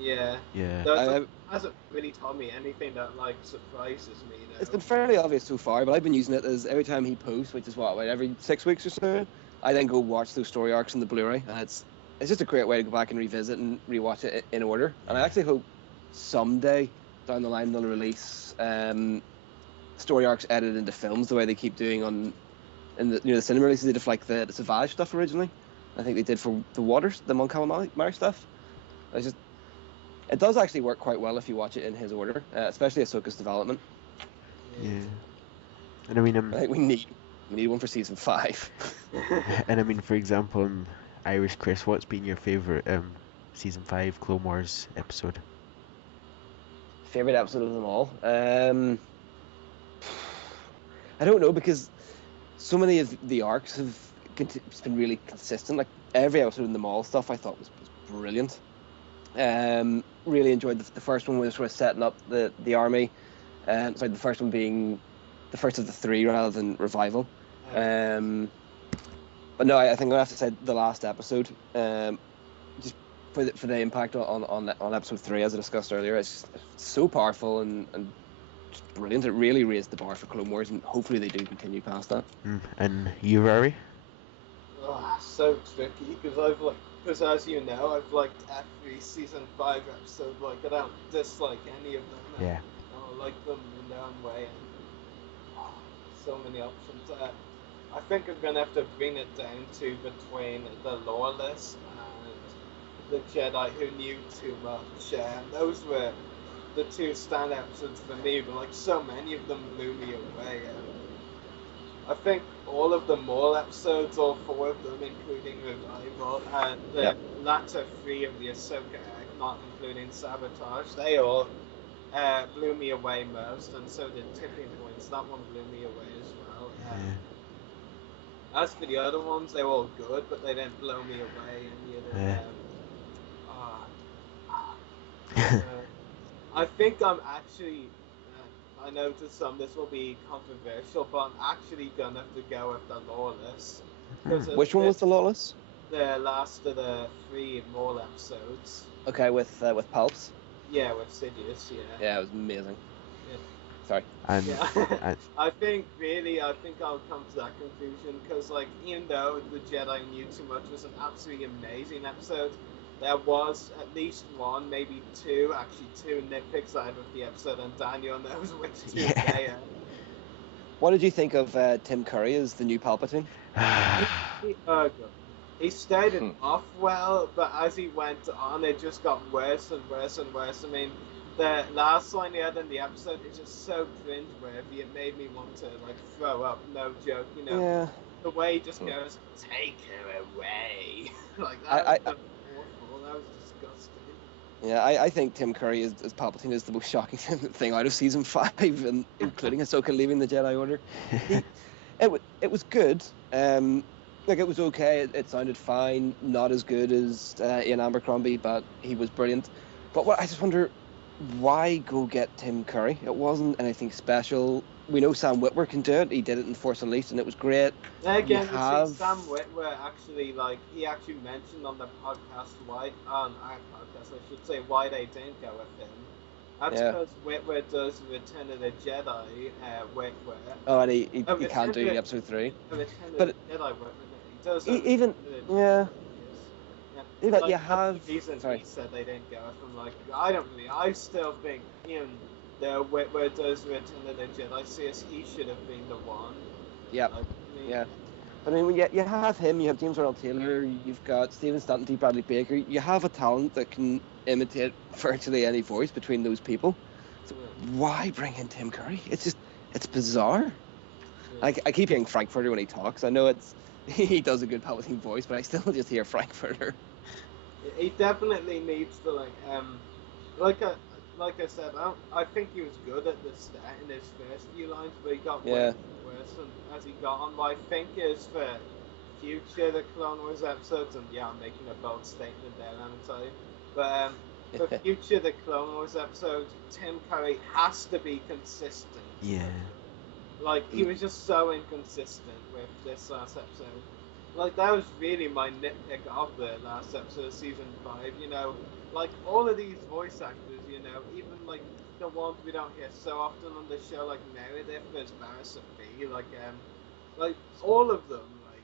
Yeah. Yeah. Hasn't really told me anything that like surprises me though. It's been fairly obvious so far, but I've been using it as every time he posts, which is what, every 6 weeks or so, I then go watch those story arcs in the Blu-ray, and it's just a great way to go back and revisit and rewatch it in order. And I actually hope someday down the line they'll release story arcs edited into films the way they keep doing in the cinema releases. They did for, like the Savage stuff originally. I think they did for the Waters, the Mon Calamari stuff. It does actually work quite well if you watch it in his order, especially Ahsoka's development. Yeah. And I mean, I think we need one for season 5. and I mean, for example, Irish Chris, what's been your favorite season 5 Clone Wars episode? Favorite episode of them all? I don't know, because so many of the arcs have been really consistent. Like every episode in the mall stuff, I thought was brilliant. Really enjoyed the first one, where sort of setting up the army. Sorry, the first one being the first of the 3 rather than Revival. But no, I think I'm gonna have to say the last episode. Just for the impact on episode 3, as I discussed earlier, it's just so powerful and just brilliant. It really raised the bar for Clone Wars, and hopefully they do continue past that. And you, Rory? Oh, so tricky, because as you know, I've liked every season 5 episode. Like, I don't dislike any of them. Yeah. I like them in their own way, and so many options. I think I'm gonna have to bring it down to between the Lawless and the Jedi Who Knew Too Much. Those were the 2 stand episodes for me, but like so many of them blew me away. I think all of the Maul episodes, all 4 of them, including Revival, and the latter 3 of the Ahsoka arc, not including Sabotage, they all blew me away most, and so did Tipping Points. That one blew me away as well. As for the other ones, they were all good, but they didn't blow me away any of them. I think I'm actually, I know to some this will be controversial, but I'm actually gonna have to go with the Lawless. Which one was the Lawless? The last of the 3 Maul episodes. Okay, with Palps. Yeah, with Sidious. Yeah. Yeah, it was amazing. Yeah. Sorry. I think I'll come to that conclusion because, like, even though the Jedi Knew Too Much was an absolutely amazing episode, there was at least 1, maybe 2 nitpicks out of the episode, and Daniel knows which 2 they are. What did you think of Tim Curry as the new Palpatine? He started off well, but as he went on, it just got worse and worse and worse. I mean, the last line he had in the episode is just so cringe-worthy. It made me want to, like, throw up. No joke, you know. Yeah. The way he just goes, "Take her away," like that was awful. That was disgusting. Yeah, I think Tim Curry as Palpatine is the most shocking thing out of season 5, and including Ahsoka leaving the Jedi Order. It was good. Like, it was okay. It sounded fine. Not as good as Ian Abercrombie, but he was brilliant. But I just wonder, why go get Tim Curry? It wasn't anything special. We know Sam Witwer can do it. He did it in Force Unleashed, and it was great. Again, Sam Witwer actually, like, he actually mentioned on the podcast why they didn't go with him. That's because Witwer does Return of the Jedi. Witwer. Oh, and he can't do episode 3. But Jedi Witwer. He does. Even like, you have. Sorry. He said they didn't go with him. Like, I still think even though Witwer does Return of the Jedi series, he should have been the one. Yeah. But I mean, you have him. You have James Earl Taylor. You've got Stephen Stanton, D. Bradley Baker. You have a talent that can imitate virtually any voice between those people. So why bring in Tim Curry? It's bizarre. I keep hearing Frankfurter when he talks. I know he does a good Palpatine voice, but I still just hear Frankfurter. He definitely needs to like I said, I think he was good at the start in his first few lines, but he got worse and worse as he got on. What I think is for future the Clone Wars episodes, and I'm making a bold statement there, I'm telling you, but for future the Clone Wars episodes, Tim Curry has to be consistent. Yeah. Like, he was just so inconsistent with this last episode. Like, that was really my nitpick of the last episode of season 5, you know. Like, all of these voice actors, you know, even, like, the ones we don't hear so often on the show, like Meredith as Barriss B, like, all of them, like,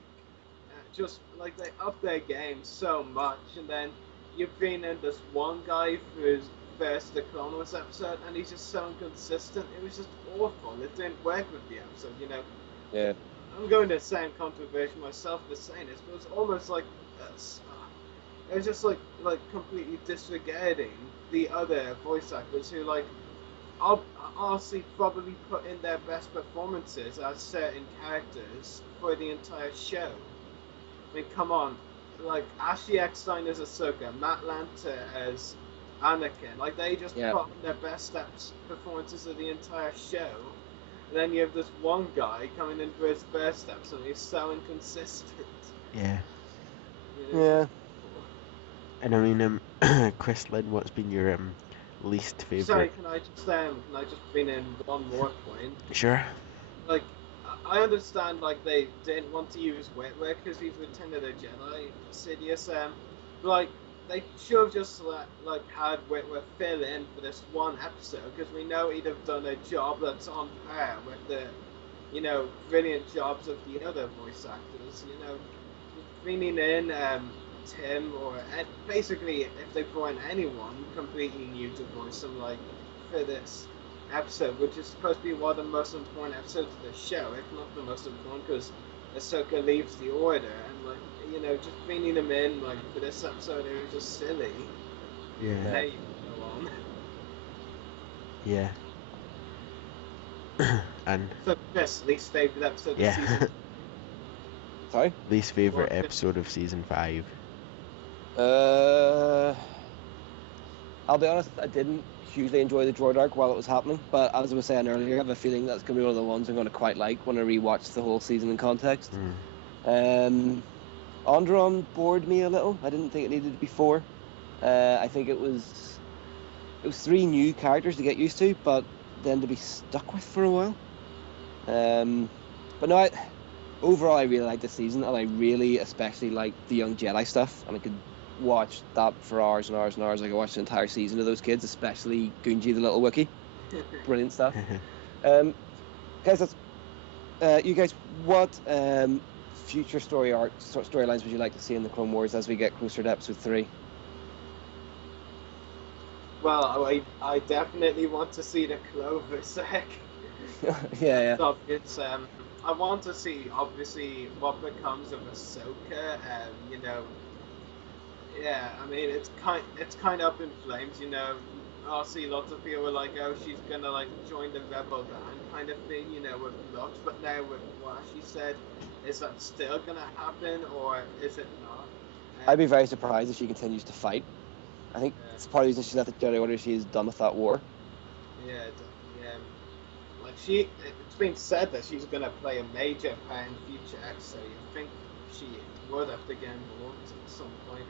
just, like, they up their game so much, and then you bring in this one guy for his first The Clone Wars episode, and he's just so inconsistent. It was just awful. It didn't work with the episode, you know. Yeah. I'm going to sound controversial myself for saying this, but it was almost like it was just like completely disregarding the other voice actors who, like, honestly probably put in their best performances as certain characters for the entire show. I mean, come on, like Ashley Eckstein as Ahsoka, Matt Lanter as Anakin, like they just put on their best performances of the entire show. And then you have this one guy coming in for his first episode, and he's so inconsistent. Yeah. You know? Yeah. And I mean, Chris Lynn, what's been your least favorite? Sorry, can I just bring in one more point? Sure. Like, I understand, like, they didn't want to use Whitworth because he's Return of the Jedi, Sidious, like, they should have just, had Whitworth fill in for this one episode, because we know he'd have done a job that's on par with the, you know, brilliant jobs of the other voice actors, you know. Bringing in, Tim, or basically, if they brought in anyone completely new to voice them, like, for this episode, which is supposed to be one of the most important episodes of the show, if not the most important, because Ahsoka leaves the Order, and, like, you know, just bringing them in, like, for this episode, it was just silly. Yeah. Now you go on. Yeah. And So, Chris, least favourite episode of season? Sorry? Least favourite episode of season 5? I'll be honest, I didn't hugely enjoy the droid arc while it was happening, but as I was saying earlier, I have a feeling that's going to be one of the ones I'm going to quite like when I rewatch the whole season in context. Onderon bored me a little. I didn't think it needed to be 4. I think it was 3 new characters to get used to, but then to be stuck with for a while. But no, overall I really liked this season, and I really especially liked the young Jedi stuff, and I could watch that for hours and hours and hours. I could watch the entire season of those kids, especially Gunji the little Wookiee. Brilliant stuff. Guys, you guys, what future storylines would you like to see in the Clone Wars as we get closer to episode 3? Well, I definitely want to see the Clover Sec. Yeah. It's I want to see obviously what becomes of Ahsoka. You know, yeah. I mean, it's kind of up in flames. You know, I'll see lots of people were like, oh, she's gonna like join the Rebel Gang kind of thing. You know, with Lux. But now with what she said, is that still gonna happen or is it not? I'd be very surprised if she continues to fight. I think it's part of the reason she's at the Jedi Order. She's done with that war. Yeah, like it's been said that she's gonna play a major part in future acts, so you think she would have to get involved at some point.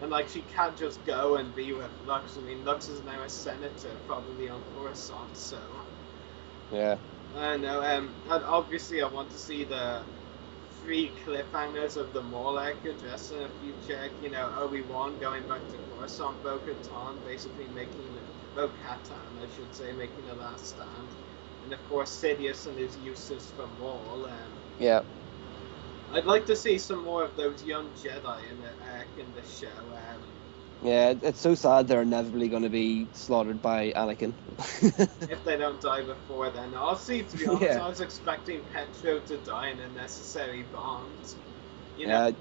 And like she can't just go and be with Lux. I mean, Lux is now a senator, probably on Coruscant, so. Yeah. I know. And obviously, I want to see the 3 cliffhangers of the Morlock addressed in a future. You know, Obi-Wan going back to Coruscant, Bo-Katan basically Bo-Katan, I should say, making a last stand. And of course, Sidious and his uses for Maul. Yeah. I'd like to see some more of those young Jedi in the show. Yeah, it's so sad they're inevitably going to be slaughtered by Anakin. If they don't die before then. I'll see, to be honest, I was expecting Petro to die in unnecessary bombs. You know,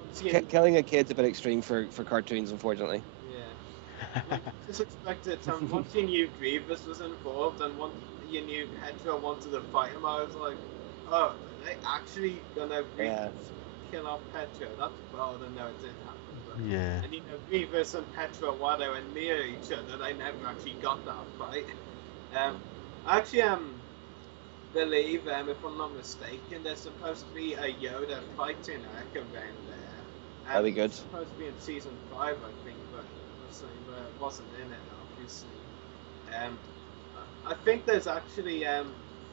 killing a kid's a bit extreme for cartoons, unfortunately. Yeah. Just expected once you knew Grievous was involved and once you knew Petro wanted to fight him, I was like, oh, are they actually gonna kill off Petro? That's bold, and no, it didn't happen. But, yeah. and you know, Grievous and Petro, while they were near each other, they never actually got that fight. I actually believe, if I'm not mistaken, there's supposed to be a Yoda fighting arc around there. That'd be good. It's supposed to be in season 5, I think, but so he wasn't in it, obviously. I think there's actually,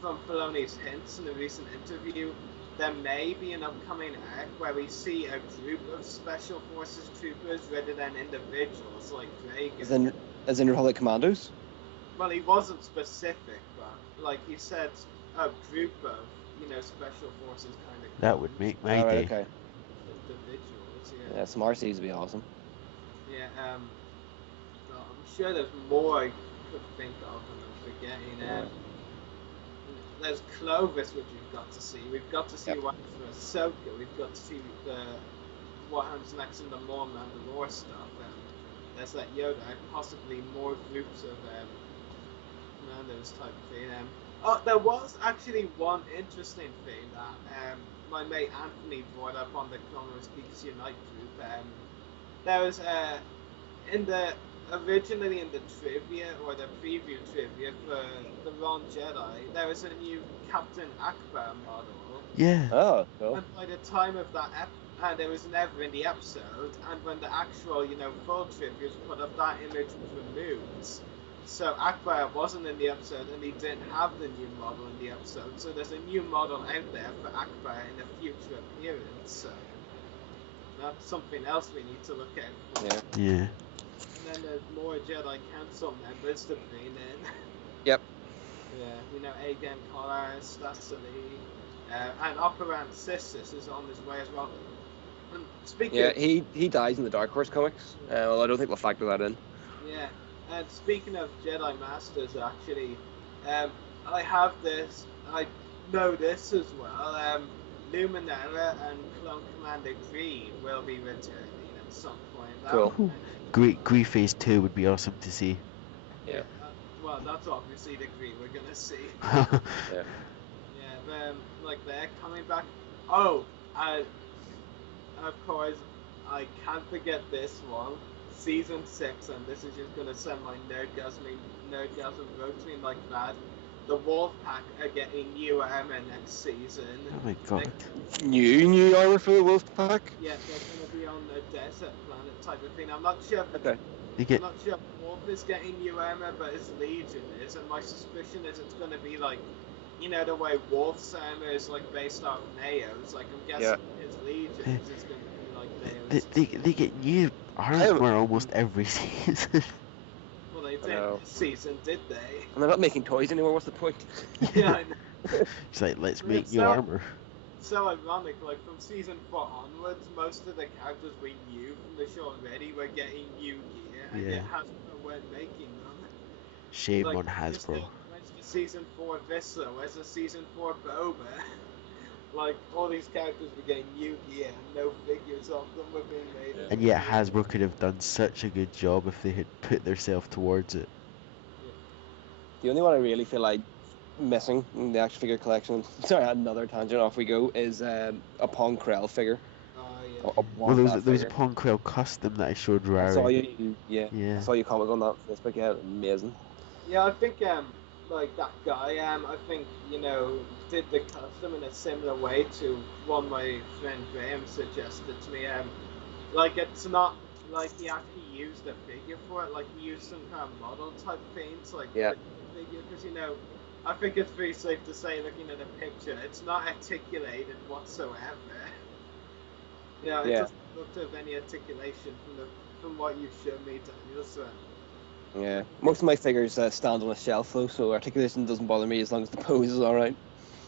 from Filoni's hints in a recent interview, there may be an upcoming arc where we see a group of Special Forces troopers rather than individuals like Dragon. As in Republic Commandos? Well, he wasn't specific, but like he said, a group of, Special Forces kind of. That would make my day. Okay. Individuals, yeah. Some RCs would be awesome. Yeah, well, I'm sure there's more I could think of and I'm forgetting. There's Clovis, which we've got to see. We've got to see what happens with Ahsoka. We've got to see what happens next in the more Mandalore stuff. There's that Yoda, possibly more groups of Mandos type of thing. There was actually one interesting thing that my mate Anthony brought up on the Clone Wars Geeks Unite group. There was originally in the trivia or the preview trivia for the Wrong Jedi, there was a new Captain Akbar model. Yeah. Oh, cool. And by the time of that and it was never in the episode, and when the actual, full trivia was put up, that image was removed. So Akbar wasn't in the episode, and he didn't have the new model in the episode. So there's a new model out there for Akbar in a future appearance. So that's something else we need to look at. Yeah. And then there's more Jedi Council members to bring in. Yep. Yeah, Agen Collar, Stasili, and Operant Sisters is on his way as well. And speaking he dies in the Dark Horse comics. Well, I don't think we'll factor that in. Yeah, and speaking of Jedi Masters, actually, I know this as well. Luminara and Clone Commander Greed will be returning at some point. Cool. Greed Phase 2 would be awesome to see. Yeah. Well, that's obviously the Greed we're gonna see. Yeah. Yeah, like they're coming back. Oh, of course, I can't forget this one. Season 6, and this is just gonna send my nerdgasm rotating like that. The Wolfpack are getting new armor next season. Oh my god. New armor for the Wolfpack? Yeah, they're gonna be on a desert planet type of thing. I'm not sure. Okay. I'm not sure if Wolf is getting new armor, but his Legion is, and my suspicion is it's gonna be like, the way Wolf's armor is like based off Neo's. Like I'm guessing his Legion is gonna be like Neo's. They get new armor almost every season. Well, they did this season, did they? And they're not making toys anymore. What's the point? Yeah, I know. It's like, let's make new armor. So ironic, like from season 4 onwards, most of the characters we knew from the show already were getting new gear, and yet Hasbro weren't making them. Shame on Hasbro. Where's the season 4 Vissla? Where's the season 4 Boba? Like, all these characters were getting new gear, and no figures of them were being made. And yet Hasbro could have done such a good job if they had put themselves towards it. The only one I really feel like missing in the action figure collection, sorry, another tangent, off we go, is a Pong Krell figure. Well, there was a Pong Krell custom that I showed Rari. I saw I saw you comment on that on Facebook. Yeah, amazing. Yeah, I think like that guy I think did the custom in a similar way to one my friend Graham suggested to me. Like it's not like he actually used a figure for it. Like he used some kind of model type things, like figure, because I think it's pretty safe to say, looking at a picture, it's not articulated whatsoever. It doesn't look to have any articulation from what you showed me, Daniel. So. Yeah, most of my figures stand on a shelf though, so articulation doesn't bother me as long as the pose is alright.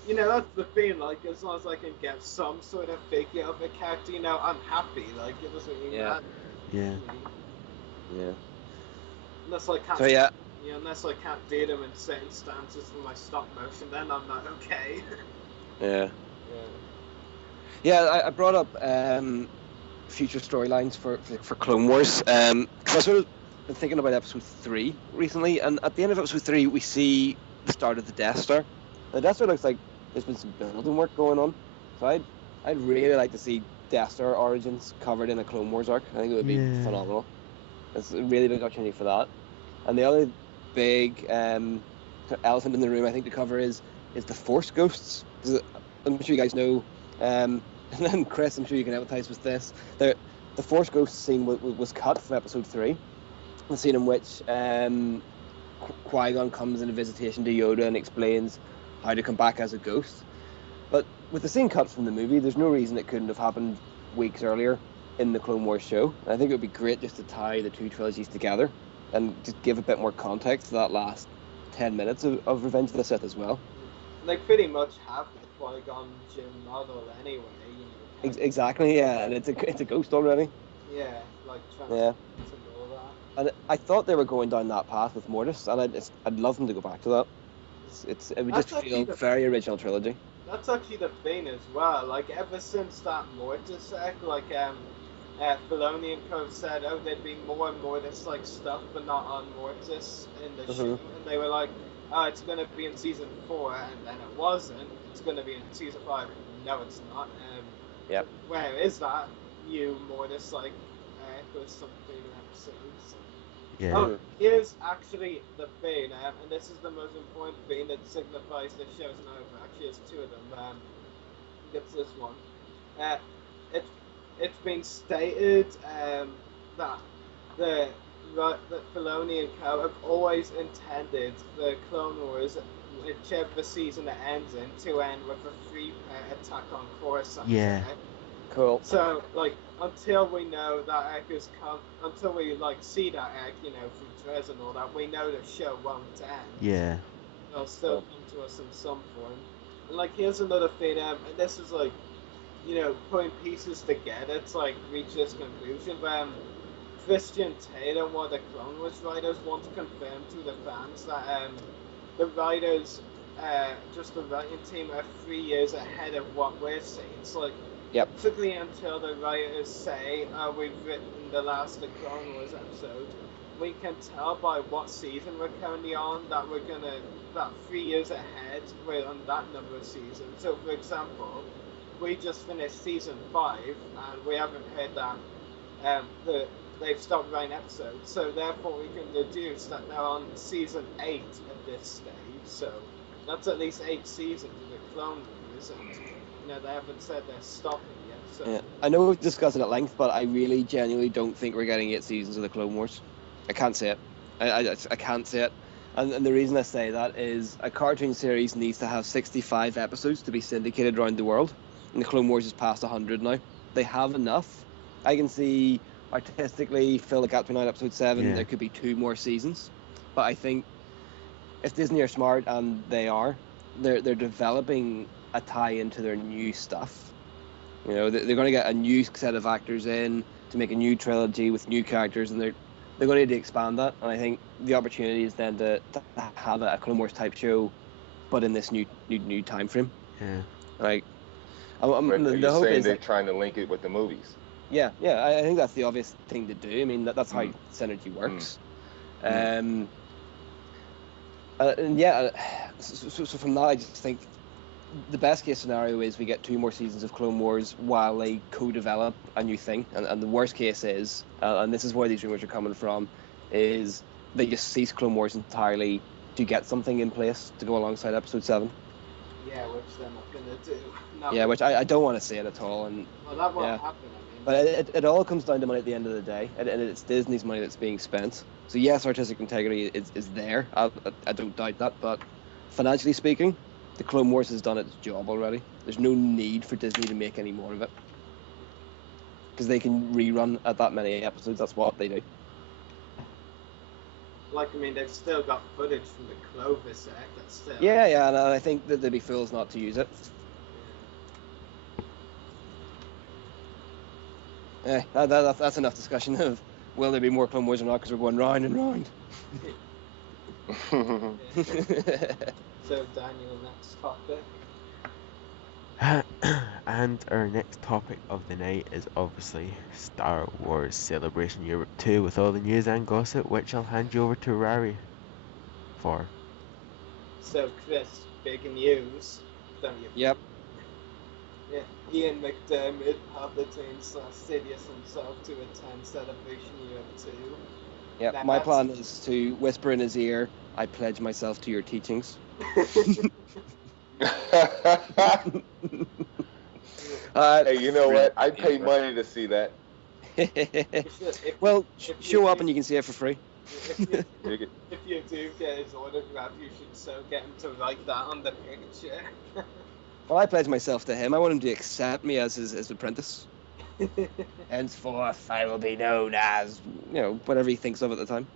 That's the thing, like, as long as I can get some sort of figure of a character, I'm happy, like, it doesn't mean that. Yeah. Yeah. Unless I can't, unless I can't do them in certain stances for my stop motion, then I'm not okay. Yeah, I brought up future storylines for Clone Wars, because I sort of been thinking about episode 3 recently, and at the end of episode 3 we see the start of the Death Star. The Death Star looks like there's been some building work going on, so I'd really like to see Death Star origins covered in a Clone Wars arc. I think it would be phenomenal. It's a really big opportunity for that. And the other big elephant in the room I think to cover is the Force Ghosts. I'm sure you guys know, and then Chris, I'm sure you can empathize with this. The Force Ghosts scene was cut from episode 3. The scene in which Qui-Gon comes in a visitation to Yoda and explains how to come back as a ghost. But with the scene cut from the movie, there's no reason it couldn't have happened weeks earlier in the Clone Wars show. And I think it would be great just to tie the two trilogies together and just give a bit more context to that last 10 minutes of Revenge of the Sith as well. They pretty much have the Qui-Gon Jinn model anyway, you know. Exactly, yeah, and it's a ghost already. Yeah, like yeah. And all that. And I thought they were going down that path with Mortis, and I'd love them to go back to that. It would just feel very original trilogy. That's actually the thing as well. Like ever since that Mortis act, like Filoni and co said, oh, there'd be more and more this like stuff, but not on Mortis in the show, and they were like, oh, it's gonna be in season 4, and then it wasn't. It's gonna be in season 5. No, it's not. Yep. Where is that new Mortis like arc or something episodes? Yeah. Oh, here's actually the thing, and this is the most important thing that signifies the show's not over. Actually, there's two of them. It's this one. It's been stated that that Filoni and co have always intended the Clone Wars, whichever season it ends in, to end with a 3-part attack on Coruscant. Yeah. Right? Cool. So, like, until we know that arc is until we like see that arc, you know, through Drez and all that, we know the show won't end. Yeah. It'll still come to us in some form. And like, here's another thing, and this is like, you know, putting pieces together to like reach this conclusion. But Christian Taylor, one of the Clone Wars writers, wants to confirm to the fans that the writers, just the writing team, are 3 years ahead of what we're seeing. It's like, particularly until the writers say, we've written the last Clone Wars episode, we can tell by what season we're currently on that that 3 years ahead, we're on that number of seasons. So, for example, we just finished season 5, and we haven't heard that they've stopped writing episodes. So, therefore, we can deduce that they're on season 8 at this stage. So, that's at least 8 seasons of the Clone Wars, and you know, they haven't said they're stopping yet. So. Yeah. I know we've discussed it at length, but I really genuinely don't think we're getting 8 seasons of the Clone Wars. I can't say it. I can't say it. And the reason I say that is a cartoon series needs to have 65 episodes to be syndicated around the world. And the Clone Wars is past 100 now. They have enough. I can see artistically fill the gap between episode 7. Yeah. There could be 2 more seasons. But I think if Disney are smart, and they are, they're developing a tie into their new stuff. You know, they're going to get a new set of actors in to make a new trilogy with new characters, and they're going to need to expand that. And I think the opportunity is then to have a Clone Wars type show, but in this new time frame. Yeah. Like, you're saying they're trying to link it with the movies? Yeah. I think that's the obvious thing to do. I mean, that's how synergy works. And yeah, so from that, I just think the best case scenario is we get 2 more seasons of Clone Wars while they co-develop a new thing, and the worst case is, and this is where these rumors are coming from, is they just cease Clone Wars entirely to get something in place to go alongside Episode 7. Yeah, which they're not going to do. Yeah, which I don't want to see it at all. And well, that won't happen, I mean. But it all comes down to money at the end of the day, and it's Disney's money that's being spent. So yes, artistic integrity is there. I don't doubt that, but financially speaking, the Clone Wars has done its job already. There's no need for Disney to make any more of it, because they can rerun at that many episodes. That's what they do. Like, I mean, they've still got footage from the Clovis act. That's still... Yeah, and I think that they'd be fools not to use it. Yeah, that's enough discussion of will there be more Clone Wars or not, because we're going round and round. So, Daniel, next topic. And our next topic of the night is obviously Star Wars Celebration Europe 2 with all the news and gossip, which I'll hand you over to Rari for. So, Chris, big news, don't you? Yep. Yeah, Ian McDermott, Palpatine/Sidious himself to attend Celebration Europe 2. Yep, my plan is to whisper in his ear, I pledge myself to your teachings. Hey, you know what? I'd pay money to see that. Well, show up and you can see it for free. If you do get his autograph, you should so get him to write that on the picture. Well, I pledge myself to him. I want him to accept me as his apprentice. Henceforth, I will be known as, whatever he thinks of at the time.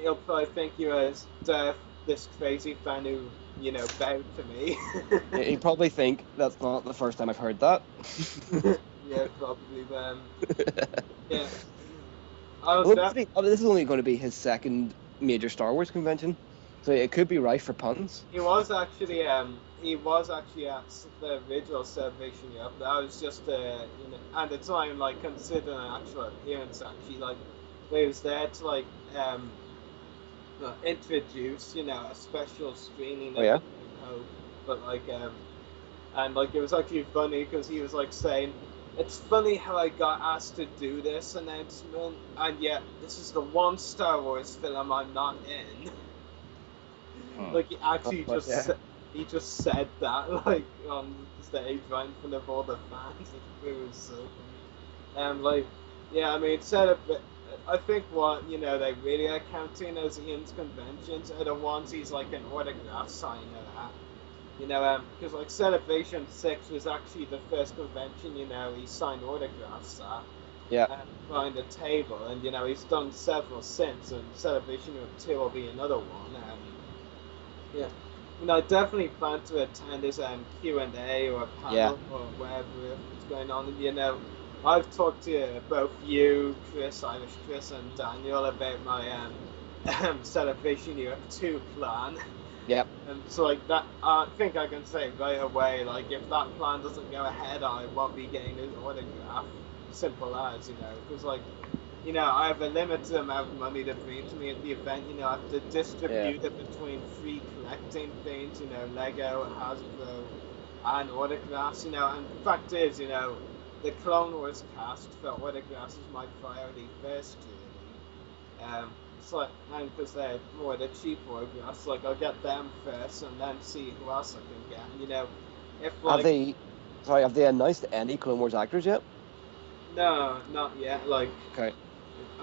He'll probably think you as this crazy fan who, bowed to me. He'd probably think that's not the first time I've heard that. Yeah, probably then. Yeah. This is only going to be his second major Star Wars convention, so it could be rife for puns. He was actually at the original Celebration Europe. That was just at the time, like, consider an actual appearance. Actually, like, he was there to introduce, a special screening. Oh yeah. But and like it was actually funny because he was like saying, "It's funny how I got asked to do this announcement, and yet this is the one Star Wars film I'm not in." Like he actually he just said that like on stage right in front of all the fans. It was so funny. I mean, I think what they really are counting as Ian's conventions are the ones he's like an autograph signer at. Because like Celebration 6 was actually the first convention he signed autographs at. Yeah. Behind the table, and he's done several since, and Celebration 2 will be another one. I definitely plan to attend his Q&A or a panel or whatever it's going on. And I've talked to both you, Irish Chris, and Daniel about my Celebration Europe 2 plan. Yep. And so like that, I think I can say right away, like if that plan doesn't go ahead, I won't be getting his autograph. Simple as, because like, I have a limited amount of money to bring to me at the event. I have to distribute it between free collecting things, Lego, Hasbro, and autographs. And the fact is, the Clone Wars cast for autographs is my priority first, really. And because they're more the cheap autographs, like I'll get them first, and then see who else I can get. If like have they announced any Clone Wars actors yet? No, not yet. Like, okay.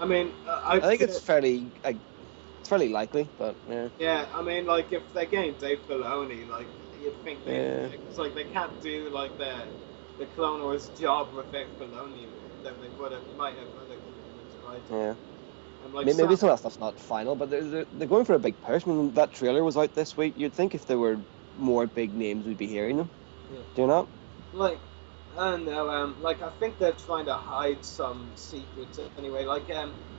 I mean, I think it's fairly likely, but yeah. Yeah, I mean, like if they're getting Dave Filoni, like you'd think it's like they can't do like the Clone Wars job without Filoni, that they might have other commitments, right? Yeah. And like maybe some of that stuff's not final, but they're going for a big push. When that trailer was out this week, you'd think if there were more big names, we'd be hearing them. Yeah. Do you not? Like, I don't know. Like I think they're trying to hide some secrets anyway. Like,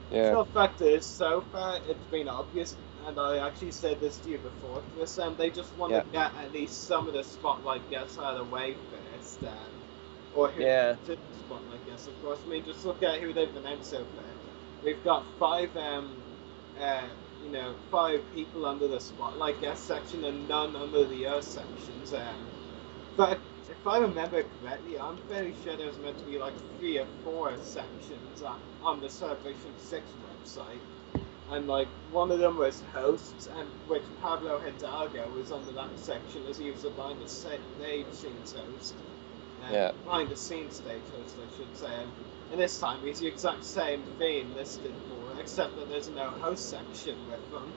the fact is, so far it's been obvious, and I actually said this to you before, Chris. They just want to get at least some of the spotlight guests out of the way first, or who did the spotlight guests, of course. I mean, just look at who they've announced so far. We've got 5 people under the spotlight guest section and none under the other sections. But if I remember correctly, I'm fairly sure there was meant to be like 3 or 4 sections on the Celebration 6 website. And like one of them was hosts, and which Pablo Hidalgo was under that section as he was a behind the scenes host. Behind the scenes stage host, I should say. And this time he's the exact same thing listed for, except that there's no host section with them.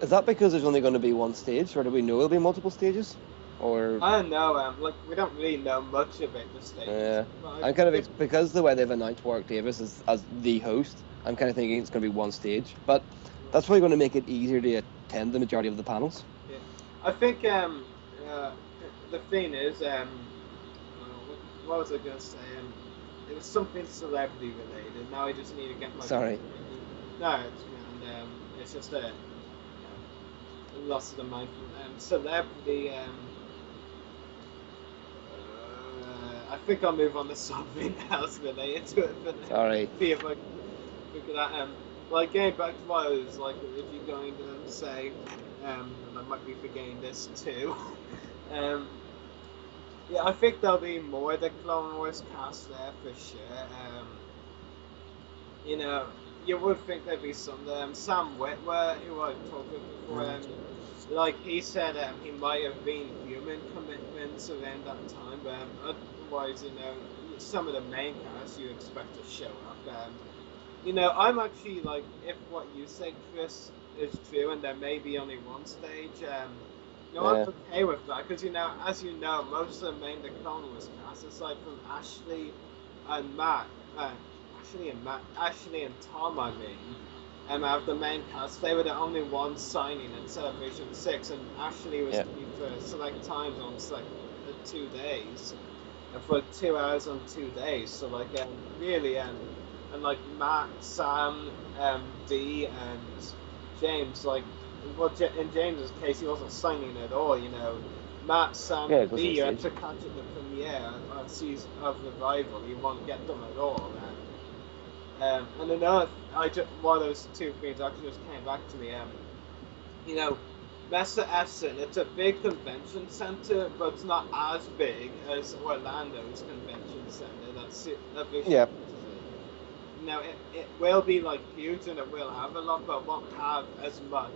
Is that because there's only going to be one stage, or do we know there'll be multiple stages? Or I don't know. Like we don't really know much about the stages. Yeah, I'm kind of because the way they've announced Warwick Davis as the host, I'm kind of thinking it's going to be one stage. But that's probably going to make it easier to attend the majority of the panels. Yeah, I think the thing is, what was I going to say? It was something celebrity related. Now I just need to get my. Sorry. No, it's just lost of the mind. Celebrity. I think I'll move on to something else related to it. But Sorry. See if I can look at that. Like going back to what I was like, if you're going to say, and I might be forgetting this too. Yeah, I think there'll be more of the Clone Wars cast there for sure. You would think there'd be some of them. Sam Witwer, who I've talked with before, like he said he might have been human commitments around that time, but otherwise, some of the main cast you expect to show up. You know, I'm actually like, if what you say, Chris, is true, and there may be only one stage, you know, I'm okay with that, because, you know, as you know, most of the main The Clone Wars cast, aside from Ashley and Matt, Ashley and Tom, I mean, out of the main cast, they were the only ones signing at Celebration 6, and Ashley was looking for select times on select 2 days, for 2 hours on 2 days, so, like, really, and like Matt, Sam, Dee, and James, like, well, in James's case, he wasn't signing at all, you know. Matt, Sam, Dee, you had to catch at the premiere of Season of Revival. You won't get them at all. And another, one of those two things actually just came back to me. You know, Mesa Essen, it's a big convention center, but it's not as big as Orlando's convention center. You know, it will be like huge and it will have a lot, but it won't have as much.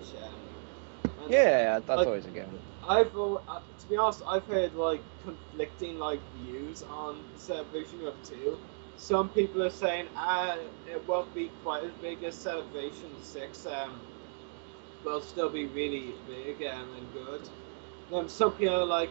That's like, always a given. To be honest, I've heard like conflicting like views on Celebration of 2. Some people are saying it won't be quite as big as Celebration 6, but it'll still be really big and good. Some people are like,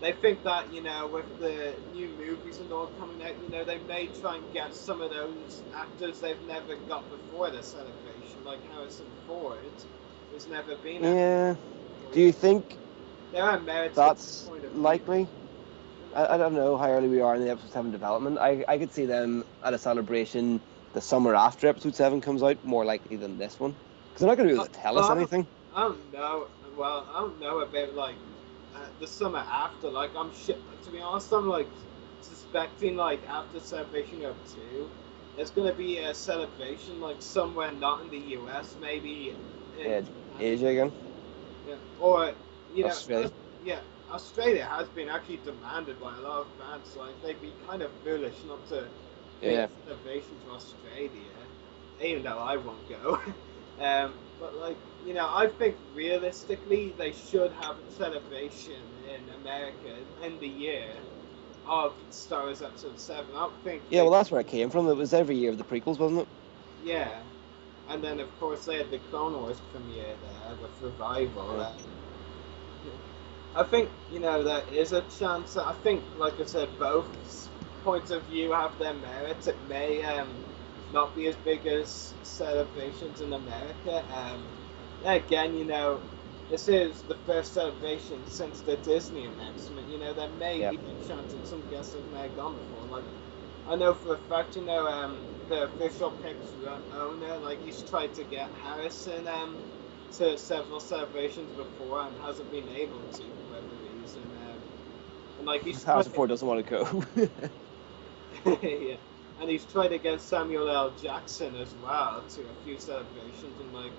they think that, you know, with the new movies and all coming out, you know, they may try and get some of those actors they've never got before the Celebration, like Harrison Ford, who's never been. Yeah. Do you think there are merits that's likely? I don't know how early we are in the Episode 7 development. I could see them at a Celebration the summer after Episode 7 comes out, more likely than this one. Because they're not going to be able to tell us anything. I don't know. Well, I don't know about, like, the summer after. Like, to be honest, I'm, like, suspecting, like, after Celebration of 2, there's going to be a celebration, like, somewhere not in the US, maybe in Asia again. Yeah, or, you know, Australia. Australia has been actually demanded by a lot of fans. Like, they'd be kind of foolish not to make a celebration to Australia, even though I won't go. But, like, you know, I think realistically they should have a celebration in America in the year of Star Wars Episode 7. I don't think. Yeah, well, that's where it came from. It was every year of the prequels, wasn't it? Yeah. And then, of course, they had the Clone Wars premiere there with Revival. I think, you know, there is a chance. I think, like I said, both points of view have their merits. It may not be as big as celebrations in America. Again, you know, this is the first celebration since the Disney announcement. You know, there may be a chance that some guests have may have gone before. Like, I know for a fact, you know, the official Picks owner, like, he's tried to get Harrison to several celebrations before and hasn't been able to for whatever reason. And like, Harrison Ford doesn't want to go. Yeah, and he's tried to get Samuel L. Jackson as well to a few celebrations, and like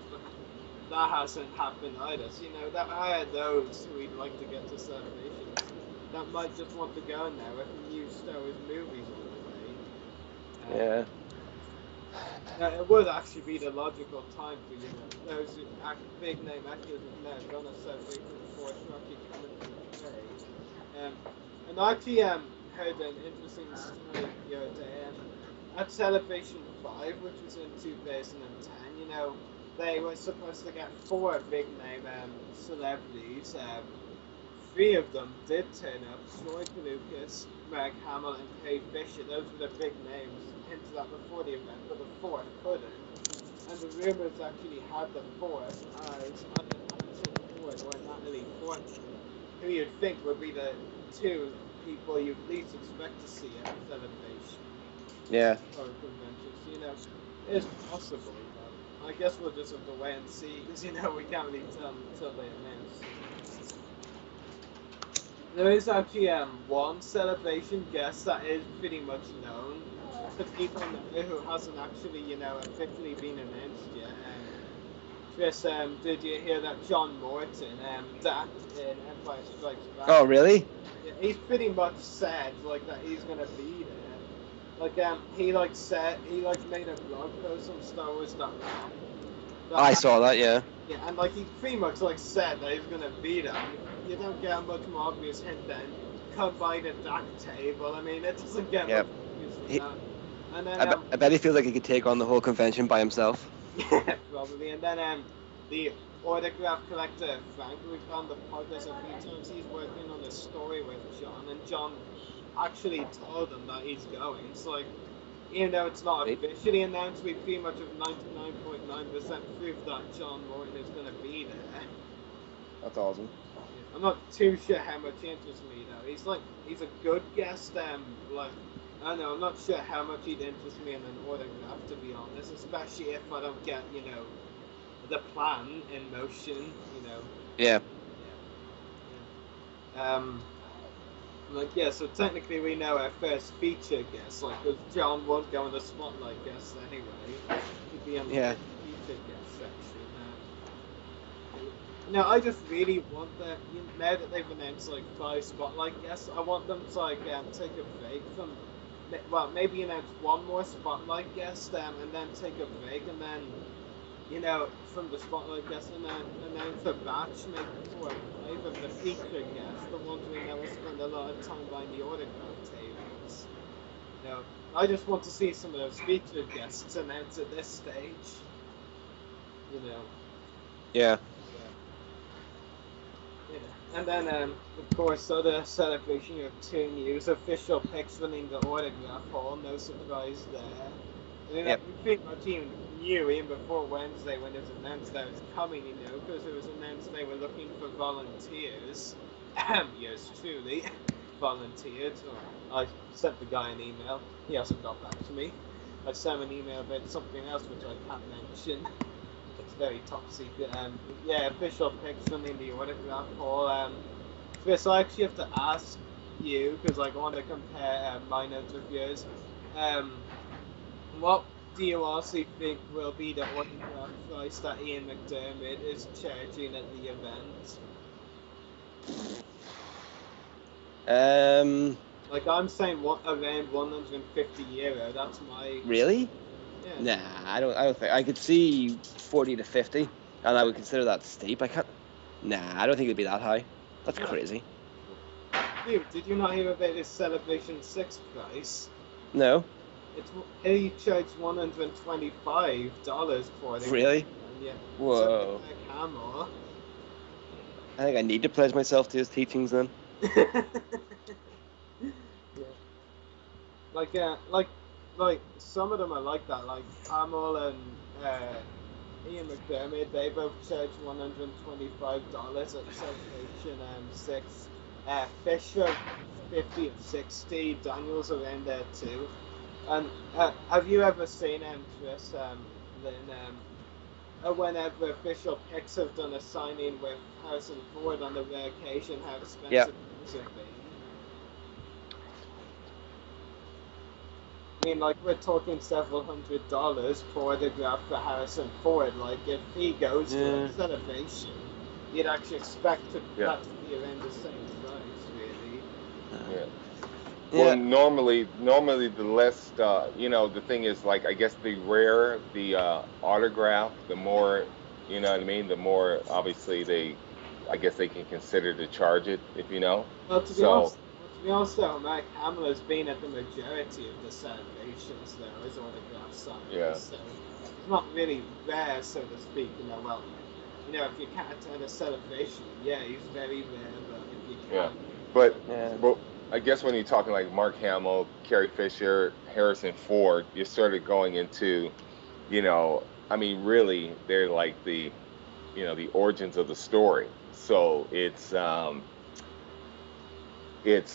that hasn't happened either. So, you know, there are those who we'd like to get to celebrations that might just want to go in there with new Star Wars movies on the way. Yeah. It would actually be the logical time for, you know, those big name actors who've never done a celebration before to actually come into the play. And I actually heard an interesting story the other day. At Celebration 5, which was in 2010, you know, they were supposed to get 4 big name celebrities. 3 of them did turn up: George Lucas, Mark Hamill, and Carrie Fisher. Those were the big names hinted at before the event, but the 4th couldn't. And the rumors actually had the 4th as either Harrison Ford or Natalie Portman, who you'd think would be the 2 people you'd least expect to see at a celebration. Yeah. Or conventions, you know, it's possible. You know. I guess we'll just have to wait and see, because, you know, we can't really tell until they announce. There is actually one celebration guest that is pretty much known to people who hasn't actually, you know, officially been announced yet. Chris, did you hear that John Morton, that in Empire Strikes Back? Oh, really? Yeah, he's pretty much said like that he's gonna be there. Like he made a blog post on StarWars.com. I saw that, yeah. Yeah, and like he pretty much like said that he's gonna be there. You don't get a much more obvious hint then come by the DAC table. I mean, it doesn't get Yep. much obvious than that. And then I bet he feels like he could take on the whole convention by himself. yeah, probably. And then the autograph collector Frank, we've done the podcast a few times. He's working on a story with John, and John actually told him that he's going. It's like, even though it's not officially announced, we pretty much have 99.9% proof that John Morton is going to be there. That's awesome. I'm not too sure how much he interests me though. He's a good guest. Like I don't know. I'm not sure how much he'd interest me in an autograph, to be honest. Especially if I don't get the plan in motion. Yeah. So technically we know our first feature guest, because John was going to spotlight guest anyway. He'd be on the feature guest section. Now I just really want them, now that they've announced 5 spotlight guests, I want them to take a break from, maybe announce one more spotlight guest, and then take a break, and then, from the spotlight guest, and then announce a batch, maybe 4 or 5 of the feature guests, the ones we know will spend a lot of time behind the autograph tables. I just want to see some of those featured guests announced at this stage. Yeah. And then, of course, the celebration of 2 news, official picks winning the autograph hall, no surprise there. I mean, we pretty much even knew even before Wednesday when it was announced that it was coming, because it was announced they were looking for volunteers. Yours truly volunteered. I sent the guy an email. He hasn't got back to me. I sent him an email about something else which I can't mention. It's very top secret. Official picks winning the autograph hall. Chris, I actually have to ask you, because I want to compare my notes with yours. What do you also think will be the autograph price that Ian McDermott is charging at the event? I'm saying around €150. That's my. Really? Yeah. Nah, I don't think I could see 40 to 50, and I would consider that steep. I don't think it'd be that high. That's crazy. Dude, did you not hear about his Celebration 6 price? No. He charged $125 for it. Really? Yeah. Whoa. Camel. I think I need to pledge myself to his teachings then. Like some of them are like that. Like Hamill and Ian McDermott, they both charge $125 at Celebration 6. Fisher 50 and 60. Daniels around there too. And have you ever seen Chris, Lynn, whenever official picks have done a signing with Harrison Ford on the rare occasion, how expensive things have been? I mean, we're talking several $100s per autograph for Harrison Ford. If he goes to a celebration, you'd actually expect that to be around the same price, really. Yeah. Well, normally the less, the thing is, I guess the rarer the autograph, the more, you know what I mean, the more obviously I guess they can consider to charge it, if you know. Well, to be honest though, Mark Hamill has been at the majority of the celebrations though, as autograph signings. Yeah. So it's not really rare, so to speak, if you can't attend a celebration, he's very rare, but if you can. Yeah. But I guess when you're talking like Mark Hamill, Carrie Fisher, Harrison Ford, you're sort of going into, really they're like the origins of the story. So it's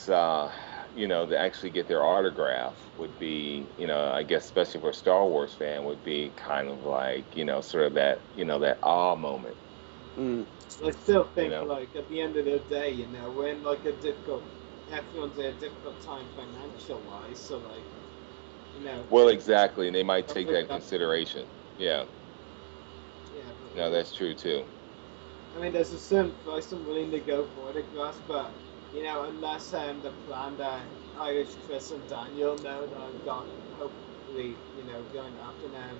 to actually get their autograph would be, I guess especially for a Star Wars fan would be kind of like, sort of that, that awe moment. I still think at the end of the day, we're in everyone's in a difficult time financial wise, so Well, exactly, and they might take that consideration. Yeah. Yeah. No, that's true too. I mean, there's a certain price I'm willing to go for autographs, but unless the planned Irish Chris and Daniel know that I've got hopefully going after them.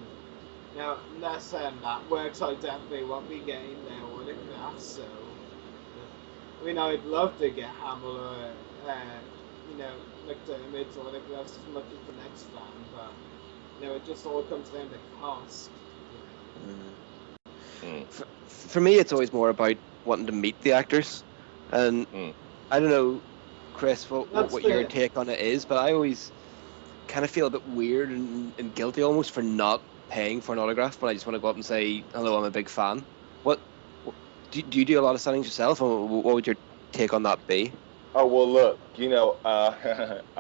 Now, unless that works, I definitely won't be getting their autographs. So, I'd love to get Hamill or you know, McDermott's autographs as much as the next fan, but you know, it just all comes down to cost. For me, it's always more about wanting to meet the actors, and I don't know, Chris, what your take on it is, but I always kind of feel a bit weird and guilty almost for not paying for an autograph, but I just want to go up and say, hello, I'm a big fan. Do you do a lot of signings yourself, and what would your take on that be? Oh, well, look, you know, I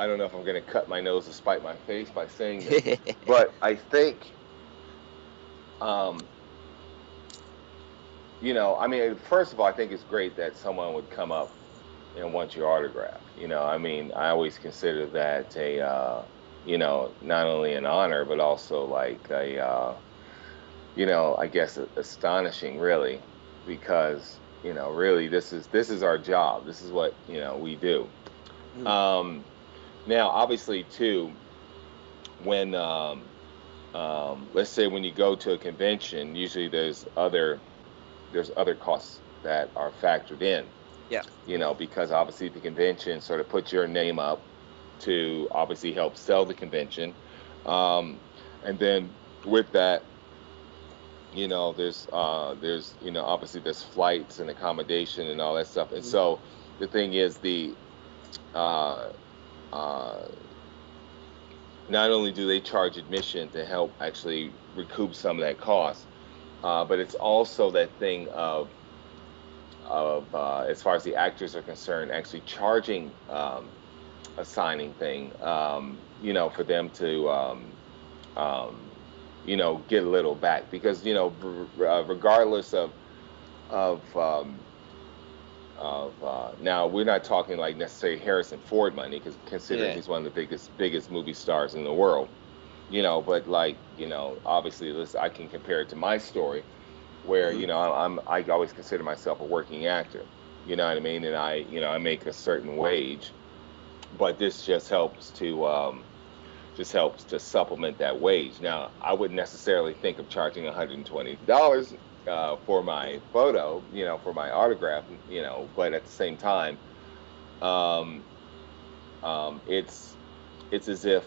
don't know if I'm going to cut my nose to spite my face by saying this, but I think, you know, I mean, first of all, I think it's great that someone would come up and want your autograph. You know, I mean, I always consider that you know, not only an honor, but also like you know, I guess astonishing, really, because you know, really, this is our job. This is what you know we do. Now, obviously, too, when let's say when you go to a convention, usually there's other costs that are factored in. Yeah. You know, because obviously the convention sort of puts your name up to obviously help sell the convention, and then with that, you know, there's you know, obviously there's flights and accommodation and all that stuff. And so the thing is uh, not only do they charge admission to help actually recoup some of that cost, but it's also that thing of as far as the actors are concerned, actually charging a signing thing, you know, for them to you know, get a little back, because you know, regardless of now we're not talking like necessarily Harrison Ford money, because considering he's one of the biggest movie stars in the world, you know, but like, you know, obviously I can compare it to my story, where you know, I always consider myself a working actor, you know what I mean, and I, you know, I make a certain wage, but this just helps to supplement that wage. Now, I wouldn't necessarily think of charging $120 for my photo, you know, for my autograph, you know, but at the same time, it's as if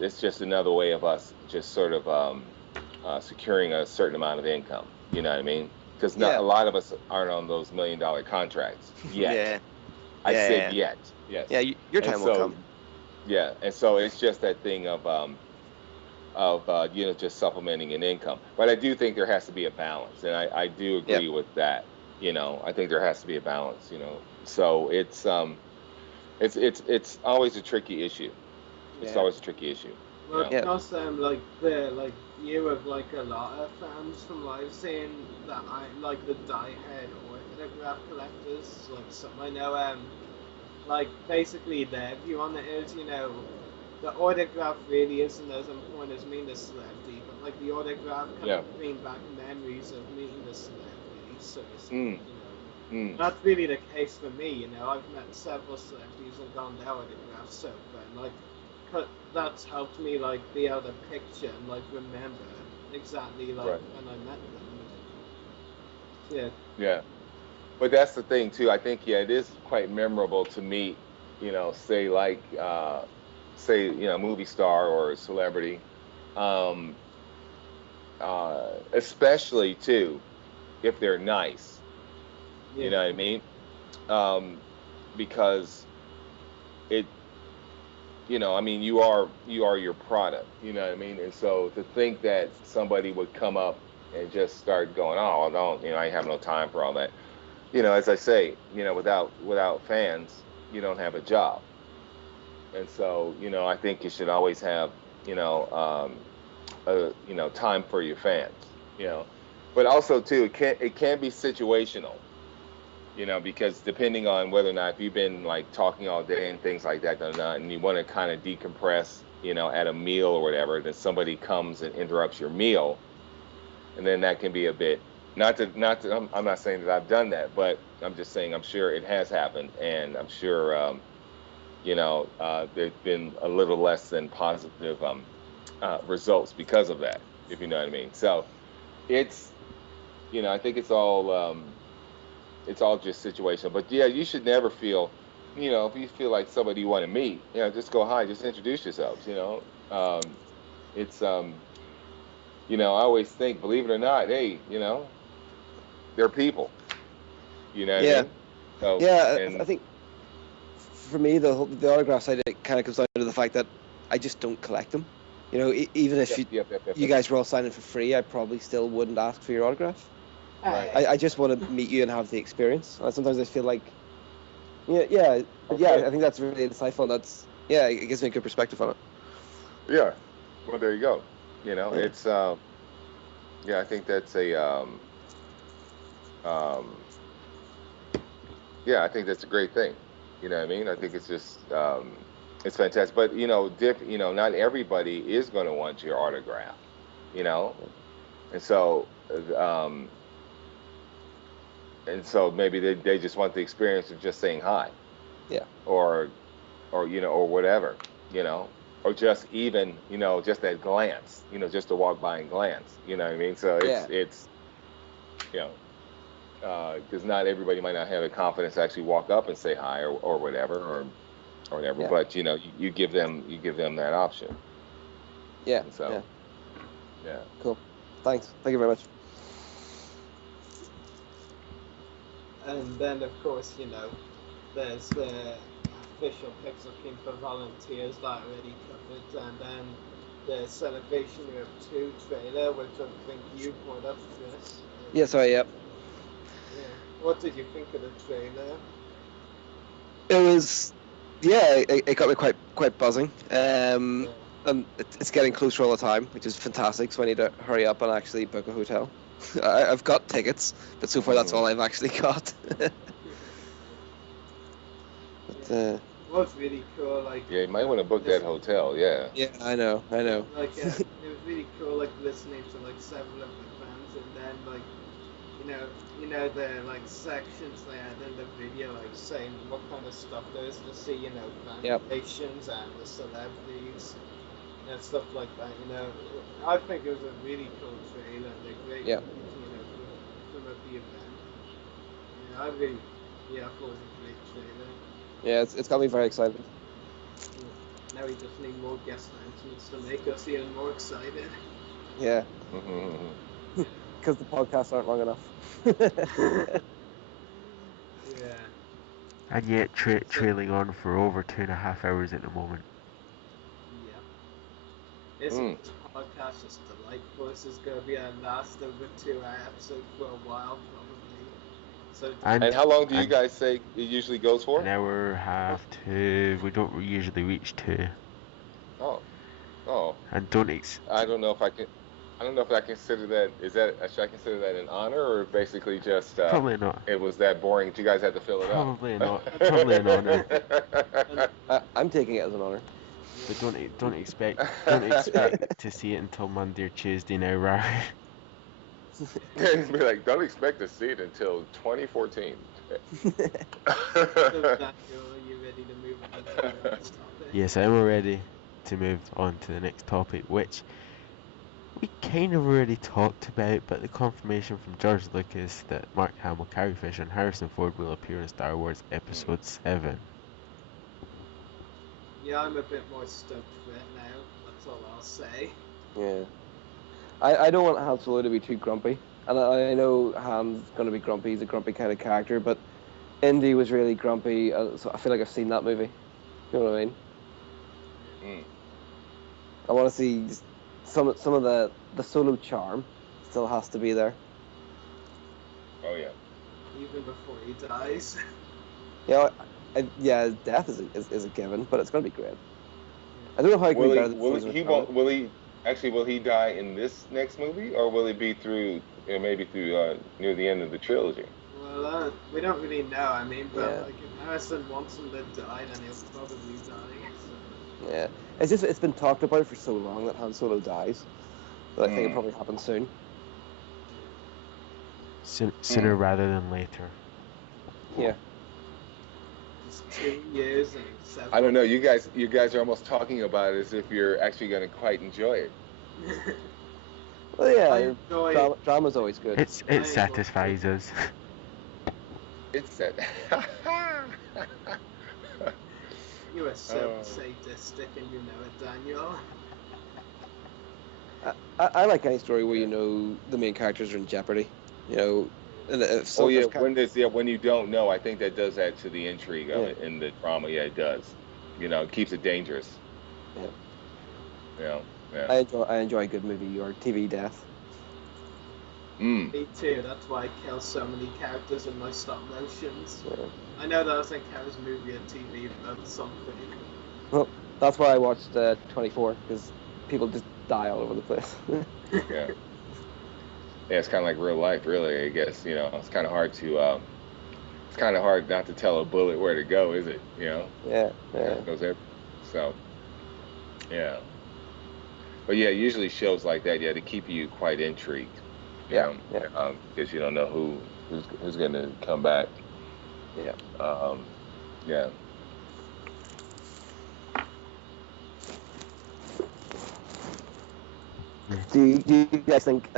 it's just another way of us just sort of securing a certain amount of income. You know what I mean? Because not a lot of us aren't on those $1 million contracts yet. I said yet. Yes. Yeah, your time will come. Yeah, and so it's just that thing of you know, just supplementing an income. But I do think there has to be a balance, and I do agree with that. You know, I think there has to be a balance. You know, so it's always a tricky issue. It's always a tricky issue. Well, plus like you have like a lot of fans from what I've seen that I like the die-hard autograph collectors. Like some I know, like basically their view on it is, you know, the autograph really isn't as important as meeting the celebrity, but like the autograph kind of bring back memories of meeting the celebrity, so to speak, you know. That's really the case for me, you know. I've met several celebrities and gotten their autographs, so and like that's helped me like be able to picture and like remember exactly like when I met them. Yeah. But that's the thing too. I think it is quite memorable to meet, you know, say like say, you know, movie star or a celebrity, especially too if they're nice. You know what I mean? Because it, you know, I mean, you are your product. You know what I mean? And so to think that somebody would come up and just start going, oh, no, you know, I have no time for all that. You know, as I say, you know, without fans, you don't have a job. And so, you know, I think you should always have, you know, you know, time for your fans, you know. But also too, it can be situational, you know, because depending on whether or not, if you've been like talking all day and things like that, and you want to kind of decompress, you know, at a meal or whatever, then somebody comes and interrupts your meal, and then that can be a bit. Not to I'm not saying that I've done that, but I'm just saying I'm sure it has happened, and I'm sure you know, there's been a little less than positive results because of that, if you know what I mean. So it's, you know, I think it's all just situational. But yeah, you should never feel if you feel like somebody you want to meet, just go hi, just introduce yourselves. It's I always think, believe it or not, hey, they're people. You know what I Yeah. mean? So, Yeah, and I think for me, the autograph side, it kind of comes down to the fact that I just don't collect them. Even if yep. you guys were all signing for free, I probably still wouldn't ask for your autograph. Right. I just want to meet you and have the experience. Sometimes I feel like, I think that's really insightful. It gives me a good perspective on it. Yeah. Well, there you go. It's I think that's I think that's a great thing. You know what I mean? I think it's just it's fantastic. But not everybody is going to want your autograph. And so um, maybe they just want the experience of just saying hi. Yeah. Or or whatever. Or just even just that glance. Just to walk by and glance. You know what I mean? So it's because not everybody might not have the confidence to actually walk up and say hi or whatever or whatever. Yeah. But you give them that option. Yeah. And so yeah. Cool. Thanks. Thank you very much. And then, of course, there's the official Pixel King for volunteers that I already covered, and then the Celebration of 2 trailer, which I think you brought up, Chris. Yeah, sorry, yep. Yeah. What did you think of the trailer? It was, it got me quite buzzing. And it's getting closer all the time, which is fantastic. So I need to hurry up and actually book a hotel. I've got tickets, but so far that's all I've actually got. It was really cool. You might want to book that hotel. Yeah. Yeah, I know. It was really cool, listening to several of the fans, and then the sections they had in the video, saying what kind of stuff there is to see, fan relations and the celebrities, stuff like that. I think it was a really cool trailer and a great, from the event. I thought it was a great trailer. Yeah, it's got me very excited. Yeah. Now we just need more guest announcements to make us even more excited. Yeah. Because the podcasts aren't long enough. Yeah. And yet trailing on for over 2.5 hours at the moment. Yeah. Isn't this podcast just delightful? This is going to be our last over 2 episode for a while, probably. So. And how long do you guys say it usually goes for? An hour, half, 2. We don't usually reach 2. Oh. And I don't know if I can. I don't know if I consider that. Should I consider that an honor or basically just? Probably not. It was that boring that you guys had to fill it Probably up. Not. Probably an honor. I'm taking it as an honor. But don't expect to see it until Monday or Tuesday now, right? Be like, don't expect to see it until 2014. So Daniel, are you ready to move on to the next topic? Yes, I'm ready to move on to the next topic, which we kind of already talked about, but the confirmation from George Lucas that Mark Hamill, Carrie Fisher, and Harrison Ford will appear in Star Wars Episode 7. Yeah, I'm a bit more stoked for it now. That's all I'll say. Yeah. I don't want Han Solo to be too grumpy. And I know Han's going to be grumpy. He's a grumpy kind of character, but Indy was really grumpy. So I feel like I've seen that movie. You know what I mean? I want to see some of the Solo charm still has to be there. Oh yeah. Even before he dies. Death is a given, but it's going to be great. I don't know how will he die in this next movie, or will it be through maybe through near the end of the trilogy? Well, we don't really know. I mean, but if Harrison wants him to die, then he'll probably die. So. Yeah, it's been talked about for so long that Han Solo dies, but I think it probably happens soon. Sooner rather than later. Yeah. Just 2 years and 7. I don't know. You guys are almost talking about it as if you're actually going to quite enjoy it. Well, yeah. Drama's always good. It satisfies us. It's that. You are so sadistic and you know it, Daniel. I like any story where you know the main characters are in jeopardy. You know, and if Oh yeah, there's when you don't know, I think that does add to the intrigue of it and the drama. Yeah, it does. You know, it keeps it dangerous. Yeah. You know, yeah. I enjoy a good movie or TV death. Me too. That's why I kill so many characters in my stop motions. Yeah. I know that doesn't count as movie and TV, but that's something. Well, that's why I watched 24, because people just die all over the place. Yeah. Yeah, it's kind of like real life, really. I guess it's kind of hard to. It's kind of hard not to tell a bullet where to go, is it? You know. Yeah. It goes everywhere. So. Yeah. But yeah, usually shows like that, to keep you quite intrigued. Because you don't know who's going to come back. Yeah. Yeah. Do you guys think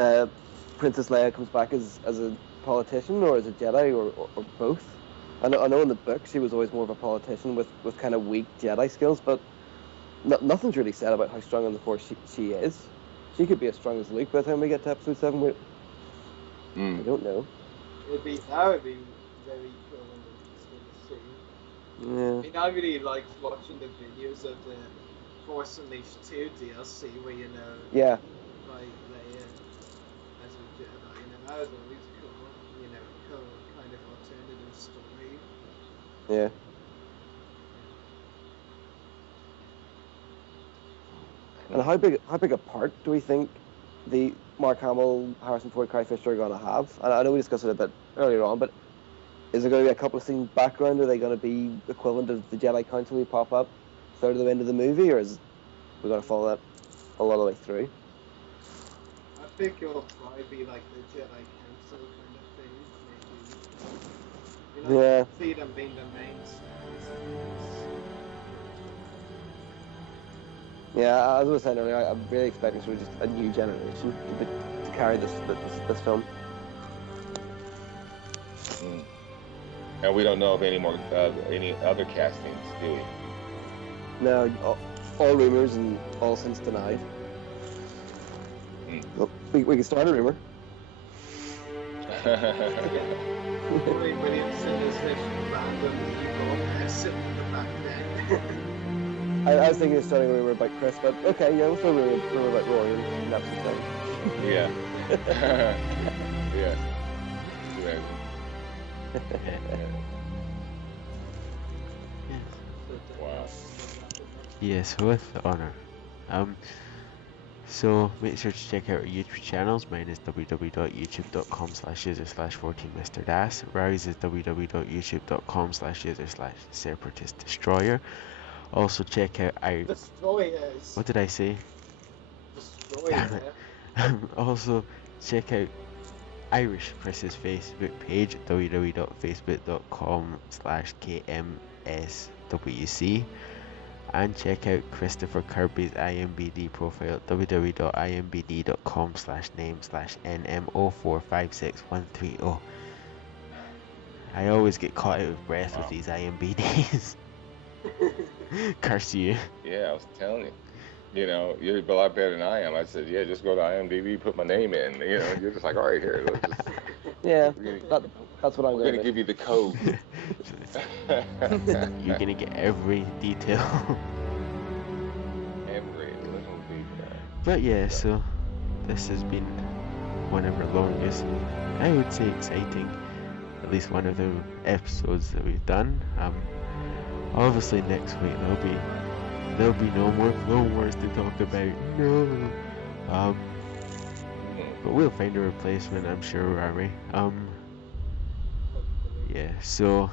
Princess Leia comes back as a politician or as a Jedi or both? I know in the book she was always more of a politician with kind of weak Jedi skills, but nothing's really said about how strong on the Force she is. She could be as strong as Luke by the time we get to Episode 7. We don't know. That would be very cool and interesting to see. Yeah. I mean, I really liked watching the videos of the Force Unleashed 2 DLC where Yeah. Like Leia as a Jedi, that was always cool. Cool kind of alternative story. Yeah. And how big a part do we think the Mark Hamill, Harrison Ford, Carrie Fisher are going to have? And I know we discussed it a bit earlier on, but is there going to be a couple of scenes background? Are they going to be equivalent of the Jedi Council we pop up third of the end of the movie, or is we going to follow that a lot of the way through? I think it'll probably be like the Jedi Council kind of thing, maybe. Yeah. See them being the main stars. Yeah, as I was saying earlier, I'm really expecting sort of just a new generation to carry this film. And we don't know of any other castings, do we? No, all rumors and all since denied. Well, we can start a rumor. Roy Williamson is this random evil person in the back then. I was thinking of starting a rumor about Chris, but okay, yeah, we'll start a rumor about Roy in Episode 7. Yeah. Yeah. Wow. Yes, with honor. So make sure to check out our YouTube channels. Mine is www.youtube.com/user/14mrdas. Riley's is www.youtube.com/user/separatist-destroyer. Also check out Destroyers. What did I say? Destroyer. Also check out Irish Chris's Facebook page, www.facebook.com/KMSWC, and check out Christopher Kirby's IMBD profile, www.imbd.com/name/NM0456130. I always get caught out of breath with these IMBDs. Curse you. Yeah, I was telling you. You're a lot better than I am. I said, yeah, just go to IMDb, put my name in. You're just like, all right, here. Let's just, yeah, that's what I'm going to give you the code. You're going to get every detail. Every little detail. But yeah, so this has been one of our longest, I would say exciting, at least one of the episodes that we've done. Obviously next week there'll be no more Clone Wars to talk about. No. But we'll find a replacement, I'm sure, are we? Yeah, so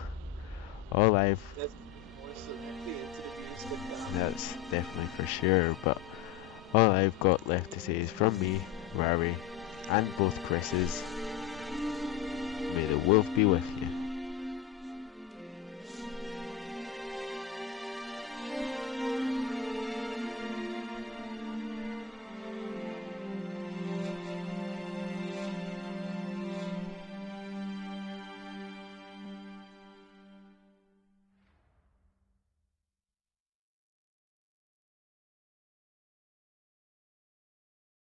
that's definitely for sure, but all I've got left to say is from me, Rari, and both Chris's, may the wolf be with you.